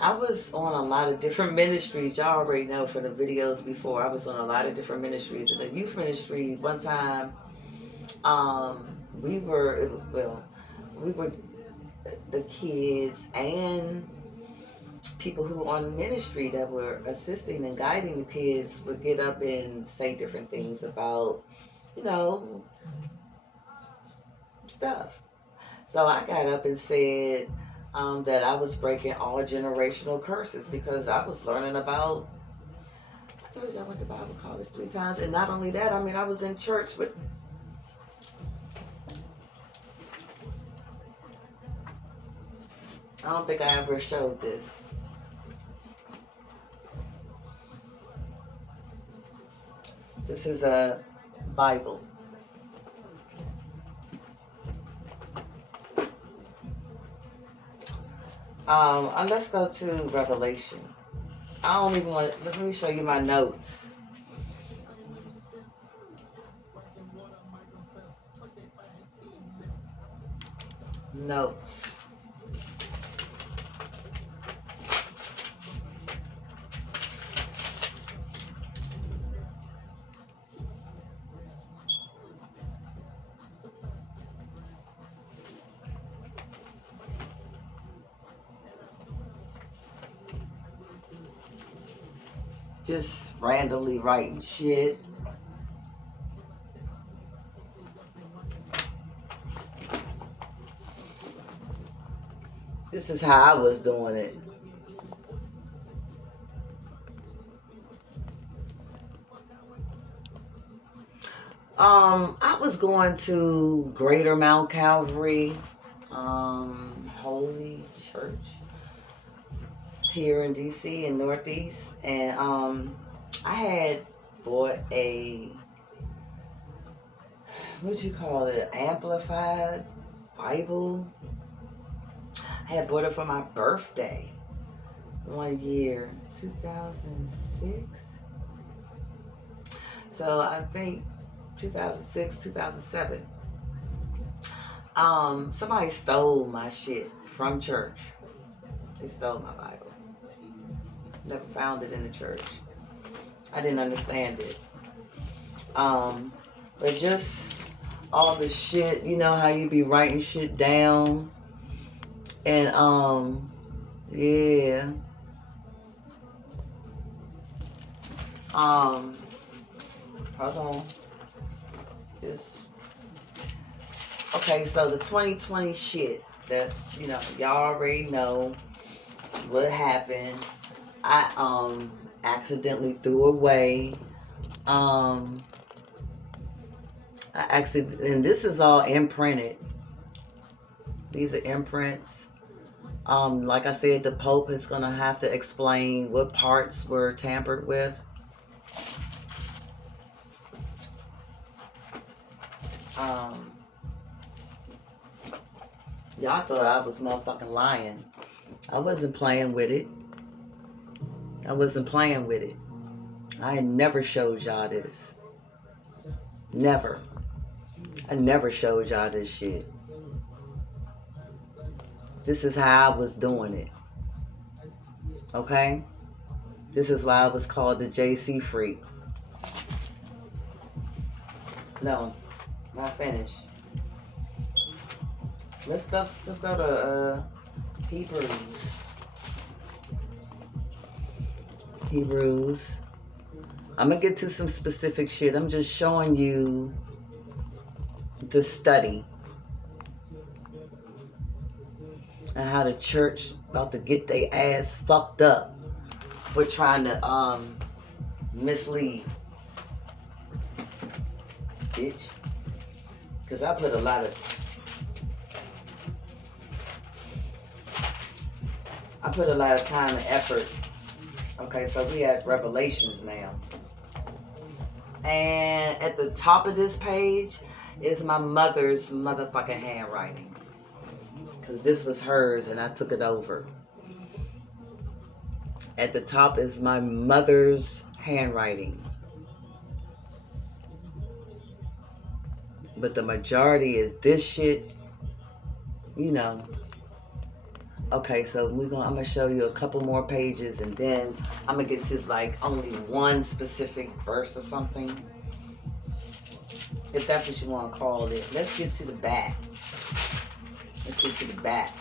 I was on a lot of different ministries. Y'all already know from the videos before, I was on a lot of different ministries. In the youth ministry, one time, we were the kids and people who were on ministry that were assisting and guiding the kids would get up and say different things about, you know, stuff. So I got up and said that I was breaking all generational curses because I was learning about, I told you I went to Bible college 3 times, and not only that, I mean, I was in church with, I don't think I ever showed this. This is a Bible. Let's go to Revelation. I don't even want, let me show you my notes. Notes. Just randomly writing shit. This is how I was doing it. I was going to Greater Mount Calvary, Holy Church here in DC in Northeast, and I had bought a, what you call it, amplified Bible. I had bought it for my birthday one year, 2006. So I think 2006, 2007. Somebody stole my shit from church. They stole my Bible. Never found it in the church. I didn't understand it. But just all the shit, you know how you be writing shit down. And, yeah. Hold on. Just, okay, so the 2020 shit that, you know, y'all already know what happened. I, accidentally threw away, and this is all imprinted. These are imprints. Like I said, the Pope is going to have to explain what parts were tampered with. Y'all thought I was motherfucking lying. I wasn't playing with it. I wasn't playing with it. I never showed y'all this. Never. I never showed y'all this shit. This is how I was doing it. Okay? This is why I was called the JC Freak. No, not finished. Let's go to Hebrews. Hebrews. I'm gonna get to some specific shit. I'm just showing you the study and how the church about to get their ass fucked up for trying to mislead. Bitch. Because I put a lot of time and effort Okay, so we at Revelations now. And at the top of this page is my mother's motherfucking handwriting. Because this was hers and I took it over. At the top is my mother's handwriting. But the majority is this shit, you know. Okay, so I'm gonna show you a couple more pages and then I'm gonna get to like only one specific verse or something. If that's what you want to call it. Let's get to the back. Let's get to the back.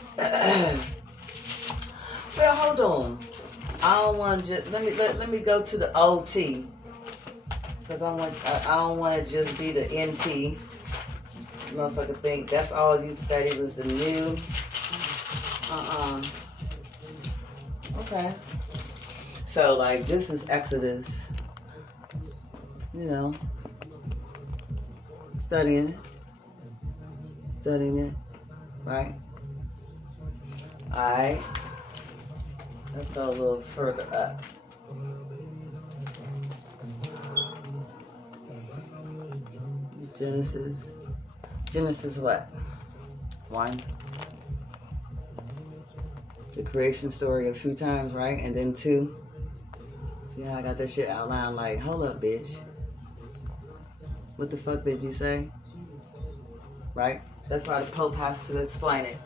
Well, hold on. I don't want to just let me go to the OT because I don't want to just be the NT. Motherfucker think that's all you studied was the new. Okay. So like this is Exodus. You know. Studying it, right? Alright. Let's go a little further up. Genesis what? 1. The creation story a few times, right? And then 2. Yeah, I got that shit outlined like, hold up, bitch. What the fuck did you say? Right? That's why the Pope has to explain it.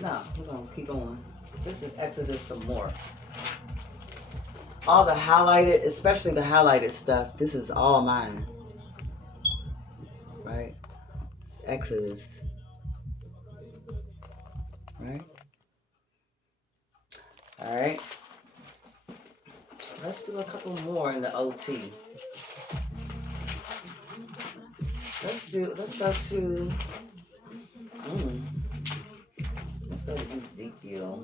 No, we're going to keep on. This is Exodus some more. All the highlighted, especially the highlighted stuff, this is all mine. Right? It's Exodus. Right? Alright. Let's do a couple more in the OT. Let's go to Ezekiel.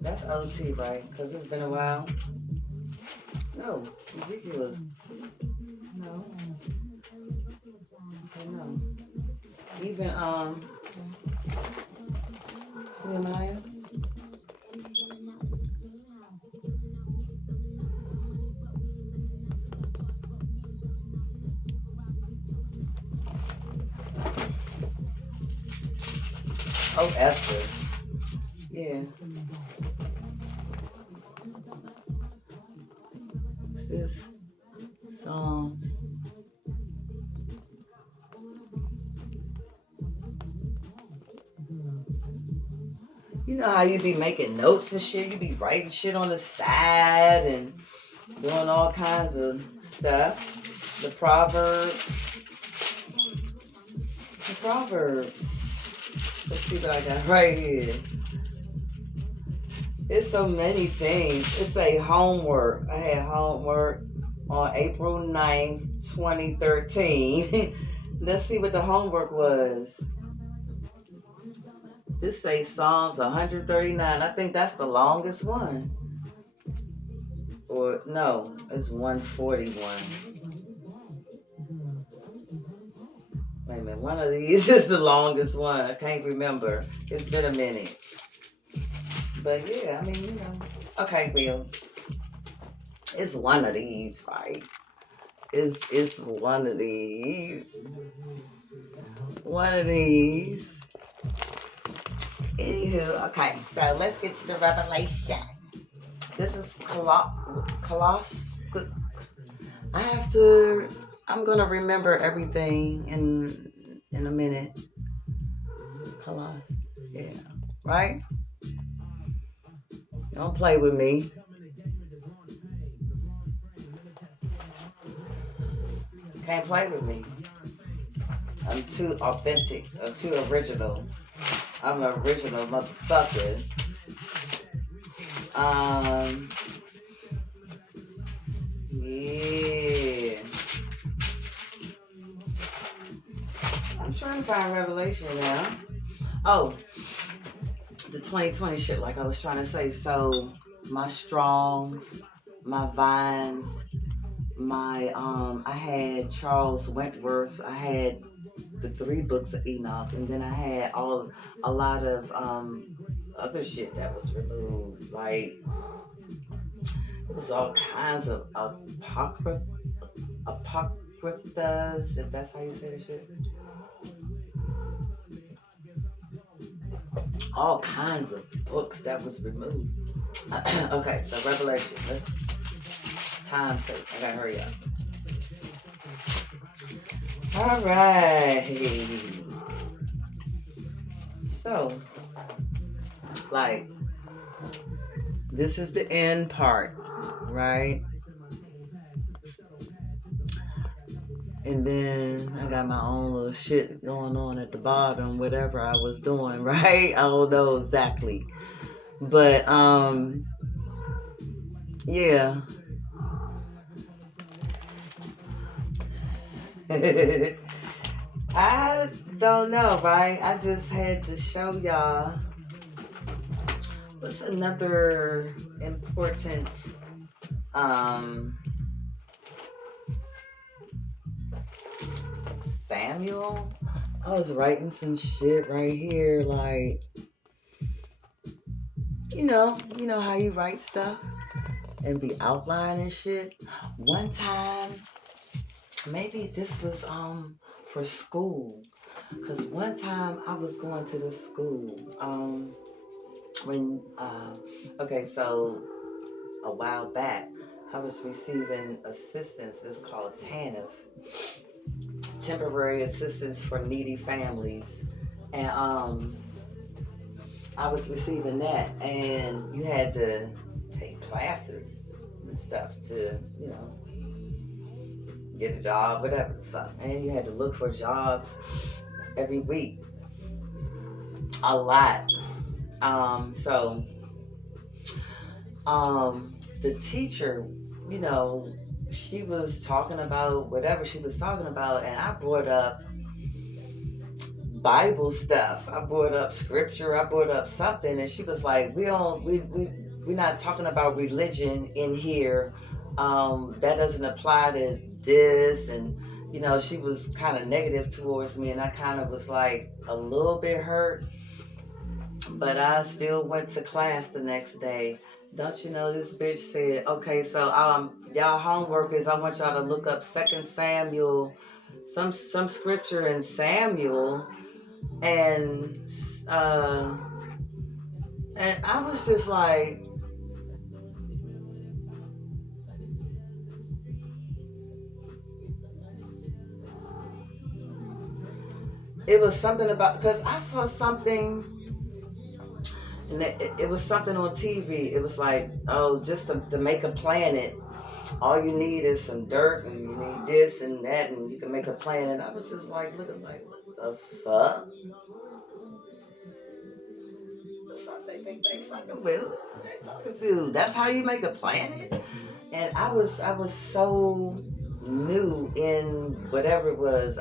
That's OT, right? Because it's been a while. No, Ezekiel is no. Okay, no. Even Nehemiah. Oh, Esther. Yeah. What's this? Psalms. You know how you be making notes and shit? You be writing shit on the side and doing all kinds of stuff. The Proverbs. Let's see what I got right here. It's so many things. It's a homework. I had homework on April 9th, 2013. Let's see what the homework was. This says Psalms 139. I think that's the longest one. Or no, it's 141. Wait a minute, one of these is the longest one. I can't remember. It's been a minute. But yeah, I mean, you know. Okay, Bill. It's one of these, right? It's one of these. One of these. Anywho, okay, so let's get to the revelation. This is Coloss. I'm gonna remember everything in a minute. Coloss, yeah, right? Don't play with me. Can't play with me. I'm too authentic. I'm too original. I'm an original motherfucker. Yeah. I'm trying to find Revelation now. Oh, the 2020 shit, like I was trying to say. So, my Strongs, my Vines, my, I had Charles Wentworth, I had the 3 books of Enoch, and then I had a lot of other shit that was removed. Like, it was all kinds of apocryphas, if that's how you say that shit. All kinds of books that was removed. Okay, so Revelation. Let's time's sake. I gotta hurry up. All right. So, like, this is the end part, right? And then I got my own little shit going on at the bottom, whatever I was doing, right? I don't know exactly. But, yeah. I don't know, right? I just had to show y'all what's another important Samuel. I was writing some shit right here, like, you know how you write stuff and be outlining shit. One time, maybe this was for school, because one time I was going to the school okay, so a while back I was receiving assistance. It's called TANF, Temporary Assistance for Needy Families, and I was receiving that, and you had to take classes and stuff to, get a job, whatever the fuck. And you had to look for jobs every week. A lot. So the teacher, she was talking about whatever she was talking about, and I brought up Bible stuff. I brought up scripture. I brought up something, and she was like, we're not talking about religion in here. That doesn't apply to this. And, she was kind of negative towards me, and I kind of was like a little bit hurt. But I still went to class the next day. Don't you know, this bitch said, okay, so y'all homework is I want y'all to look up 2 Samuel, some scripture in Samuel, and I was just like, it was something about, because I saw something, and it was something on TV. It was like, just to make a planet, all you need is some dirt, and you need this and that, and you can make a planet. And I was just like, looking like, what the fuck? What the fuck they think they fucking with? They talking to? That's how you make a planet? And I was so new in whatever it was,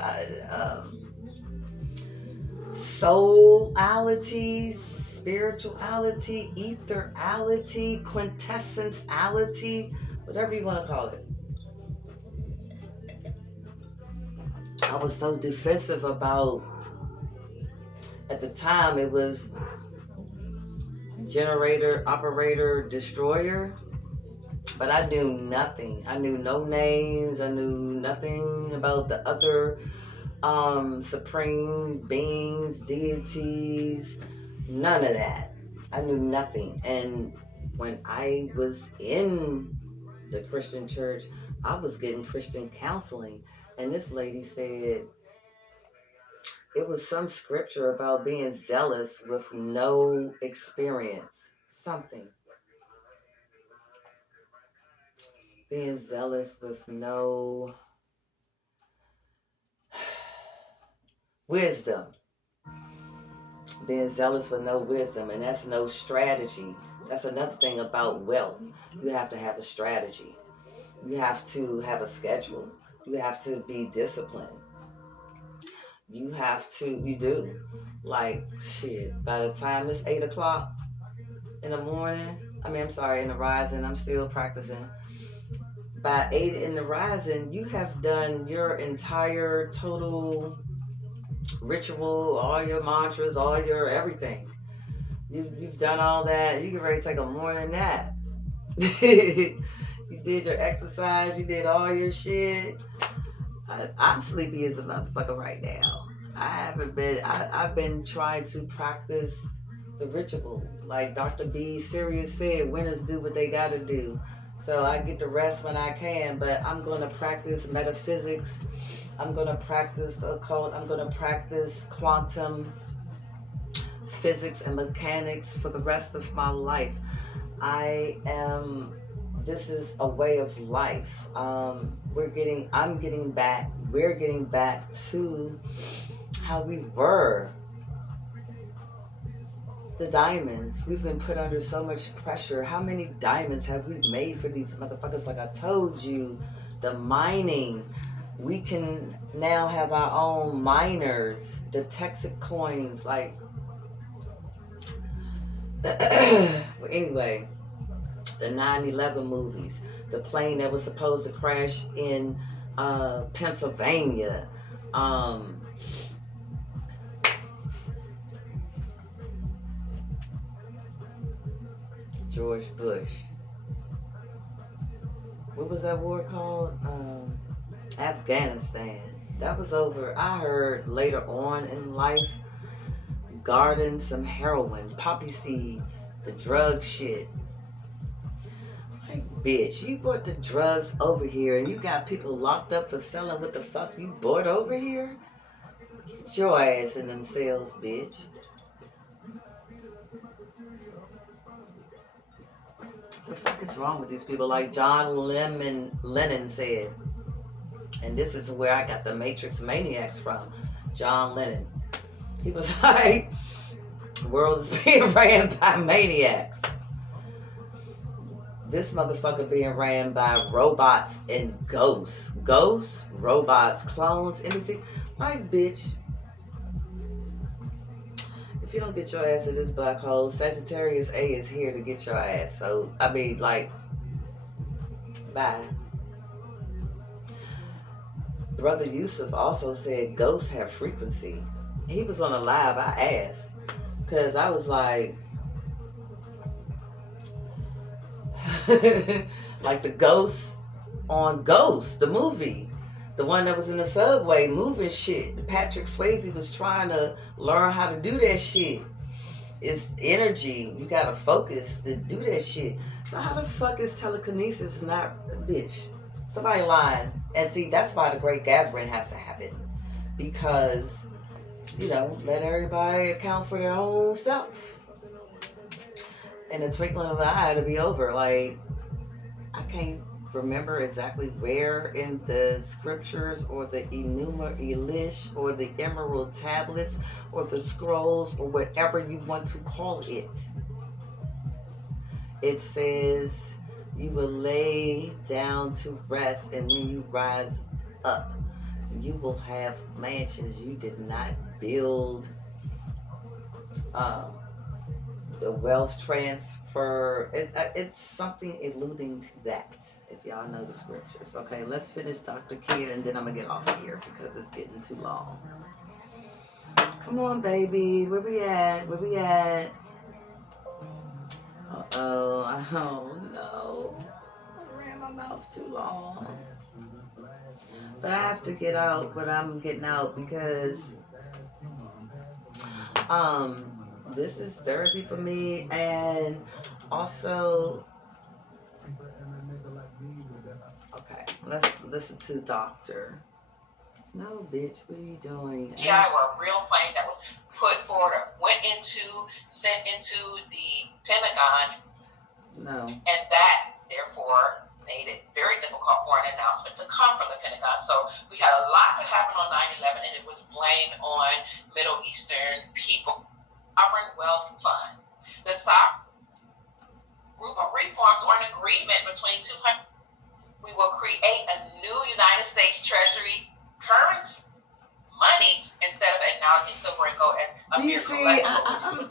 soulalities, spirituality, etherality, quintessenceality, whatever you want to call it. I was so defensive about, at the time it was generator, operator, destroyer, but I knew nothing. I knew no names. I knew nothing about the other supreme beings, deities, none of that. I knew nothing. And when I was in the Christian church, I was getting Christian counseling, and this lady said it was some scripture about being zealous with no experience, something. Being zealous with no wisdom. Being zealous with no wisdom, and that's no strategy. That's another thing about wealth. You have to have a strategy. You have to have a schedule. You have to be disciplined. You do. Like, shit, by the time it's 8 o'clock in the morning, in the rising, I'm still practicing. By 8 in the rising, you have done your entire total ritual, all your mantras, all your everything. You've done all that. You can ready to take a morning nap. You did your exercise. You did all your shit. I'm sleepy as a motherfucker right now. I've been trying to practice the ritual. Like Dr. B. Sirius said, winners do what they gotta do. So I get to rest when I can, but I'm going to practice metaphysics. I'm going to practice occult. I'm going to practice quantum physics and mechanics for the rest of my life. This is a way of life. We're getting back to how we were. The diamonds. We've been put under so much pressure. How many diamonds have we made for these motherfuckers? Like I told you, the mining. We can now have our own miners. The Texas coins. Like, well, anyway, the 9/11 movies. The plane that was supposed to crash in Pennsylvania. George Bush. What was that war called? Afghanistan. That was over. I heard later on in life, garden some heroin, poppy seeds, the drug shit. Like, bitch, you brought the drugs over here and you got people locked up for selling what the fuck you brought over here? Get your ass in them cells, bitch. What the fuck is wrong with these people? Like John Lennon said, and this is where I got the Matrix Maniacs from. John Lennon. He was like, the world is being ran by maniacs. This motherfucker being ran by robots and ghosts. Ghosts, robots, clones, NBC. Like, bitch. If you don't get your ass to this black hole, Sagittarius A is here to get your ass. So, I mean, like, bye. Brother Yusuf also said ghosts have frequency. He was on a live. I asked. Because I was like, like the ghost on Ghost, the movie. The one that was in the subway moving shit. Patrick Swayze was trying to learn how to do that shit. It's energy. You gotta focus to do that shit. So how the fuck is telekinesis not a bitch? Somebody lying. And see, that's why the Great Gathering has to happen. Because, you know, let everybody account for their own self. In the twinkling of an eye, it'll be over. Like, I can't remember exactly where in the scriptures or the Enuma Elish or the Emerald Tablets or the scrolls or whatever you want to call it. It says you will lay down to rest, and when you rise up, you will have mansions you did not build. The wealth transfer, it's something alluding to that, if y'all know the scriptures. Okay, let's finish Dr. Kia, and then I'm going to get off of here because it's getting too long. Come on, baby. Where we at? Where we at? Uh-oh. Oh, no. I ran my mouth too long. But I have to get out, but I'm getting out because this is therapy for me, and also, okay, let's listen to Doctor. No, bitch, what are you doing? GI were a real plane that was put forward, sent into the Pentagon. No. And that, therefore, made it very difficult for an announcement to come from the Pentagon. So we had a lot to happen on 9/11, and it was blamed on Middle Eastern people. Sovereign Wealth Fund. The sovereign group of reforms or an agreement between 200. We will create a new United States Treasury currency, money, instead of acknowledging silver and gold as a see,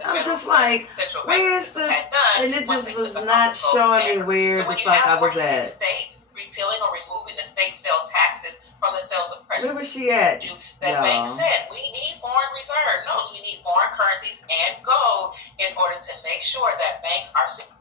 I'm just like, where's the, and it just was not showing me where the fuck I was at. States repealing or removing the state sale taxes from the sales of precious. Where was she at? That makes sense. We need foreign reserve notes. We need foreign currencies and gold in order to make sure that banks are secure.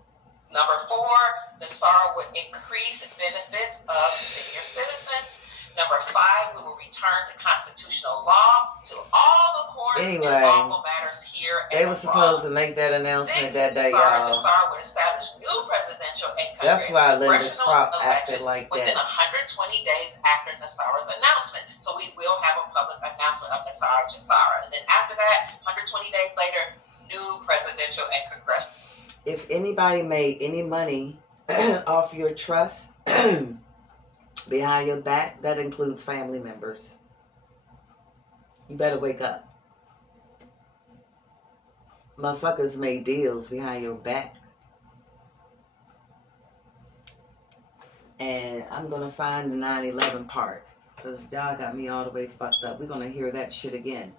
Number 4, the SAR would increase benefits of senior citizens. Number 5, we will return to constitutional law to all the courts Anyway, and lawful matters here. They were supposed to make that announcement 6, that day, SAR y'all. would establish new presidential and That's why Linda congressional Crop acted elections like within that. 120 days after Nassara's announcement. So we will have a public announcement of Nassara Jassara. And then after that, 120 days later, new presidential and congressional. If anybody made any money off your trust behind your back, that includes family members. You better wake up. Motherfuckers made deals behind your back. And I'm going to find the 9/11 part, because y'all got me all the way fucked up. We're going to hear that shit again.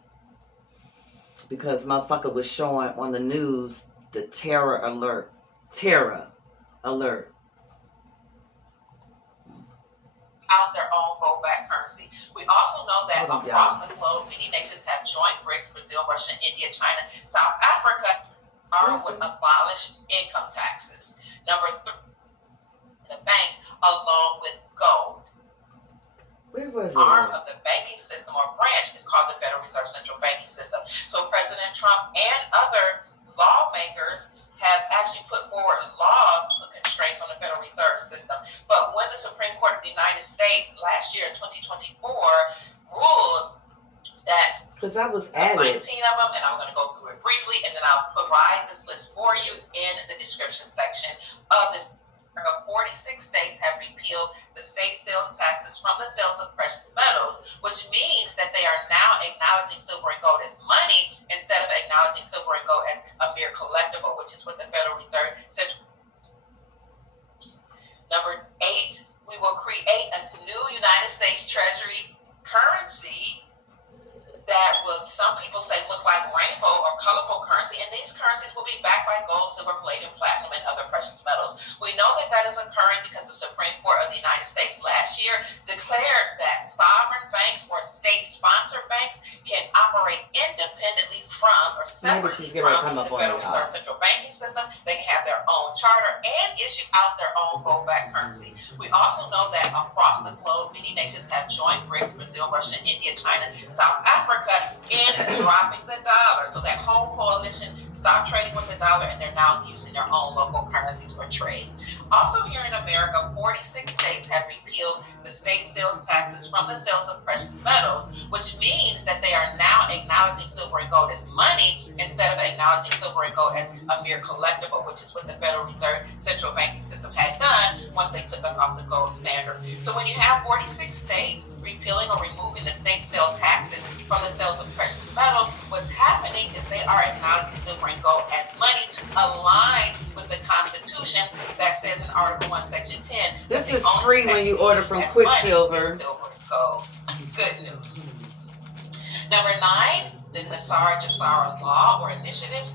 Because motherfucker was showing on the news the terror alert. Terror alert. Out their own gold-backed currency. We also know that Hold on, across y'all. the globe, many nations have joined BRICS: Brazil, Russia, India, China, South Africa, would abolish income taxes. Number 3, the banks, along with gold. Where was it? Arm of the banking system or branch is called the Federal Reserve Central Banking System. So President Trump and other lawmakers have actually put forward laws to put constraints on the Federal Reserve System. But when the Supreme Court of the United States last year in 2024 ruled that Because I was 19 at it. of them, and I'm going to go through it briefly, and then I'll provide this list for you in the description section of this. 46 states have repealed the state sales taxes from the sales of precious metals, which means that they are now acknowledging silver and gold as money instead of acknowledging silver and gold as a mere collectible, which is what the Federal Reserve Central. Number 8, we will create a new United States Treasury currency that will, some people say, look like rainbow or colorful currency, and these currencies will be backed by gold, silver, palladium, platinum, and other precious metals. We know that that is occurring because the Supreme Court of the United States last year declared that sovereign banks or state-sponsored banks can operate independently from or separately from the Federal Reserve Central Banking System. They can have their own charter and issue out their own gold-backed currency. We also know that across the globe, many nations have joined BRICS: Brazil, Russia, India, China, South Africa, in dropping the dollar. So that whole coalition stopped trading with the dollar, and they're now using their own local currencies for trade. Also here in America, 46 states have repealed the state sales taxes from the sales of precious metals, which means that they are now acknowledging silver and gold as money instead of acknowledging silver and gold as a mere collectible, which is what the Federal Reserve Central Banking System had done once they took us off the gold standard. So when you have 46 states repealing or removing the state sales taxes from the sales of precious metals, what's happening is they are acknowledging silver and gold as money to align with the Constitution that says in Article 1, Section 10. This is free when you order from Quicksilver. Silver and gold. Good news. Number 9, the Nassara Jassara Law or initiates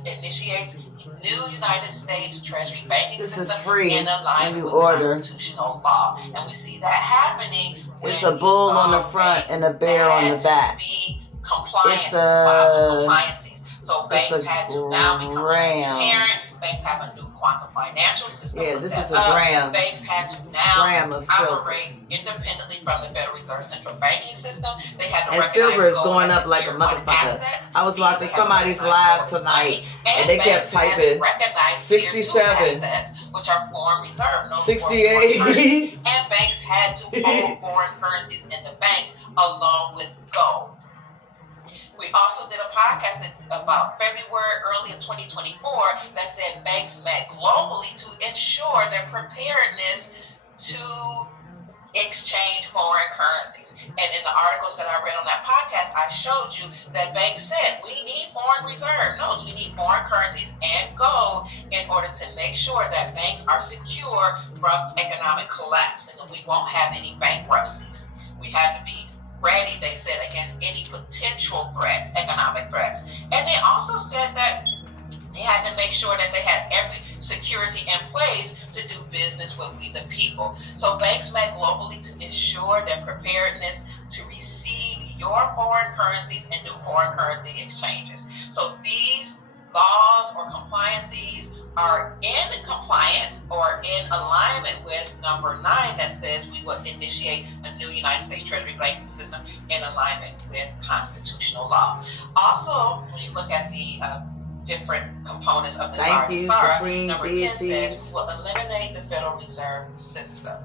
new United States Treasury banking This system is free in alignment when you with order. constitutional law. And we see that happening when It's a bull you on the saw front banks and a bear on the that back. be compliant It's with Basel compliances. So it's banks a had to now become gram. transparent. Banks have a new quantum financial system. Yeah, Look this that is a up. gram. Banks had to now Gram of silver. operate independently from the Federal Reserve Central Banking System. They had to And recognize silver is gold going as up like a tier 1 motherfucker. asset. I was watching They had to somebody's recognize live gold as tonight, money. and they kept banks had to typing recognize tier 2 67, assets, which are foreign reserve notes, 68. and banks had to hold foreign currencies in the banks along with gold. We also did a podcast about February early of 2024 that said banks met globally to ensure their preparedness to exchange foreign currencies. And in the articles that I read on that podcast, I showed you that banks said we need foreign reserve notes, we need foreign currencies and gold in order to make sure that banks are secure from economic collapse and that we won't have any bankruptcies. We have to be ready, they said, against any potential threats, economic threats. And they also said that they had to make sure that they had every security in place to do business with we the people. So banks met globally to ensure their preparedness to receive your foreign currencies and do foreign currency exchanges. So these laws or compliances are in compliance or in alignment with number 9 that says we will initiate a new United States Treasury banking system in alignment with constitutional law. Also, when you look at the different components of the Thank you, Supreme number 10 says deities. we will eliminate the Federal Reserve System.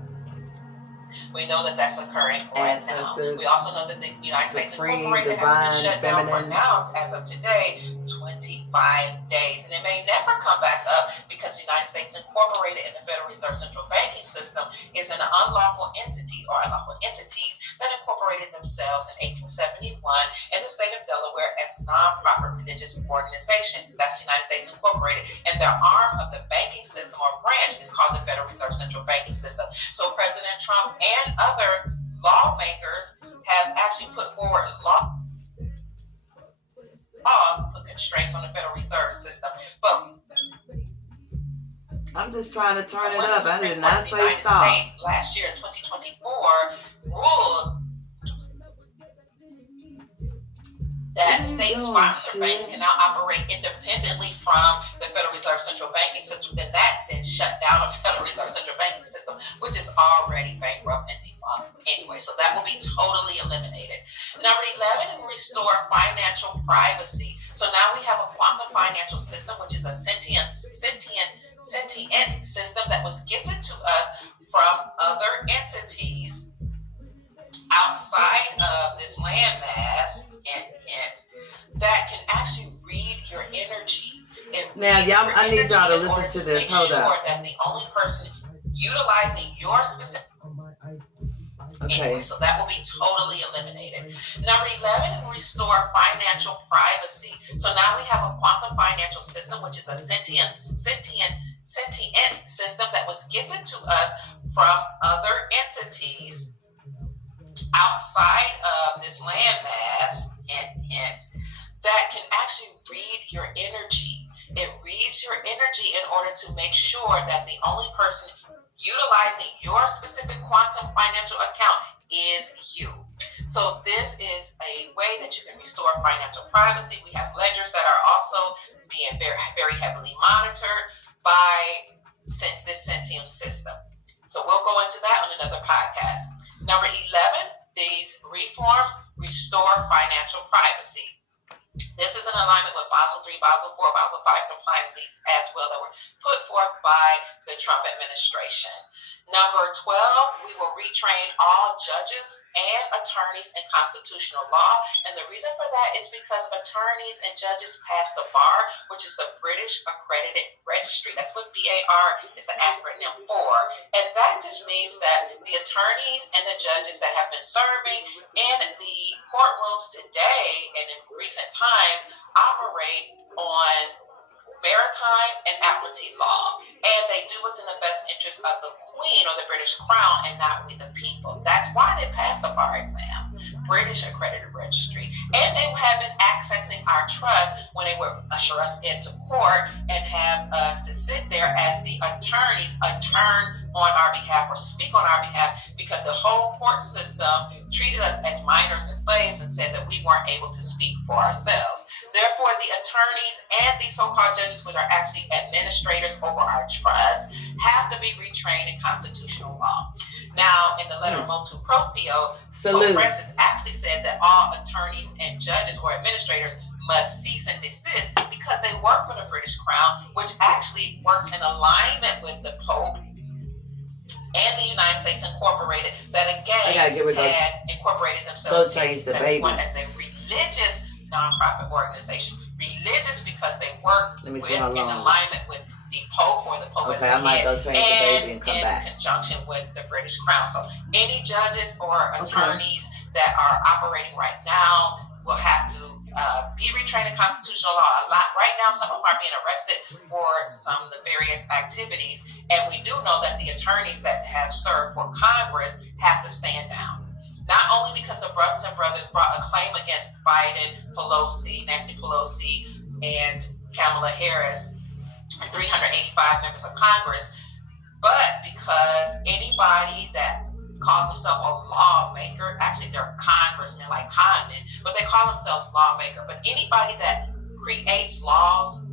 We know that that's occurring right now. We also know that the United States Incorporated has been shut down for now, as of today, 25 days. And it may never come back up because the United States Incorporated and the Federal Reserve Central Banking System is an unlawful entity or unlawful entities that incorporated themselves in 1871 in the state of Delaware as non-profit religious organization. That's the United States Incorporated. And their arm of the banking system or branch is called the Federal Reserve Central Banking System. So President Trump and other lawmakers have actually put forward laws to put constraints on the Federal Reserve System. But I'm just trying to turn it when up. the I Supreme did Court not of the say United stop. States last year in 2024 ruled that state-sponsored banks can now operate independently from the Federal Reserve Central Banking System, then that shut down the Federal Reserve Central Banking System, which is already bankrupt and defunct anyway. So that will be totally eliminated. Number 11, restore financial privacy. So now we have a quantum financial system, which is a sentient system that was gifted to us from other entities outside of this landmass that can actually read your energy. Now, y'all, I need y'all to listen to this. Hold up. That the only person utilizing your specific. Okay. Anyway, so that will be totally eliminated. Number 11, restore financial privacy. So now we have a quantum financial system, which is a sentient system that was gifted to us from other entities outside of this landmass, that can actually read your energy. It reads your energy in order to make sure that the only person utilizing your specific quantum financial account is you. So this is a way that you can restore financial privacy. We have ledgers that are also being very, very heavily monitored by this sentient system. So we'll go into that on another podcast. Number 11, these reforms restore financial privacy. This is in alignment with Basel III, Basel IV, Basel V compliances as well that were put forth by the Trump administration. Number 12, we will retrain all judges and attorneys in constitutional law. And the reason for that is because attorneys and judges pass the bar, which is the British Accredited Registry. That's what BAR is the acronym for. And that just means that the attorneys and the judges that have been serving in the courtrooms today and in recent times operate on maritime and admiralty law, and they do what's in the best interest of the Queen or the British Crown and not we the people. That's why they passed the bar exam, British Accredited Registry. And they have been accessing our trust when they would usher us into court and have us to sit there as the attorneys attorn on our behalf or speak on our behalf, because the whole court system treated us as minors and slaves and said that we weren't able to speak for ourselves. Therefore, the attorneys and these so-called judges, which are actually administrators over our trust, have to be retrained in constitutional law. Now, in the letter Motu Proprio, Pope Francis actually said that all attorneys and judges or administrators must cease and desist because they work for the British Crown, which actually works in alignment with the Pope and the United States Incorporated, that again had incorporated themselves in 1871 as a religious nonprofit organization. Religious because they work in alignment with the Pope or the Pope as the head, and in conjunction with the British Crown. So any judges or attorneys that are operating right now will have to be retrained in constitutional law. Right now, some of them are being arrested for some of the various activities, and we do know that the attorneys that have served for Congress have to stand down. Not only because the brothers and brothers brought a claim against Biden, Pelosi, Nancy Pelosi, and Kamala Harris, and 385 members of Congress, but because anybody that calls themselves a lawmaker, actually they're congressmen like Congress, they call themselves lawmaker, but anybody that creates laws,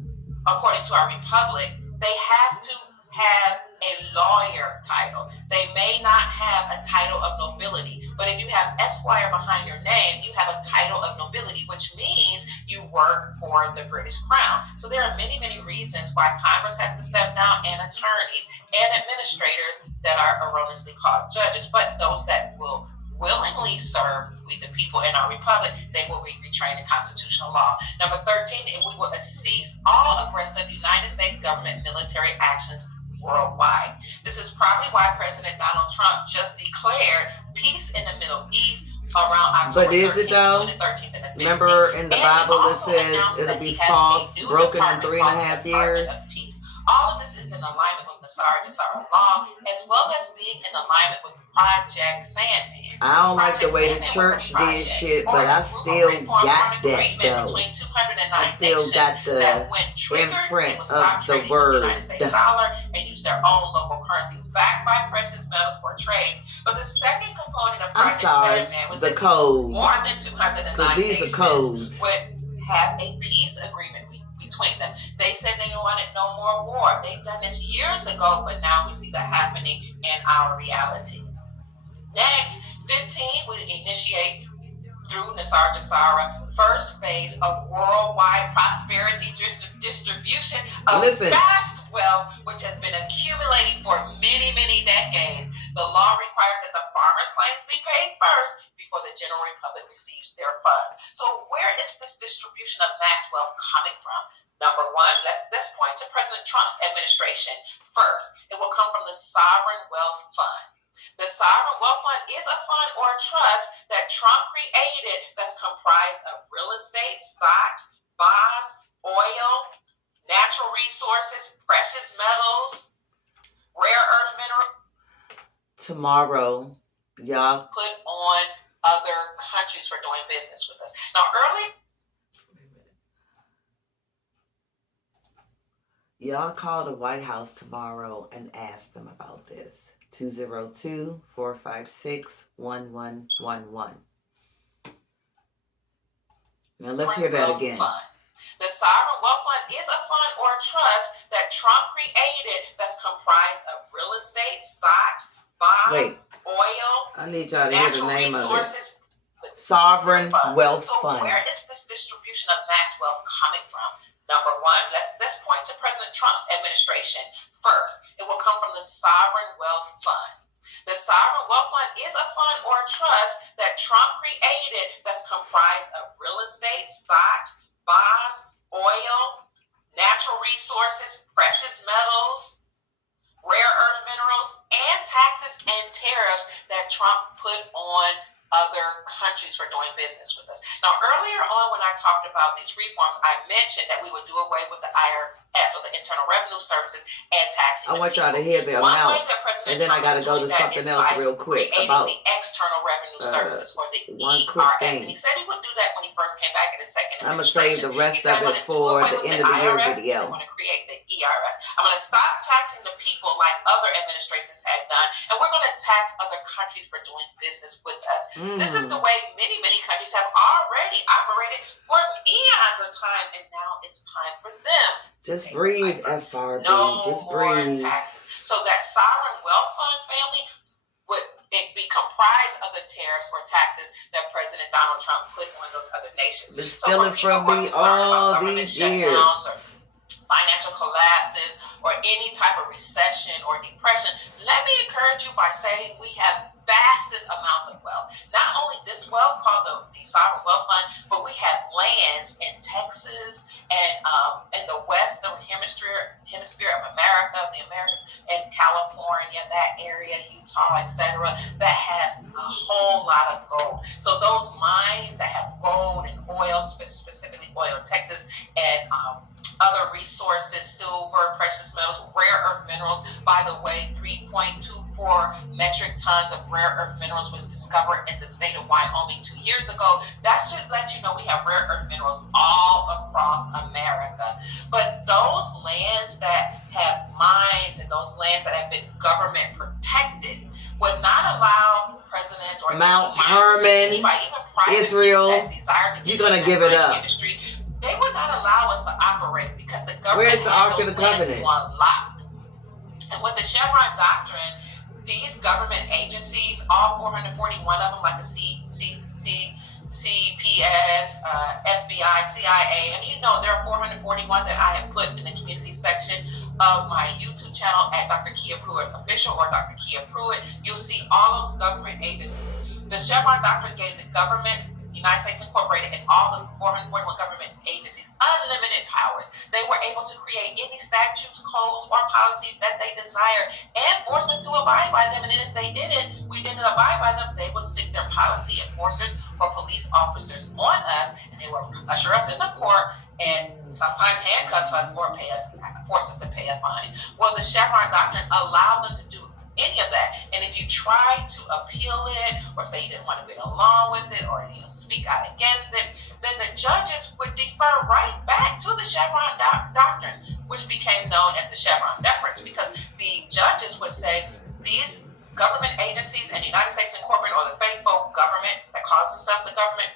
according to our republic, they have to have a lawyer title. They may not have a title of nobility, but if you have Esquire behind your name, you have a title of nobility, which means you work for the British Crown. So there are many, many reasons why Congress has to step down, and attorneys and administrators that are erroneously called judges, but those that will willingly serve with the people in our republic, they will be retrained in constitutional law. Number 13, and we will cease all aggressive United States government military actions worldwide. This is probably why President Donald Trump just declared peace in the Middle East around October 13th and the 15th. Remember in the Bible it says it'll be false, broken in 3.5 years. All of this is in alignment with Nasara law, as well as being in alignment with Project Sandman. I don't like the way the church did shit, but I still got that though. I still got the imprint of the word. And use their own local currencies backed by precious metals for trade. But the second component of Project Sandman was the code. More than 209 these are codes. would have a peace agreement between them. They said they wanted no more war. They've done this years ago, but now we see that happening in our reality. Next, 15 will initiate through Nasara first phase of worldwide prosperity distribution of vast wealth, which has been accumulating for many, many decades. The law requires that the farmers' claims be paid first before the general republic receives their funds. So where is this distribution of mass wealth coming from? Number one, let's point to President Trump's administration first. It will come from the Sovereign Wealth Fund. The Sovereign Wealth Fund is a fund or a trust that Trump created that's comprised of real estate, stocks, bonds, oil, natural resources, precious metals, rare earth minerals. Tomorrow, y'all put on other countries for doing business with us. Now, y'all call the White House tomorrow and ask them about this. 202-456-1111. Now let's hear that again. The Sovereign Wealth Fund is a fund or a trust that Trump created that's comprised of real estate, stocks, bonds, oil, I need y'all to hear the name resources, of it. Sovereign Wealth Fund. Where is this distribution of mass wealth coming from? Number one, let's point to President Trump's administration first. It will come from the Sovereign Wealth Fund. The Sovereign Wealth Fund is a fund or a trust that Trump created that's comprised of real estate, stocks, bonds, oil, natural resources, precious metals, rare earth minerals, and taxes and tariffs that Trump put on other countries for doing business with us. Now, earlier on when I talked about these reforms, I mentioned that we would do away with the IRS, or the Internal Revenue Services, and taxing. I want y'all to hear the amounts, and then I got to go to something else real quick about the External Revenue Services, or the one quick ERS. thing. And he said he would do that when he first came back in his second I'm going to administration. save the rest of it for the end of the year video. I'm going to create the ERS. I'm going to stop taxing the people like other administrations had done, and we're going to tax other countries for doing business with us. This is the way many, many countries have already operated for eons of time, and now it's time for them. Just breathe, FRB. No Just more breathe. taxes. So that Sovereign Wealth Fund family would be comprised of the tariffs or taxes that President Donald Trump put on those other nations. Been stealing from me all these years. Financial collapses or any type of recession or depression, let me encourage you by saying we have vast amounts of wealth. Not only this wealth called the Sovereign Wealth Fund, but we have lands in Texas and in the Western Hemisphere of America, the Americas, and California, that area, Utah, etc., that has a whole lot of gold. So those mines that have gold and oil, specifically oil in Texas, and other resources, silver, precious metals, rare earth minerals. By the way, 3.24 metric tons of rare earth minerals was discovered in the state of Wyoming 2 years ago. That should let you know we have rare earth minerals all across America. But those lands that have mines and those lands that have been government protected would not allow presidents or Mount Herman, Israel, you're going to give it up. Industry, they would not allow us to operate because the government Where's the Ark of the Covenant? On lock. And with the Chevron doctrine, these government agencies, all 441 of them, like the CPS, FBI, CIA, and you know there are 441 that I have put in the community section of my YouTube channel at Dr. Kia Pruitt Official or Dr. Kia Pruitt. You'll see all those government agencies. The Chevron doctrine gave the government, United States Incorporated, and all the 441 government agencies unlimited powers. They were able to create any statutes, codes, or policies that they desired and force us to abide by them. And then if they didn't, we didn't abide by them, they would sic their policy enforcers or police officers on us, and they would usher us in the court and sometimes handcuff us or force us to pay a fine. Well, the Chevron doctrine allowed them to do any of that. And if you try to appeal it or say you didn't want to get along with it or speak out against it, then the judges would defer right back to the Chevron doctrine, which became known as the Chevron deference, because the judges would say these government agencies and the United States Incorporated, or the faithful government that calls themselves the government,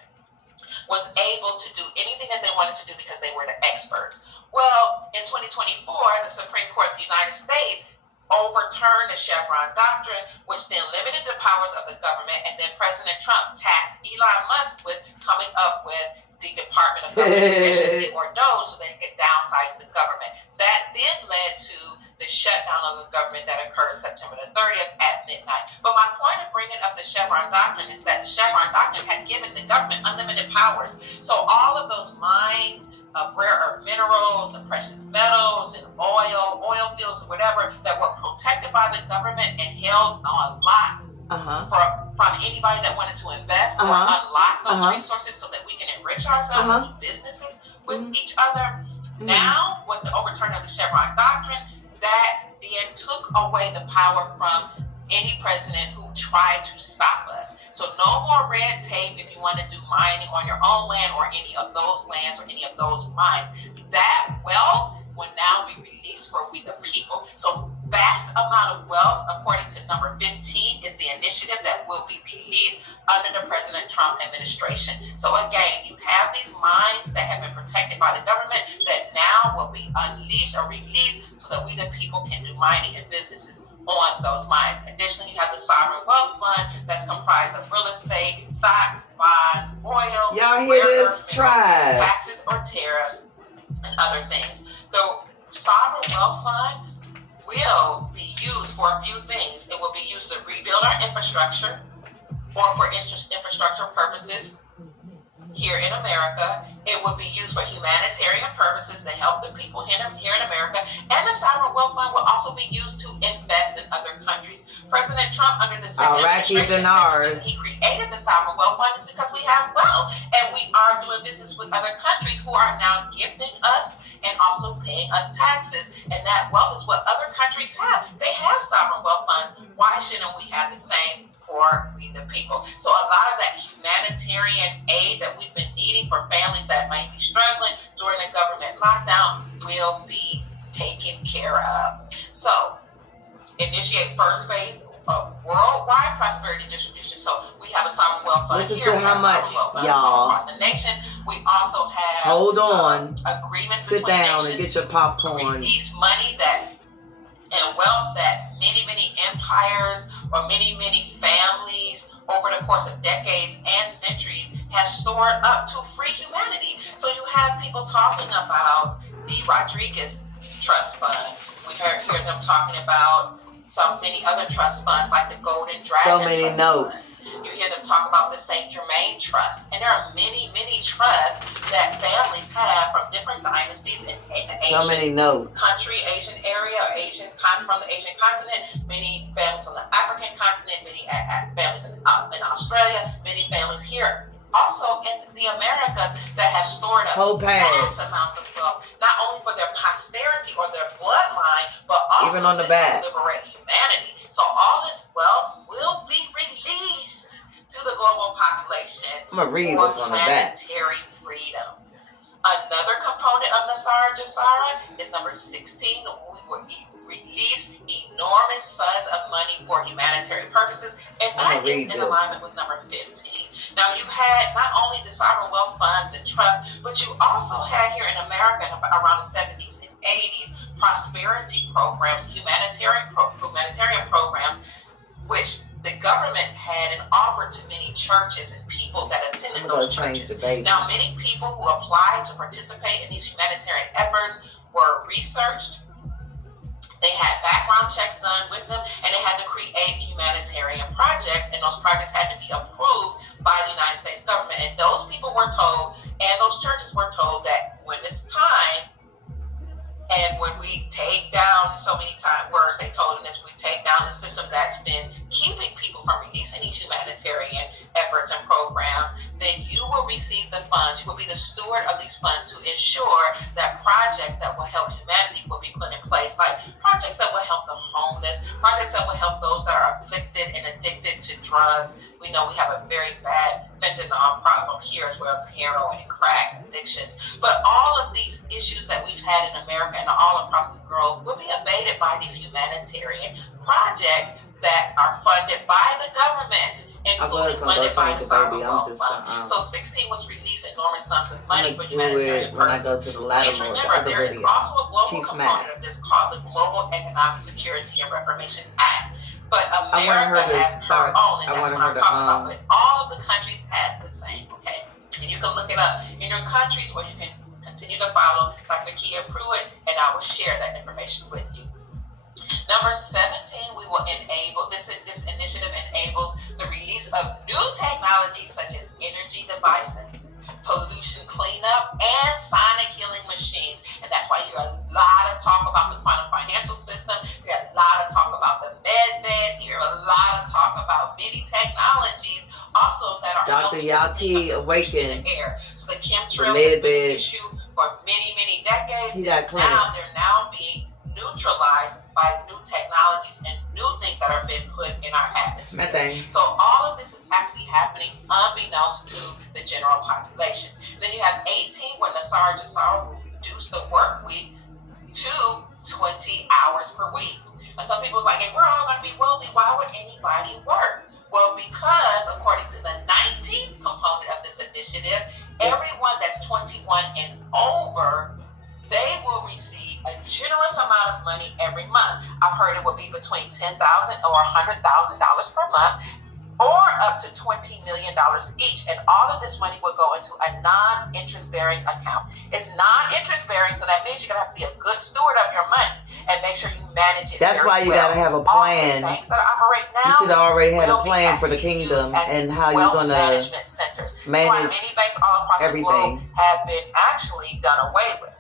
was able to do anything that they wanted to do because they were the experts. Well, in 2024, the Supreme Court of the United States overturned the Chevron doctrine, which then limited the powers of the government, and then President Trump tasked Elon Musk with coming up with the Department of Government Efficiency, or DOGE, so they could downsize the government. That then led to the shutdown of the government that occurred September the 30th at midnight. But my point of bringing up the Chevron doctrine is that the Chevron doctrine had given the government unlimited powers. So all of those mines of rare earth minerals and precious metals and oil fields and whatever that were protected by the government and held on lock from anybody that wanted to invest or unlock those resources so that we can enrich ourselves and do businesses with each other. Now, with the overturn of the Chevron doctrine, that then took away the power from any president who tried to stop us. So no more red tape if you want to do mining on your own land or any of those lands or any of those mines. That wealth will now be released for we the people. So vast amount of wealth, according to number 15, is the initiative that will be released under the President Trump administration. So again, you have these mines that have been protected by the government that now will be unleashed or released so that we the people can do mining and businesses on those mines. Additionally, you have the sovereign wealth fund that's comprised of real estate, stocks, bonds, oil, y'all hear this? Try taxes or tariffs, and other things. The sovereign wealth fund will be used for a few things. It will be used to rebuild our infrastructure or for infrastructure purposes here in America. It will be used for humanitarian purposes to help the people here in America. And the sovereign wealth fund will also be used to invest in other countries. President Trump, under the second administration, he created the sovereign wealth fund is because we have wealth and we are doing business with other countries who are now gifting us and also paying us taxes. And that wealth is what other countries have. They have sovereign wealth funds. Why shouldn't we have the same for we the people? So a lot of that humanitarian aid that we've been needing for families that might be struggling during the government lockdown will be taken care of. So initiate first phase of worldwide prosperity distribution. So we have a sovereign wealth fund. Listen here. to how much, y'all. Across the nation. We also have hold on. Agreements. Sit down and get your popcorn. Release money and wealth that many empires or many families over the course of decades and centuries have stored up to free humanity. So you have people talking about the Rodriguez Trust Fund. We hear them talking about so many other trust funds like the Golden Dragon. So many Trust notes. Fund. You hear them talk about the Saint Germain Trust. And there are many trusts that families have from different dynasties in the Asian country, Asian area, or from the Asian continent, many families from the African continent, many families in Australia, many families here. Also in the Americas that have stored up vast amounts of wealth, not only for their posterity or their bloodline, but also even on the to back. liberate humanity. So all this wealth will be released to the global population I'm gonna read this on the back. Planetary freedom. Another component of Nasara Jasara is number 16. We will release enormous sums of money for humanitarian purposes, and that is in alignment with number 15. Now, you had not only the sovereign wealth funds and trusts, but you also had here in America around the 70s and 80s prosperity programs, humanitarian programs, which the government had and offered to many churches and people that attended those churches. Now, many people who applied to participate in these humanitarian efforts were researched. They had background checks done with them, and they had to create humanitarian projects, and those projects had to be approved by the United States government. And those people were told, and those churches were told, that when it's time, and when we take down, so many words they told in this, we take down the system that's been keeping people from releasing these humanitarian efforts and programs, then you will receive the funds. You will be the steward of these funds to ensure that projects that will help humanity will be put in place, like projects that will help the homeless, projects that will help those that are afflicted and addicted to drugs. We know we have a very bad fentanyl problem here, as well as heroin and crack addictions. But all of these issues that we've had in America and all across the globe will be abated by these humanitarian projects that are funded by the government, including funded by the sovereign wealth fund. So 16 was released enormous sums of money for humanitarian purposes. Please remember, there is also a global component of this called the Global Economic Security and Reformation Act. But America has her own, and that's what I'm talking about. But all of the countries has the same, okay? And you can look it up in your countries, or you can continue to follow Dr. Kia Pruitt, and I will share that information with you. Number 17, we will enable, this initiative enables the release of new technologies such as energy devices, pollution cleanup, and sonic healing machines. And that's why you hear a lot of talk about the quantum financial system. You hear a lot of talk about the med beds. You hear a lot of talk about many technologies also that are Dr. Yaki awakened. So the chemtrails has been an issue for many, many decades. Now they're now being neutralized by new technologies and new things that are being put in our atmosphere. So all of this is actually happening unbeknownst to the general population. Then you have 18, when the Sarge will reduce the work week to 20 hours per week. And some people are like, if we're all going to be wealthy, why would anybody work? Well, because according to the 19th component of this initiative, everyone that's 21 and over, they will receive a generous amount of money every month. I've heard it will be between $10,000 or $100,000 per month, or up to $20 million each. And all of this money will go into a non-interest bearing account. It's non-interest bearing, so that means you're going to have to be a good steward of your money and make sure you manage it. That's why you got to have a plan. All the banks that operate now, you should already have a plan for the kingdom and how you're going to manage many banks all across everything. The globe have been actually done away with.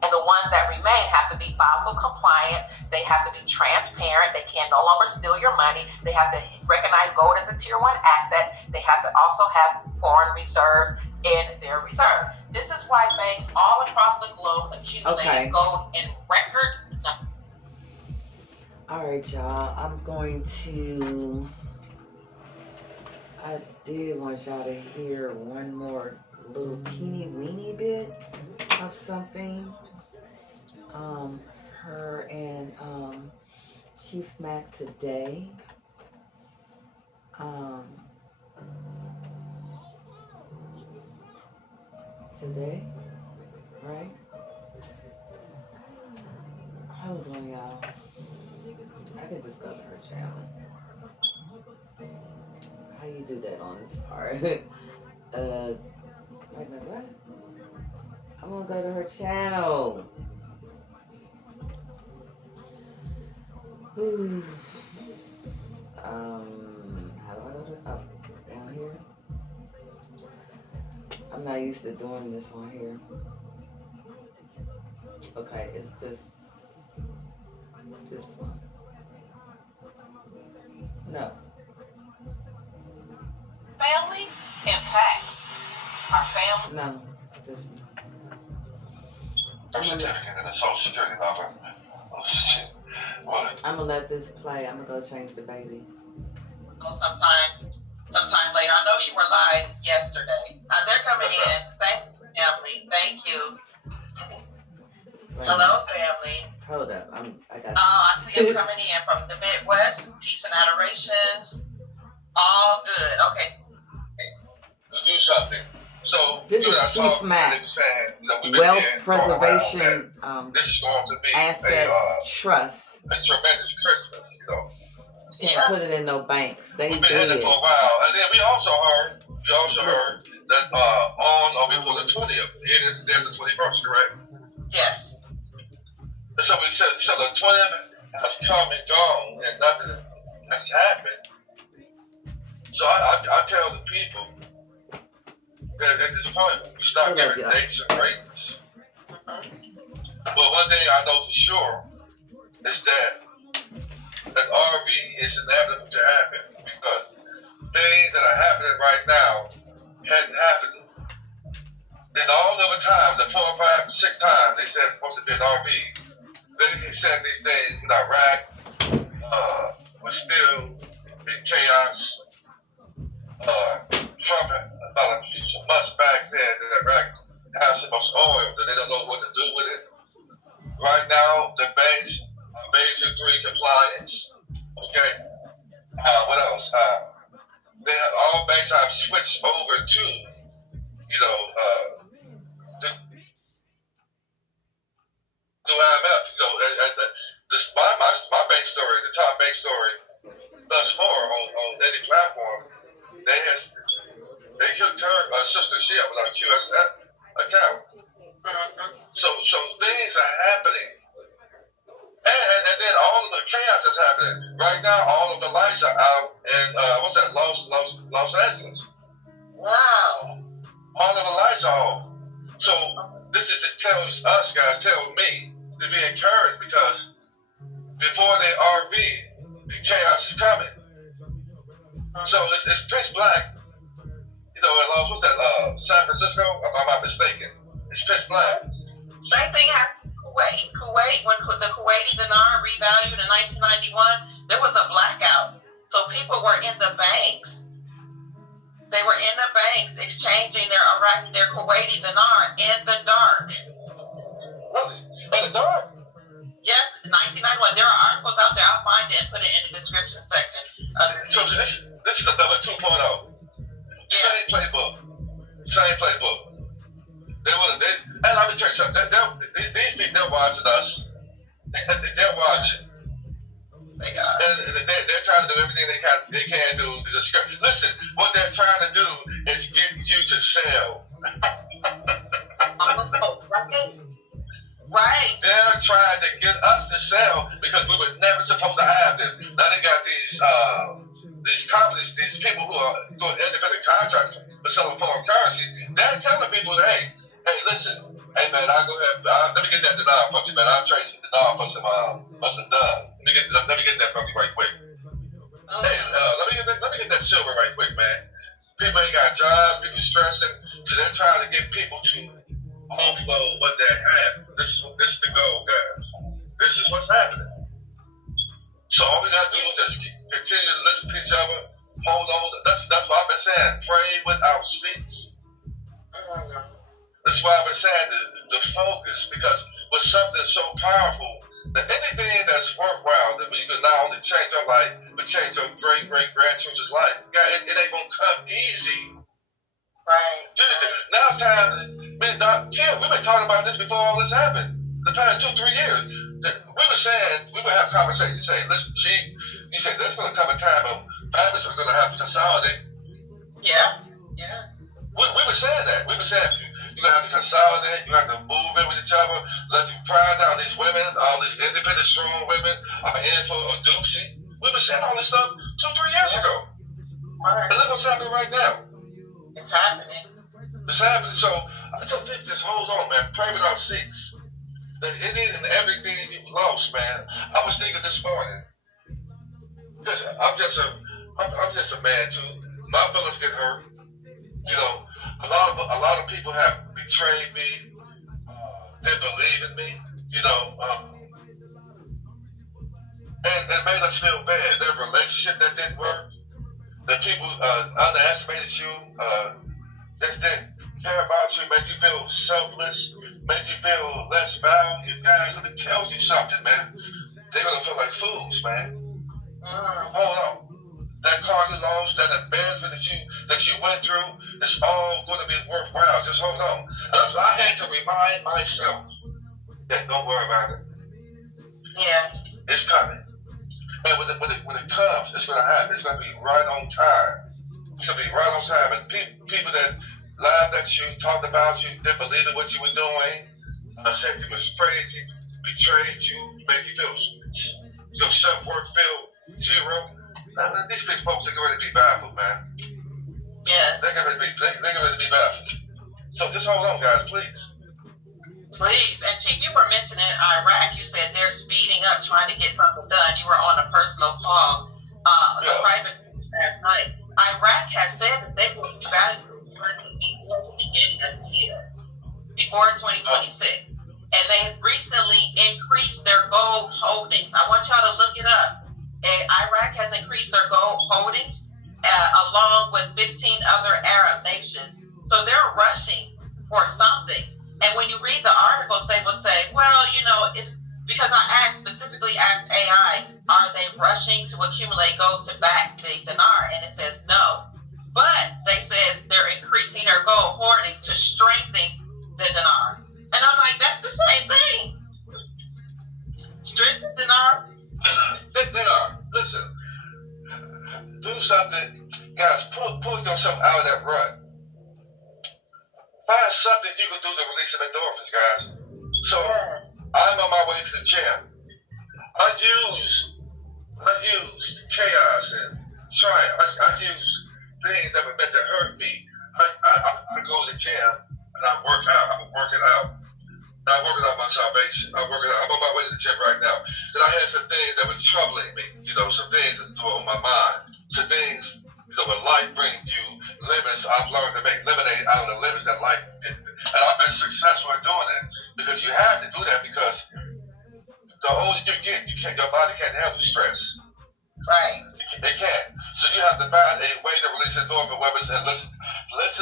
And the ones that remain have to be Basel compliant. They have to be transparent. They can no longer steal your money. They have to recognize gold as a tier 1 asset. They have to also have foreign reserves in their reserves. This is why banks all across the globe accumulate gold in record numbers. All right, y'all. I'm going to... I did want y'all to hear one more little teeny weeny bit of something. Her and Chief Mack today. Today, right? Hold on, y'all. I could just go to her channel. How you do that on this part? Wait a minute, what? I'm gonna go to her channel. How do I go to down here? I'm not used to doing this on here. Okay, it's this one. No. Family impacts our family. No, this one. I'm gonna let this play. I'm gonna go change the babies. Sometime later. I know you were live yesterday. They're coming in. Thank you, family. Thank you. Hello, family. Hold up. I adorations, all good. Okay. To do something. So This you is and I Chief talked, and Mack, they were saying, we've been Wealth here for a while, Preservation and this is going to be Asset Trust. a tremendous Christmas, Can't put it in no banks. They We've been hitting did. it for a while, and then we also heard that on or before the 20th, there's the 21st, correct? Yes. And so we said, so the 20th has come and gone, and nothing has happened. So I tell the people that at this point, we start giving dates and rates. But one thing I know for sure is that an RV is inevitable to happen because things that are happening right now hadn't happened. Then all of the time, the 4 or 5 or 6 times they said it's supposed to be an RV, they said these things in Iraq was still in chaos. Trump, about some months back, said that Iraq has so much oil that they don't know what to do with it. Right now, the banks are Basel III compliance. Okay. What else? All banks have switched over to, the IMF. My bank story, the top bank story, thus far on any platform, they hooked her sister Shia with our QS account. So things are happening. And then all of the chaos that's happening. Right now, all of the lights are out in, Los Angeles. Wow. All of the lights are off. So this tells us guys, tells me to be encouraged because before the RV, the chaos is coming. So it's pitch black. What's that? San Francisco, if I'm not mistaken. It's pitch black. Same thing happened in Kuwait. When the Kuwaiti dinar revalued in 1991, there was a blackout. So people were in the banks. They were in the banks exchanging their Kuwaiti dinar in the dark. Really? In the dark? Yes, 1991. There are articles out there. I'll find it and put it in the description section. So this is another 2.0. Same playbook. And let me tell you something. These people, they're watching us. They're watching. And they're trying to do everything they can do to discourage. Listen, what they're trying to do is get you to sell. Right. They're trying to get us to sell because we were never supposed to have this. Now they got these companies, these people who are doing independent contracts for selling foreign currency. They're telling people, hey, listen, hey man, I'll go ahead, let me get that dinar from you, man. I'll trade some dinar for some done. Let me get that from you right quick. Hey, let me get that silver right quick, man. People ain't got jobs, people stressing, so they're trying to get people to offload what they have. This is the goal, guys. This is what's happening. So all we gotta do is just continue to listen to each other, hold on. That's what I've been saying. Pray without cease. That's why I've been saying the focus, because with something so powerful, that anything that's worthwhile, that we can not only change our life, but change our great-great-grandchildren's life. God, it ain't gonna come easy. Right. Now it's time, man, Doc, we've been talking about this before all this happened. The past 2-3 years. We were saying, we would have conversations saying, listen, Chief, you said there's going to come a time when families are going to have to consolidate. Yeah. We were saying that. We were saying you're going to have to consolidate, you have to move in with each other, let you pride down these women, all these independent, strong women are in for a doopsie. We were saying all this stuff 2-3 years ago. Right. And look what's happening right now. It's happening. It's happening. So I tell people, just hold on, man. Pray without cease. That anything and everything you've lost, man. I was thinking this morning. I'm just a man too. My feelings get hurt. A lot of people have betrayed me. They believe in me. And made us feel bad. Their relationship that didn't work. The people underestimated you. Just didn't care about you. Made you feel selfless. Made you feel less valued. Guys, let me tell you something, man. They're gonna feel like fools, man. Hold on. That car you lost, that embarrassment that you went through, it's all going to be worthwhile. Just hold on. And that's what I had to remind myself that don't worry about it. Yeah. It's coming. And when it comes, it's going to happen. It's going to be right on time. It's going to be right on time. And people that laughed at you, talked about you, didn't believe in what you were doing, said you was crazy, betrayed you, made you feel your self-worth feel zero. Now, these big folks are going to be baffled, man. Yes. They're going to be baffled. So just hold on, guys, please. Please. And Chief, you were mentioning Iraq. You said they're speeding up trying to get something done. You were on a personal call, a private last night. Iraq has said that they will be battling for the before the beginning of the year, before 2026. And they have recently increased their gold holdings. I want y'all to look it up. Iraq has increased their gold holdings along with 15 other Arab nations. So they're rushing for something. And when you read the articles, they will say, well, you know, it's because I specifically asked AI, are they rushing to accumulate gold to back the dinar? And it says no. But they says they're increasing their gold hoardings to strengthen the dinar. And I'm like, that's the same thing. Strengthen the dinar. They are. Listen, do something. Guys, pull yourself out of that rut. Find something you can do to release some endorphins, guys. So, I'm on my way to the gym. I used chaos and triumph. I used things that were meant to hurt me. I go to the gym and I work out. I'm working out. I'm working out my salvation. I'm on my way to the gym right now. And I had some things that were troubling me. You know, some things that were on my mind. Some things, you know, when life brings you limits, I've learned to make lemonade out of the limits that life did. And I've been successful at doing it. Because you have to do that because the older you get, your body can't handle stress. Right. It can't. So you have to find a way to release endorphin weapons and listen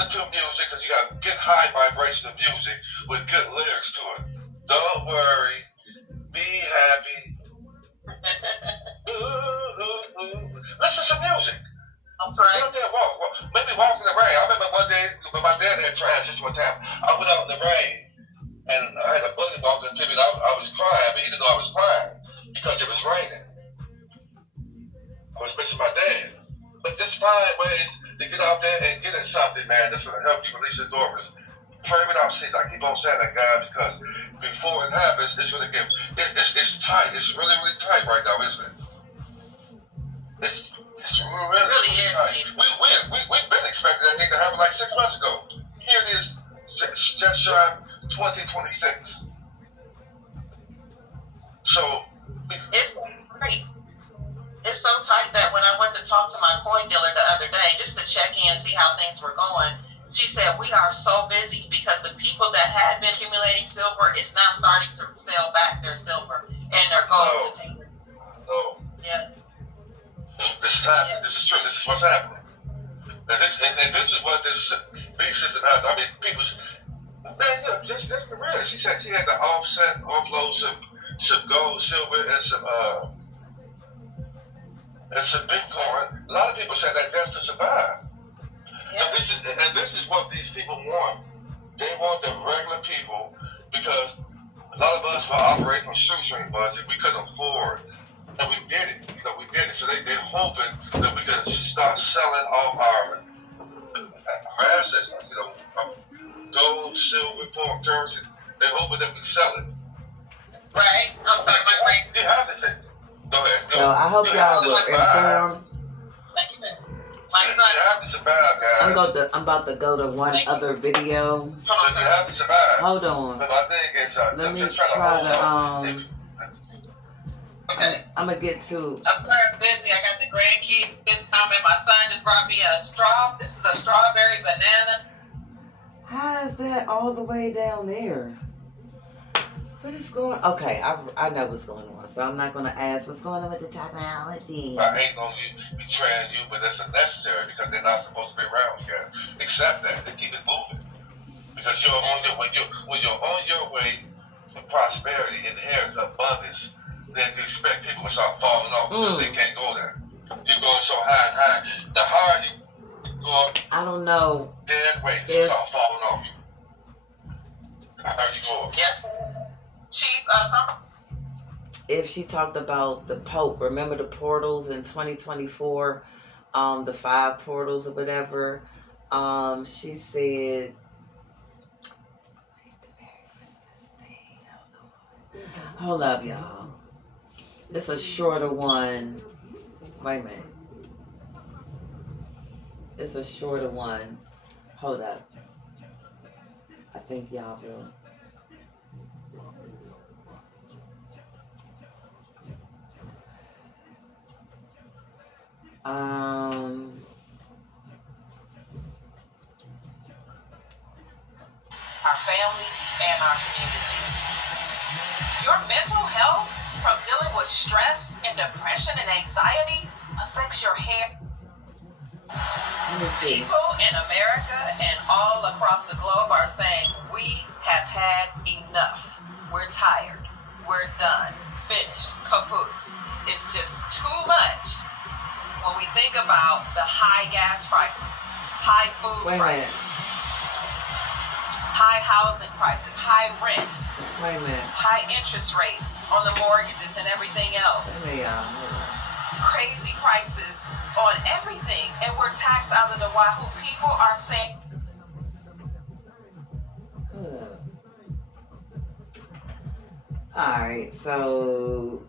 to music because you got to get high vibration of music with good lyrics to it. Don't worry. Be happy. Ooh, ooh, ooh. Listen to some music. I'm sorry. Get up there and walk. Maybe walk in the rain. I remember one day when my dad had transition one time. I went out in the rain and I had a buddy walk into me and I was crying, but he didn't know I was crying because it was raining. I was missing my dad. But just find ways to get out there and get in something, man, that's going to help you release endorphins. Pray without ceasing. I keep on saying that, guys, because before it happens, it's going to get, it's tight. It's really, really tight right now, isn't it? It's really is, tight. Chief. We've been expecting that thing to happen like 6 months ago. Here it is, just shy 2026. So, it's great. It's so tight that when I went to talk to my coin dealer the other day, just to check in and see how things were going, she said, we are so busy because the people that had been accumulating silver is now starting to sell back their silver and their gold to pay. So, yeah. This is happening. Yeah. This is true. This is what's happening. And this is what this beast system has. I mean, people, man, yeah, just the real. She said she had to offload some gold, silver, and some Bitcoin. A lot of people said that just to survive. Yeah. And this is what these people want. They want the regular people because a lot of us were operating from shoestring budget. We couldn't afford, and we did it. You know, we did it. So they're hoping that we can start selling off our assets. You know, gold, silver, foreign currency. They're hoping that we sell it. Right. I'm sorry, my brain. You have to say. Go ahead. So I hope y'all were informed. Thank you, man. My son. You have to survive, guys. I'm about to go to one other video. So you have to survive. Hold on. But my thing is, let me try to Okay. I'm gonna get to. I'm sorry, I'm busy. I got the grandkids coming. My son just brought me a straw. This is a strawberry banana. How is that all the way down there? What is going on? Okay, I know what's going on, so I'm not going to ask what's going on with the technology. I ain't going to betray you, but that's unnecessary because they're not supposed to be around you guys. Accept that. They keep it moving. Because when you're on your way to prosperity, inheritance, abundance, then you expect people to start falling off because they can't go there. You're going so high and high. The higher you go up, I don't know. dead weight, you start falling off. The higher you go up. Yes. Chief, If she talked about the Pope, remember the portals in 2024, the 5 portals or whatever. She said, hold up, y'all. It's a shorter one. Wait a minute. It's a shorter one. Hold up. I think y'all will. Our families and our communities. Your mental health from dealing with stress and depression and anxiety affects your hair. Let me see. People in America and all across the globe are saying we have had enough. We're tired. We're done. Finished. Kaput. It's just too much. When we think about the high gas prices, high food prices, high housing prices, high rent, high interest rates on the mortgages and everything else, crazy prices on everything, and we're taxed out of the wahoo. People are saying, all right, so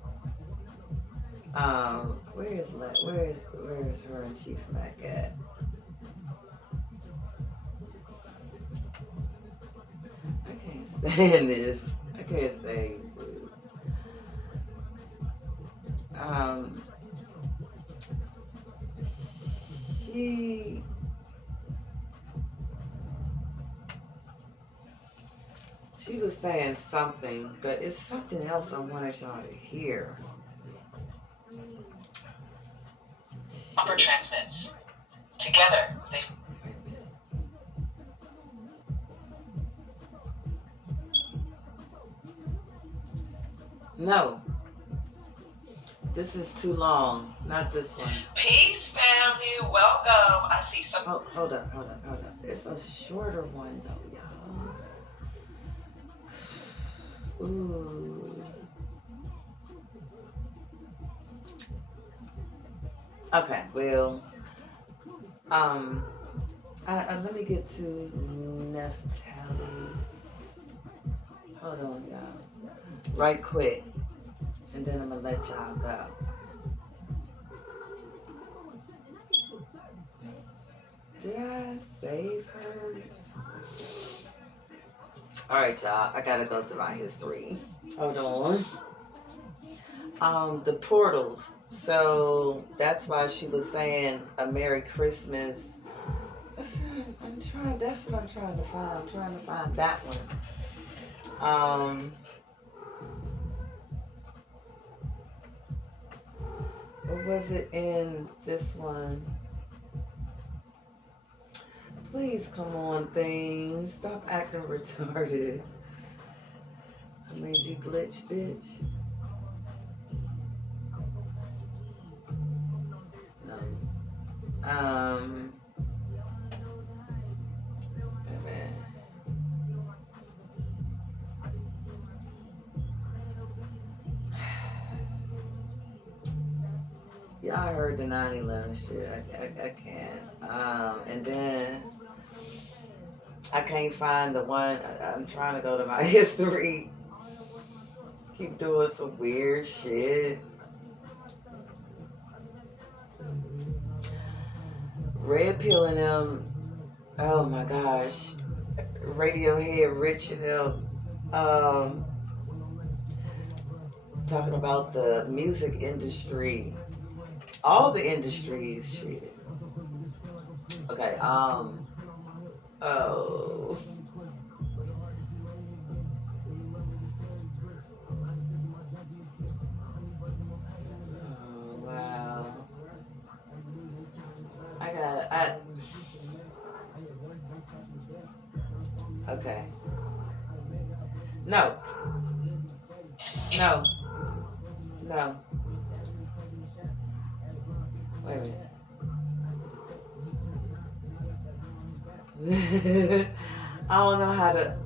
where's her and Chief Mack at? I can't stand this. I can't stand this. She was saying something, but it's something else I wanted y'all to hear. upper transmits. Together, they... No. This is too long. Not this one. Peace, family. Welcome. I see some... Oh, hold up. It's a shorter one, though, y'all. Ooh. Okay, well, let me get to Naphtale. Hold on, y'all. Right quick, and then I'm gonna let y'all go. Did I save hers? All right, y'all. I gotta go through my history. Hold on. The portals. So that's why she was saying a Merry Christmas. That's what I'm trying to find. I'm trying to find that one. Or was it in this one? Please come on, thing. Stop acting retarded. I made you glitch, bitch. Man. Y'all heard the 9/11 shit. I can't. And then I can't find the one. I'm trying to go to my history. Keep doing some weird shit. Red Pill and them, oh my gosh, Radiohead, Rich and them, talking about the music industry, all the industries, shit. Okay, oh. Wow. Okay. No. No. Wait a minute. I don't know how to.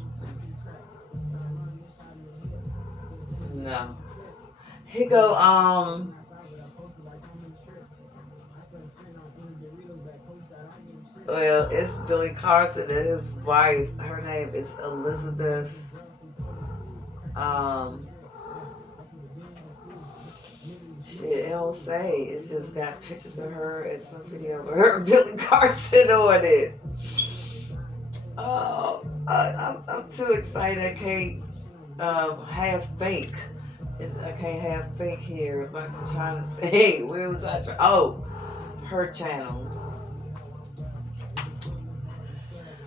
No. Here go, well, it's Billy Carson and his wife. Her name is Elizabeth. Shit, it don't say. It's just got pictures of her and some video of her and Billy Carson on it. Oh, I'm too excited. I can't half think. I can't half think here. If I'm trying to think, where was I? Oh, her channel.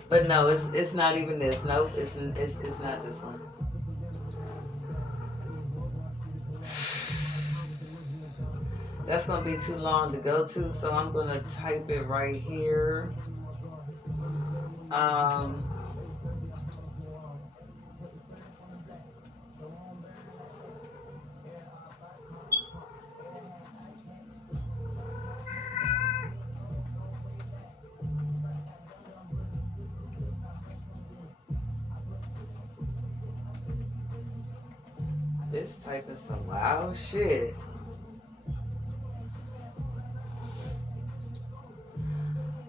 But no, it's not even this. Nope, it's not this one. That's gonna be too long to go to, so I'm gonna type it right here. This typing some loud shit.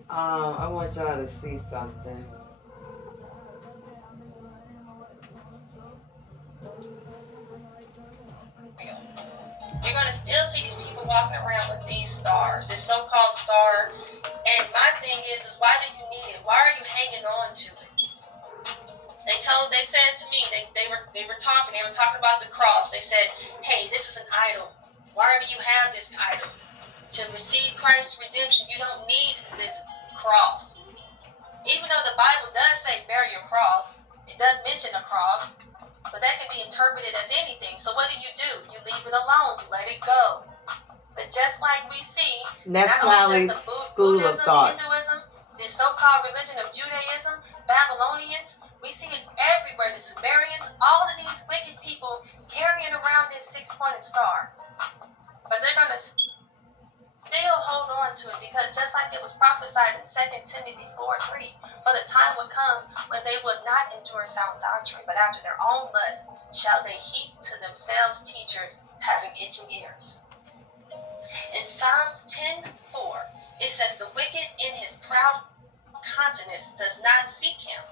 I want y'all to see something. You're going to still see these people walking around with these stars, this so-called star. And my thing is why do you need it? Why are you hanging on to it? They said to me, they were talking about the cross. They said, hey, this is an idol. Why do you have this idol? To receive Christ's redemption, you don't need this cross. Even though the Bible does say bear your cross, it does mention a cross, but that can be interpreted as anything. So what do? You leave it alone. You let it go. But just like we see, Naphtale's school of thought. Hinduism, this so-called religion of Judaism, Babylonians, we see it everywhere. The Sumerians, all of these wicked people carrying around this six-pointed star. But they're going to still hold on to it because just like it was prophesied in 2 Timothy 4:3, for the time would come when they would not endure sound doctrine, but after their own lust shall they heap to themselves teachers having itching ears. In Psalms 10:4, it says, the wicked in his proud countenance does not seek him.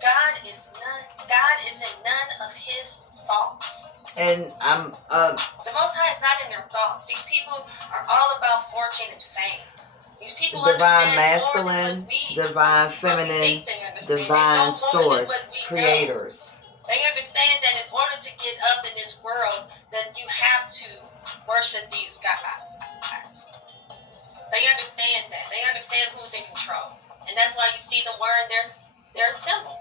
God is in none of his thoughts. And the Most High is not in their thoughts. These people are all about fortune and fame. These people divine masculine, divine feminine, divine source, creators. They understand that in order to get up in this world, that you have to worship these gods. They understand that. They understand who's in control. And that's why you see them wearing their symbol.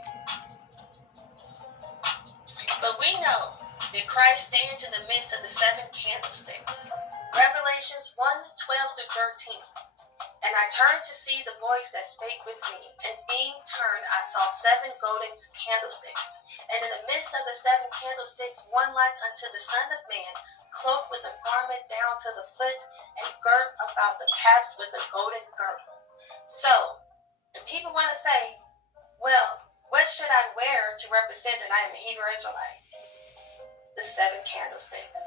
But we know that Christ stands in the midst of the seven candlesticks. Revelations 1:12-13. And I turned to see the voice that spake with me, and being turned I saw seven golden candlesticks. And in the midst of the seven candlesticks, one like unto the Son of Man, cloaked with a garment down to the foot, and girt about the paps with a golden girdle. So, if people want to say, well, what should I wear to represent that I am a Hebrew Israelite? The seven candlesticks.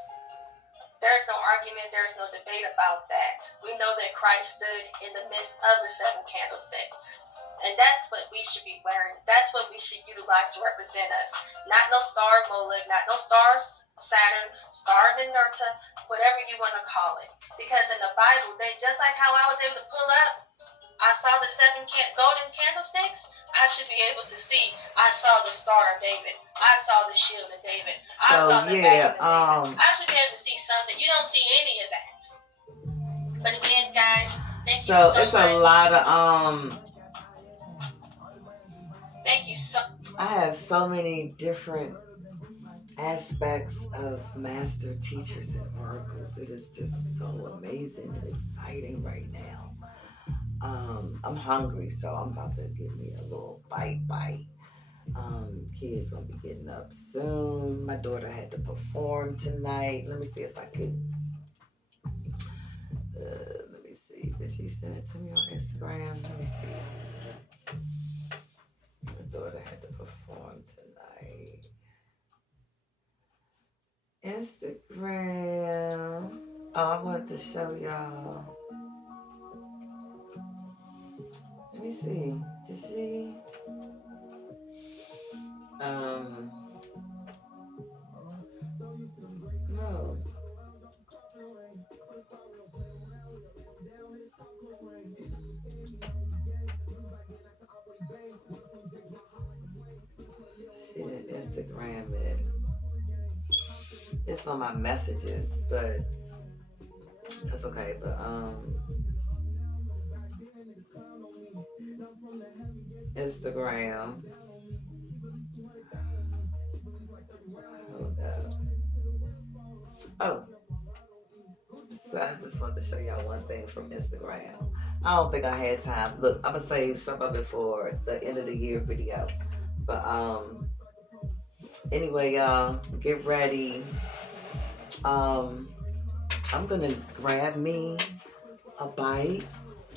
There's no argument, there's no debate about that. We know that Christ stood in the midst of the seven candlesticks. And that's what we should be wearing. That's what we should utilize to represent us. Not no star Molech, not no star Saturn, star Ninurta, whatever you want to call it. Because in the Bible, they just like how I was able to pull up, I saw the seven golden candlesticks. I should be able to see. I saw the Star of David. I saw the Shield of David. I saw the Bagel of David. I should be able to see something. You don't see any of that. But again, guys, thank you so much. So it's a lot of Thank you so. I have so many different aspects of master teachers and oracles. It is just so amazing and exciting right now. I'm hungry, so I'm about to give me a little bite. kids gonna be getting up soon. My daughter had to perform tonight. Let me see if I could. Let me see. Did she send it to me on Instagram? Let me see. My daughter had to perform tonight. Instagram. Oh, I wanted to show y'all. Let me see. Did she? No. She didn't Instagram it. It's on my messages, but that's okay. But Instagram. Hold up. Oh. So I just wanted to show y'all one thing from Instagram. I don't think I had time. Look, I'm gonna save some of it for the end of the year video. But anyway, y'all, get ready. I'm gonna grab me a bite.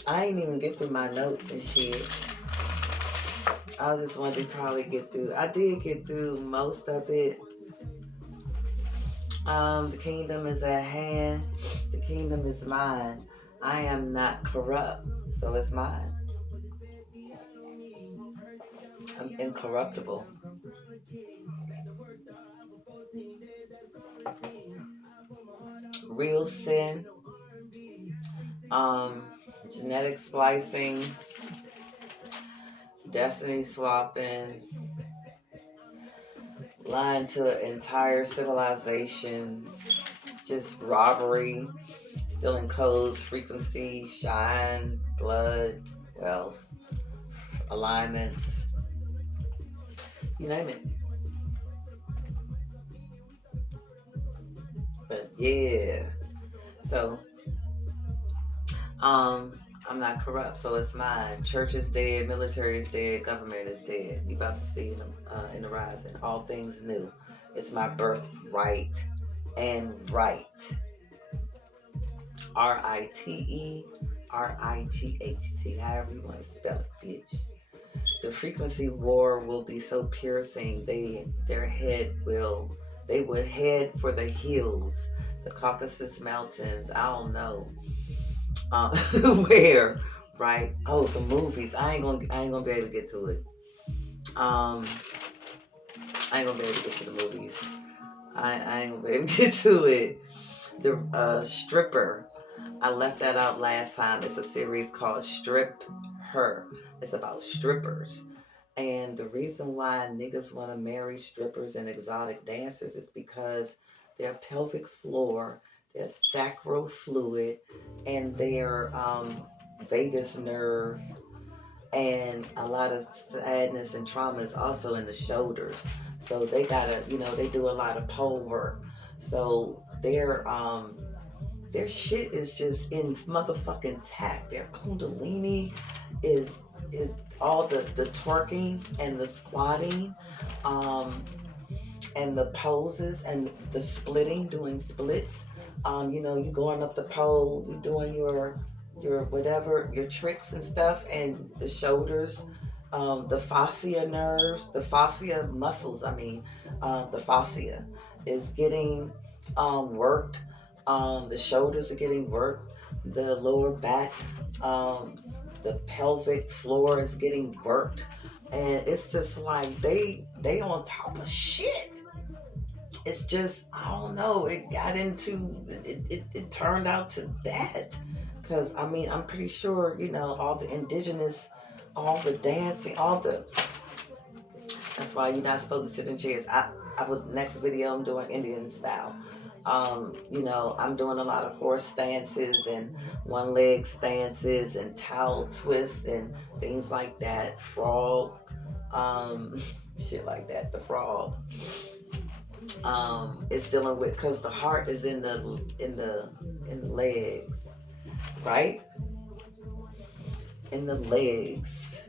I ain't even get through my notes and shit. I just wanted to probably get through. I did get through most of it. The kingdom is at hand. The kingdom is mine. I am not corrupt, so it's mine. I'm incorruptible. Real sin. Genetic splicing. Destiny swapping. Lying to an entire civilization. Just robbery. Stealing codes, frequency, shine, blood, wealth, alignments. You name it. But yeah. So I'm not corrupt, so it's mine. Church is dead, military is dead, government is dead. You about to see in the rising. All things new. It's my birthright and right. RITE, however you want to spell it, bitch. The frequency war will be so piercing. They will head for the hills, the Caucasus Mountains. I don't know where, right? Oh, the movies. I ain't gonna be able to get to it. I ain't gonna be able to get to the movies. I ain't gonna be able to get to it. The stripper. I left that out last time. It's a series called Strip Her. It's about strippers. And the reason why niggas want to marry strippers and exotic dancers is because their pelvic floor, their sacral fluid, and their vagus nerve, and a lot of sadness and trauma is also in the shoulders. So they gotta, they do a lot of pole work. So their shit is just in motherfucking tact. Their kundalini is all the twerking and the squatting, and the poses and the splitting, doing splits. You going up the pole, you doing your whatever, your tricks and stuff, and the shoulders, the fascia nerves, the fascia muscles, the fascia is getting worked. The shoulders are getting worked, the lower back, the pelvic floor is getting worked, and it's just like they on top of shit. It's just, I don't know, it turned out to that, because I'm pretty sure, all the indigenous, all the dancing, that's why you're not supposed to sit in chairs. Next video I'm doing Indian style. I'm doing a lot of horse stances and one leg stances and towel twists and things like that. Frog, shit like that. The frog. It's dealing with, because the heart is in the legs, right? In the legs,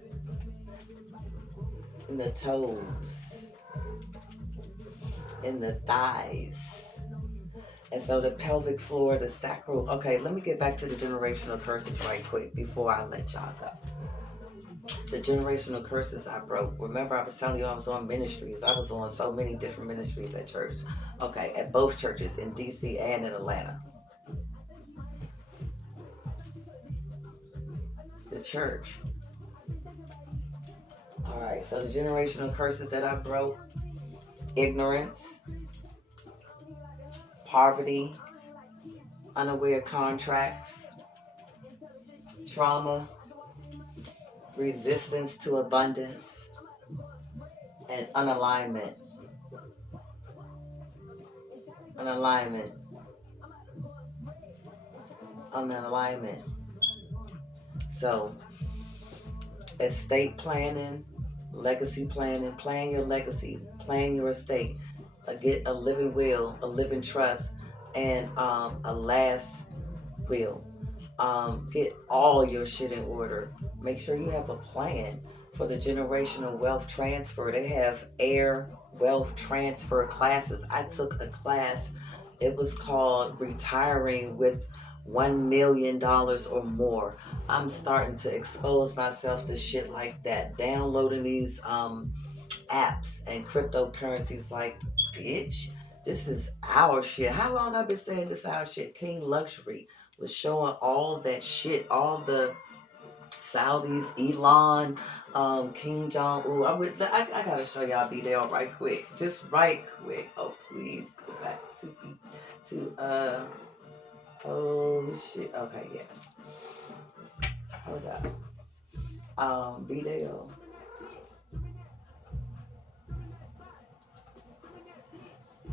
in the toes. in the thighs. And so the pelvic floor, the sacral. Okay, let me get back to the generational curses right quick before I let y'all go. The generational curses I broke. Remember, I was telling you I was on ministries. I was on so many different ministries at church. Okay, at both churches in DC and in Atlanta. The church. Alright, so the generational curses that I broke: ignorance, poverty, unaware contracts, trauma, resistance to abundance, and unalignment. Unalignment. Unalignment. So, estate planning, legacy planning, plan your legacy, plan your estate, get a living will, a living trust, and a last will. Get all your shit in order. Make sure you have a plan for the generational wealth transfer. They have air wealth transfer classes. I took a class. It was called Retiring with $1 million or more. I'm starting to expose myself to shit like that. Downloading these apps and cryptocurrencies like, bitch, this is our shit. How long I've been saying this is our shit? King Luxury was showing all that shit, all the Saudis, Elon, King Jong-un. I gotta show y'all video right quick. Just right quick. Oh, please go back to oh shit. Okay, yeah. Hold up. Video.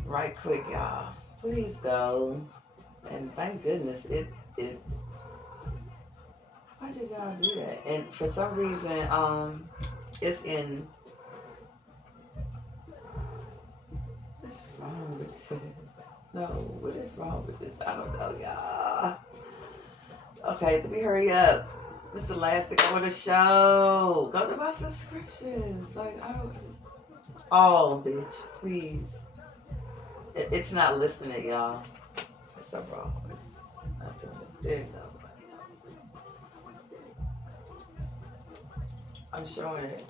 Right quick, y'all. Please go. And thank goodness it why did y'all do that? And for some reason, it's in. What's wrong with this? No, what is wrong with this? I don't know, y'all. Okay, let me hurry up. This is the last thing I want to show. Go to my subscriptions. Like, I don't. Oh, bitch, please. It's not listening, y'all. It's so wrong. It's not doing it. There you go. I'm showing it.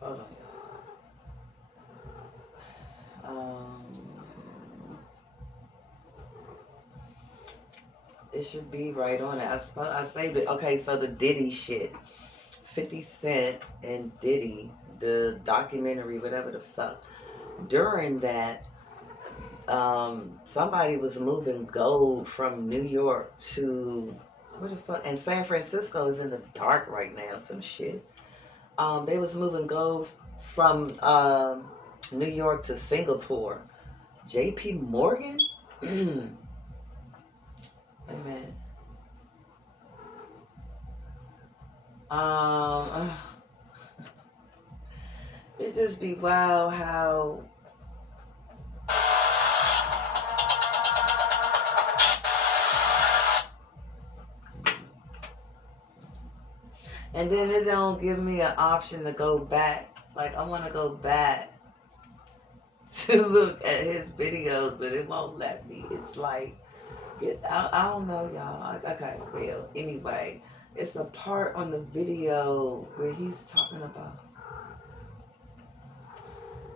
Hold on. It should be right on it. I saved it. Okay, so the Diddy shit. 50 Cent and Diddy, the documentary, whatever the fuck. During that, somebody was moving gold from New York to what the fuck, and San Francisco is in the dark right now, some shit. They was moving gold from New York to Singapore. JP Morgan? Wait a minute. It just be wild how and then it don't give me an option to go back. Like, I want to go back to look at his videos, but it won't let me. It's like, I don't know, y'all. Okay, well, anyway, it's a part on the video where he's talking about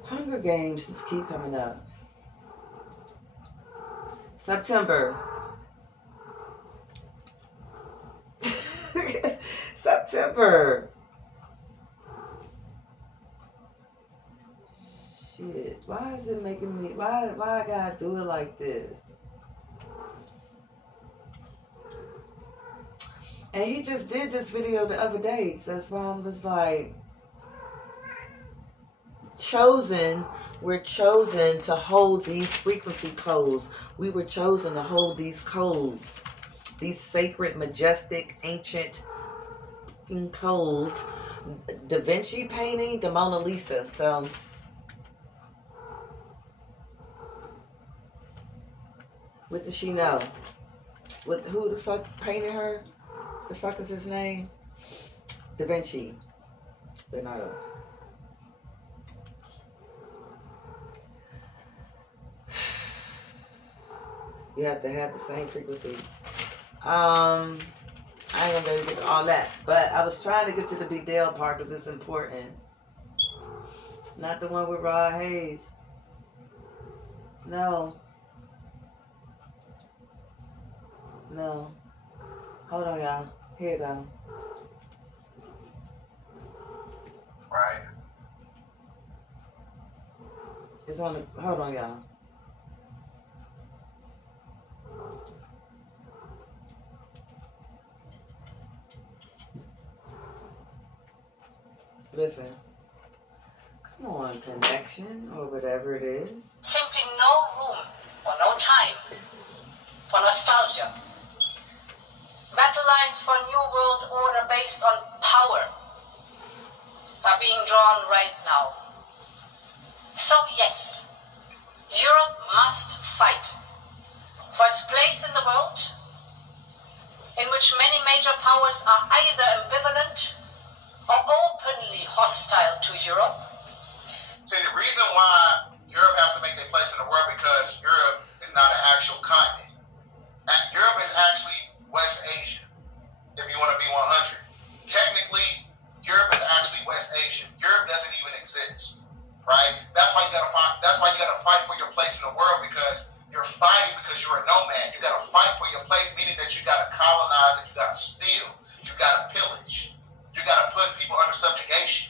Hunger Games. Just keep coming up. September. September. Shit. Why is it making me... Why I gotta do it like this? And he just did this video the other day. So that's why I was like... We're chosen to hold these frequency codes. We were chosen to hold these codes. These sacred, majestic, ancient codes. Da Vinci painting, the Mona Lisa. So... what does she know? Who the fuck painted her? The fuck is his name? Da Vinci. Leonardo. You have to have the same frequency. I ain't gonna be able to get to all that. But I was trying to get to the Big Dale part because it's important. Not the one with Rod Hayes. No. No. Hold on, y'all. Here you go. Right. It's on the... Hold on, y'all. Listen. Come on, connection, or whatever it is. Simply no room or no time for nostalgia. Battle lines for New World Order based on power are being drawn right now. So yes, Europe must fight for its place in the world, in which many major powers are either ambivalent or openly hostile to Europe. See, the reason why Europe has to make their place in the world because Europe is not an actual continent. Europe is actually West Asia, if you want to be 100. Technically, Europe is actually West Asia. Europe doesn't even exist, right? That's why you gotta fight for your place in the world, because you're fighting because you're a nomad. You gotta fight for your place, meaning that you gotta colonize and you gotta steal, you gotta pillage, you gotta put people under subjugation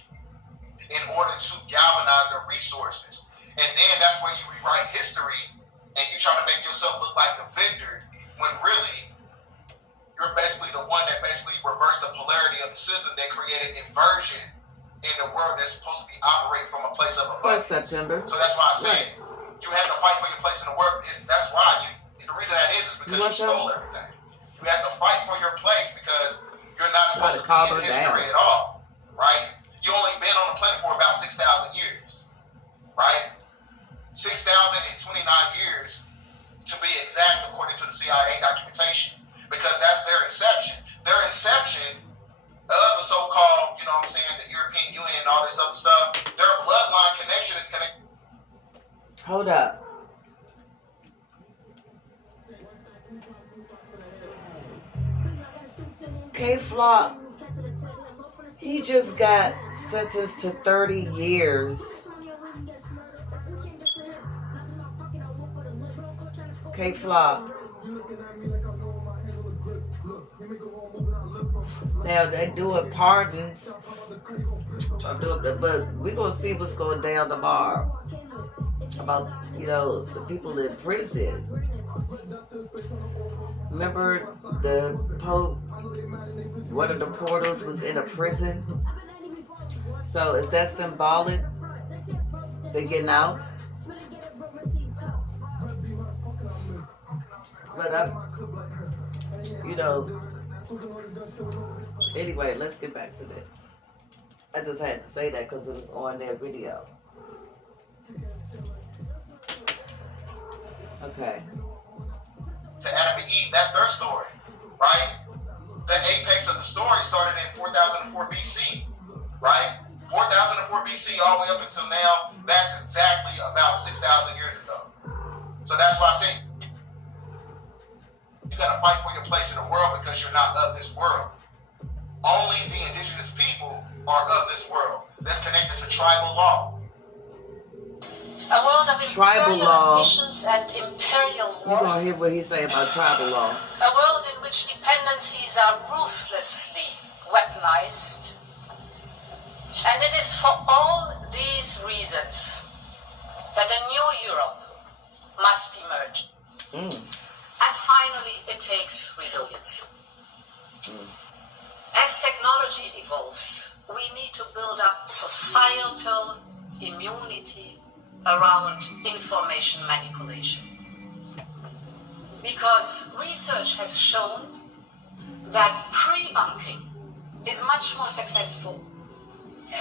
in order to galvanize their resources. And then that's where you rewrite history and you try to make yourself look like the victor when really you're basically the one that basically reversed the polarity of the system that created inversion in the world that's supposed to be operating from a place of abundance. September. So that's why I said you had to fight for your place in the world. That's why the reason that is because you stole everything. You had to fight for your place because you're not supposed to be in history at all, right? You only been on the planet for about 6,000 years, right? 6,029 years to be exact, according to the CIA documentation, because that's their inception. Their inception of the so-called, you know what I'm saying, the European Union and all this other stuff, their bloodline connection is connected. Hold up. K-Flop, he just got sentenced to 30 years. K-Flop. Now they do it pardons, but we're gonna see what's going down tomorrow about, you know, the people in prison. Remember the Pope, one of the portals was in a prison. So is that symbolic? They getting out? But you know, anyway, let's get back to that. I just had to say that because it was on their video. Okay. To Adam and Eve, that's their story, right? The apex of the story started in 4004 BC, right? 4004 BC all the way up until now, that's exactly about 6,000 years ago. So that's why I say you gotta fight for your place in the world because you're not of this world. Only the indigenous people are of this world. That's connected to tribal law. A world of tribal imperial law. ambitions and imperial wars. You're gonna hear what he say about tribal law. A world in which dependencies are ruthlessly weaponized. And it is for all these reasons that a new Europe must emerge. And finally, it takes resilience. As technology evolves, we need to build up societal immunity around information manipulation. Because research has shown that pre-bunking is much more successful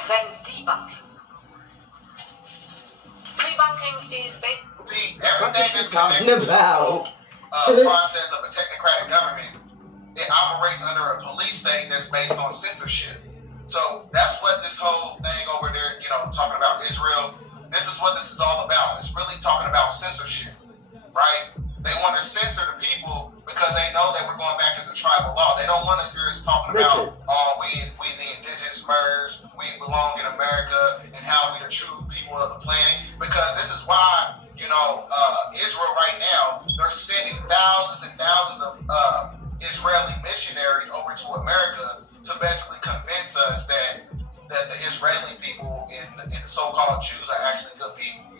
than debunking. Pre-bunking is See, everything What is she talking about? process of a technocratic government it operates under a police state that's based on censorship. So that's what this whole thing over there, talking about Israel, this is what this is all about. It's really talking about censorship, right? They want to censor the people because they know that we're going back into tribal law. They don't want us here talking about, we the indigenous birds, we belong in America, and how we the true people of the planet. Because this is why, Israel right now, they're sending thousands and thousands of Israeli missionaries over to America to basically convince us that the Israeli people and the so-called Jews are actually good people.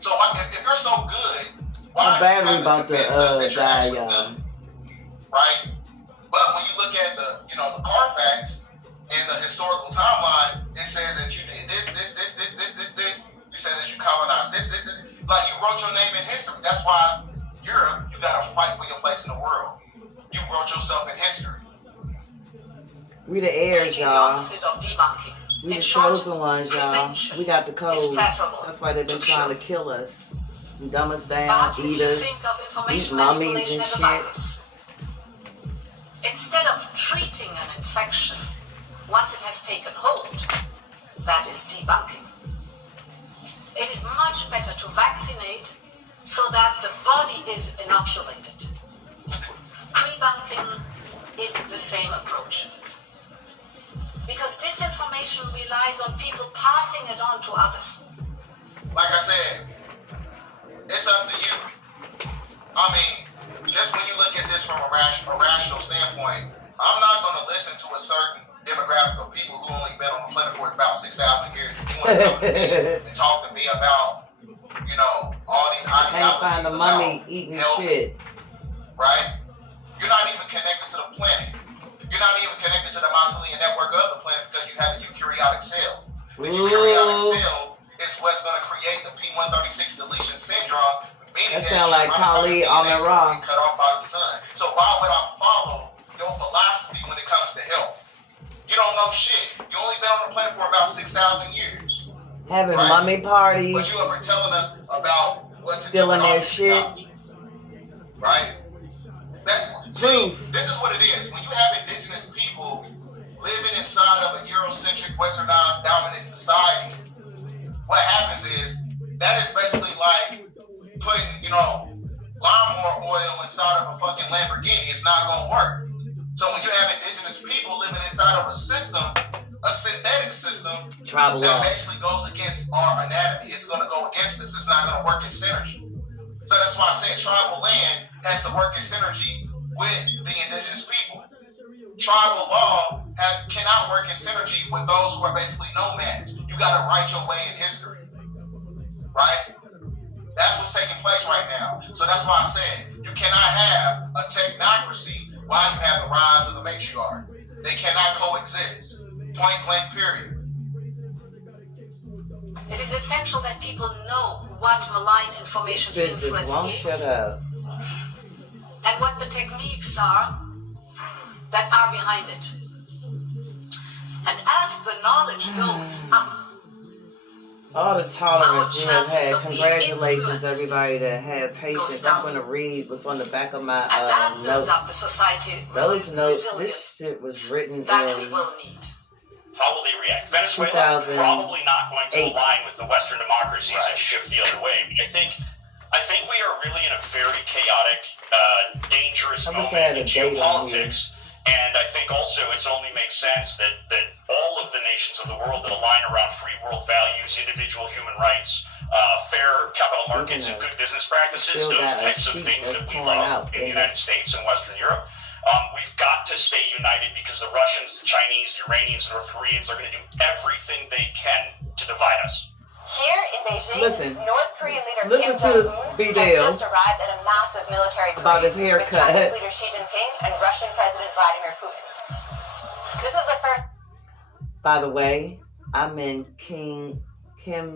So if you're so good, my battery about to die, y'all. Right? But when you look at the Carfax and the historical timeline, it says that you did this. It says that you colonized this. Like you wrote your name in history. That's why Europe, you gotta fight for your place in the world. You wrote yourself in history. We the heirs, y'all. We the chosen ones, y'all. We got the code. That's why they've been trying to kill us. Dumb us down, eat us, eat mummies and shit. Instead of treating an infection, once it has taken hold, that is debunking. It is much better to vaccinate so that the body is inoculated. Pre-bunking is the same approach. Because disinformation relies on people passing it on to others. Like I said, it's up to you. I mean, just when you look at this from a rational standpoint, I'm not going to listen to a certain demographic of people who only been on the planet for about 6,000 years. If you want to come to me and talk to me about, all these ideologies. Can't find the mummy eating shit. Right? You're not even connected to the planet. You're not even connected to the mycelium network of the planet because you have the eukaryotic cell. The eukaryotic cell is what's going to create the P136 deletion syndrome. That sounds like Kali Amira. Cut off by the sun. So why would I follow your philosophy when it comes to health? You don't know shit. You only been on the planet for about 6,000 years. Having mummy parties. But you ever telling us about what's stealing their shit. Right? See, this is what it is. When you have indigenous people living inside of a Eurocentric, westernized, dominant society, what happens is that is basically like putting, lawnmower oil inside of a fucking Lamborghini. It's not gonna work. So when you have indigenous people living inside of a system, a synthetic system that basically goes against our anatomy, it's gonna go against us. It's not gonna work in synergy. So that's why I said tribal land has to work in synergy with the indigenous people. Tribal law cannot work in synergy with those who are basically nomads. You got to write your way in history, right? That's what's taking place right now. So that's why I said you cannot have a technocracy while you have the rise of the matriarch. They cannot coexist. Point blank, period. It is essential that people know what malign information influence is. Shut up. And what the techniques are that are behind it. And as the knowledge goes up, all the tolerance we have had. Congratulations, everybody that had patience. I'm going to read what's on the back of my notes. Those notes, this shit was written in How will they react? Venezuela probably not going to align with the Western democracies and shift the other way. I think we are really in a very chaotic, dangerous moment in geopolitics. And I think also it only makes sense that all of the nations of the world that align around free world values, individual human rights, fair capital markets, and good business practices, those types of things that we love in the United States and Western Europe, we've got to stay united because the Russians, the Chinese, the Iranians, the North Koreans are going to do everything they can to divide us. Here in Beijing, North Korean leader Kim Jong-un has just arrived at a massive military about his briefing with haircut. Chinese leader Xi Jinping and Russian President Vladimir Putin. This is the first. By the way, I'm in Kim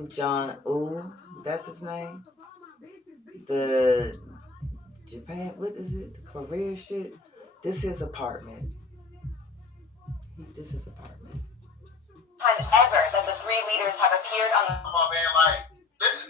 Jong-un. That's his name. The Japan, what is it? The Korea shit. This is his apartment. This is his apartment. Time ever that the three leaders have appeared on the. Come on, man, like this,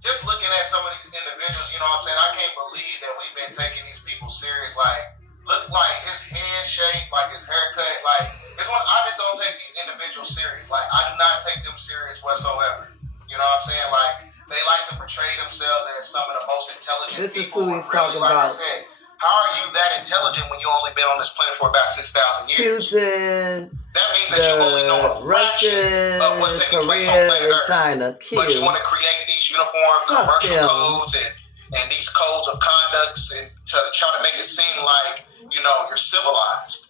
just looking at some of these individuals, you know what I'm saying? I can't believe that we've been taking these people serious. Like, look like his head shape, like his haircut, like I just don't take these individuals serious. Like, I do not take them serious whatsoever. You know what I'm saying? Like, they like to portray themselves as some of the most intelligent This people. is who he's really, talking like about. I said, how are you that intelligent when you only been on this planet for about 6,000 years? Putin, That means that you only know a fraction of what's taking place on planet and Earth. China. But you want to create these uniform commercial them. codes and these codes of conducts and to try to make it seem like, you know, you're civilized.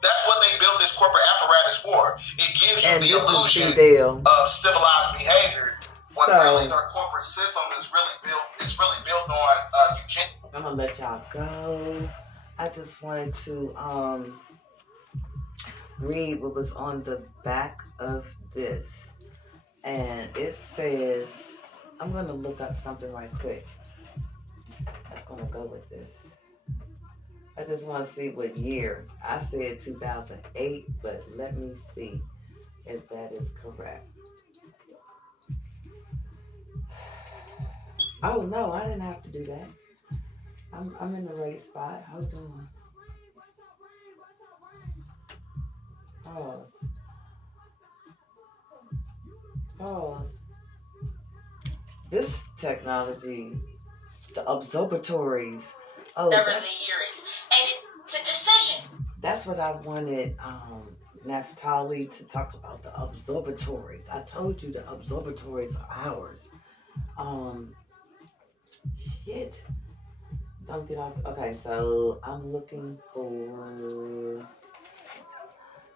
That's what they built this corporate apparatus for. It gives you the illusion of civilized behavior when really their corporate system is really built on you can't. I'm gonna let y'all go. I just wanted to read what was on the back of this. And it says, I'm gonna look up something right quick that's gonna go with this. I just want to see what year. I said 2008, but let me see if that is correct. Oh no, I didn't have to do that. I'm in the right spot. Hold on. Oh. This technology, the observatories. Oh, whatever the year is. And it's a decision. That's what I wanted Naphtale to talk about, the observatories. I told you the observatories are ours. Shit. Don't get off. Okay, so I'm looking for...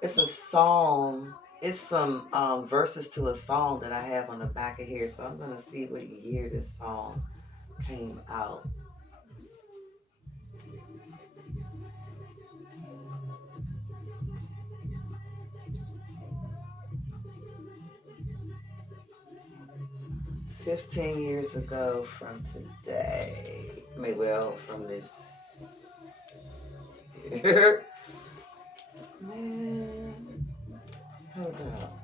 It's a song. It's some verses to a song that I have on the back of here. So I'm going to see what year this song came out. $15 years ago from today. I mean, well, from this year. Man. Hold up.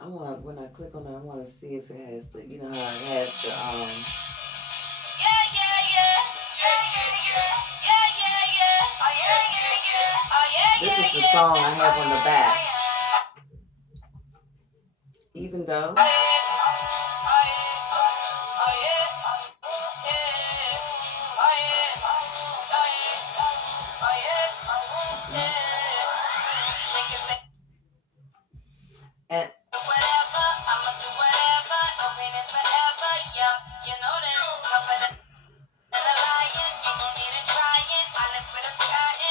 I want, when I click on it, I want to see if it has the, you know how it has the, this is the song I have on the back. Even though. And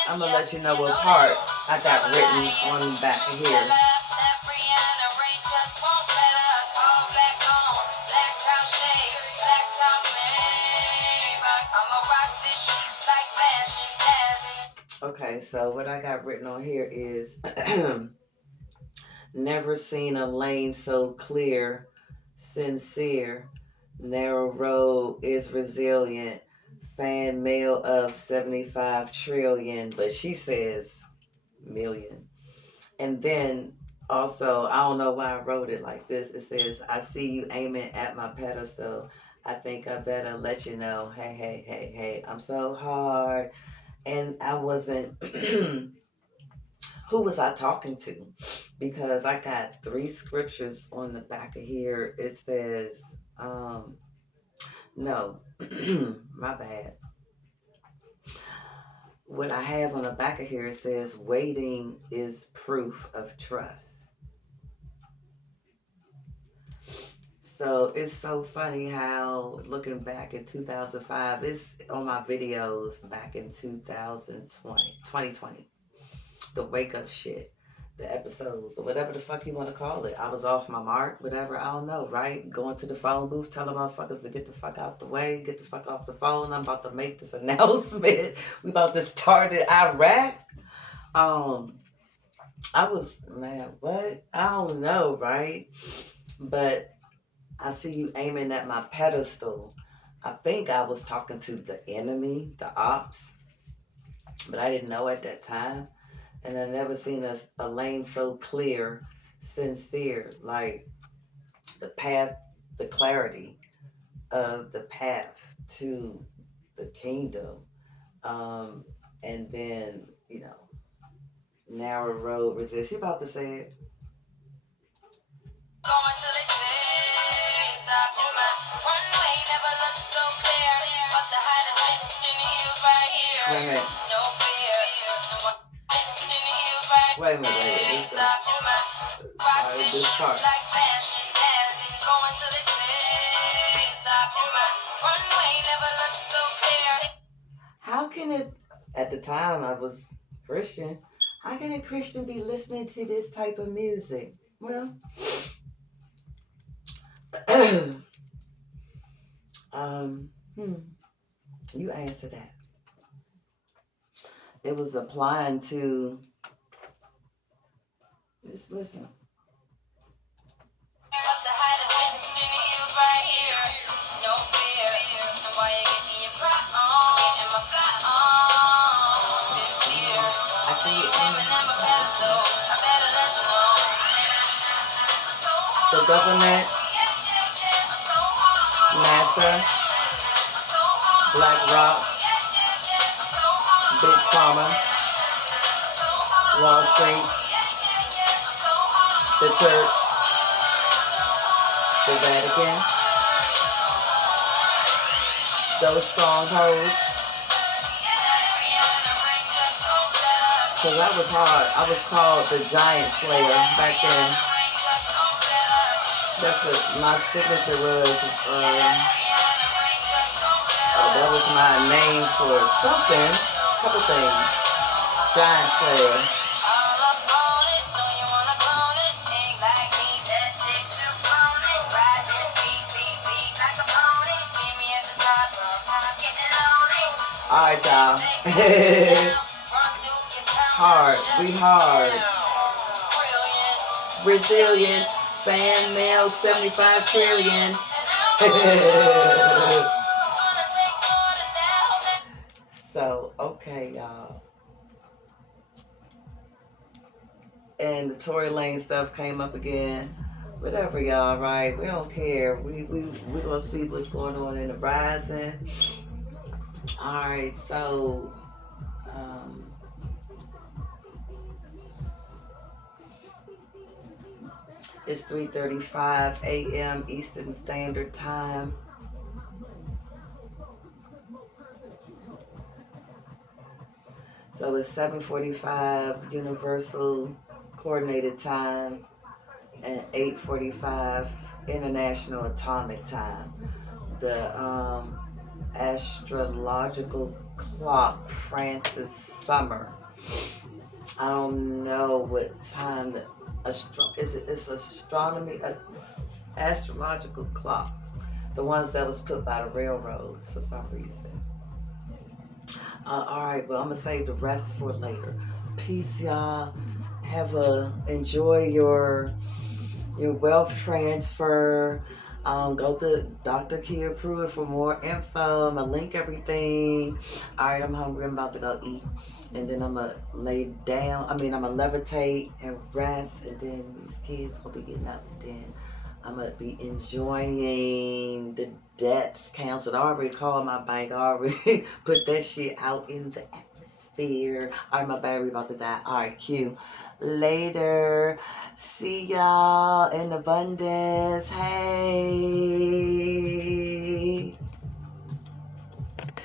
I'm gonna let you know what part I got written on the back of here. Okay, so what I got written on here is never seen a lane so clear, sincere, narrow road is resilient, fan mail of 75 trillion, but she says million. And then also, I don't know why I wrote it like this. It says, I see you aiming at my pedestal. I think I better let you know. Hey, hey, hey, hey, I'm so hard. And I wasn't, who was I talking to? Because I got 3 scriptures on the back of here. It says, no, my bad. What I have on the back of here, it says, waiting is proof of trust. So it's so funny how, looking back in 2005, it's on my videos back in 2020, the wake up shit, the episodes, or whatever the fuck you want to call it. I was off my mark, whatever, I don't know, right? Going to the phone booth, telling motherfuckers to get the fuck out the way, get the fuck off the phone. I'm about to make this announcement. We about to start in Iraq. I was, man, what? I don't know, right? But I see you aiming at my pedestal. I think I was talking to the enemy, the ops, but I didn't know at that time. And I've never seen a lane so clear, sincere, like the path, the clarity of the path to the kingdom. And then, you know, narrow road resist. You about to say it? Going to the city, stop in my runway, never looked so clear. But the height is in the hills right here. Wait a minute. No fear. In the hills right Wait a minute. Wait. stop in my rock This this part. like fashion dancing. Going to the city, stop in my runway, never looked so clear. How can it, at the time I was Christian, how can a Christian be listening to this type of music? Well, you answer that. It was applying to, just listen. But the height is in the hills right here. No fear. And why you get me a fly on? Getting my fly on. Sincere. I see it. Women in my pedestal. I better let you know. The government, NASA, BlackRock, Big Pharma, Wall Street, the church, the Vatican, those strongholds. Because I was hard. I was called the Giant Slayer back then. That's what my signature was. That was my name for something. A couple things. Giant Slayer. Alright, y'all. Hard. We hard. Brazilian. Fan mail 75 trillion. So, okay, y'all. And the Tory Lane stuff came up again. Whatever, y'all, right? We don't care. We're gonna see what's going on in the rising. Alright, so it's 3:35 a.m. Eastern Standard Time. So it's 7:45 Universal Coordinated Time and 8:45 International Atomic Time. The astrological clock, Francis Summer. I don't know what time it's astronomy, astrological clock. The ones that was put by the railroads for some reason. All right, well, I'm gonna save the rest for later. Peace, y'all. Enjoy your wealth transfer. Go to Dr. Kia Pruitt for more info. I'm gonna link everything. All right, I'm hungry. I'm about to go eat. And then I'm gonna lay down. I'm gonna levitate and rest. And then these kids will be getting up. And then I'm gonna be enjoying the debts canceled. I already called my bank. I already put that shit out in the atmosphere. All right, my battery about to die. All right, Q. Later. See y'all in abundance. Hey.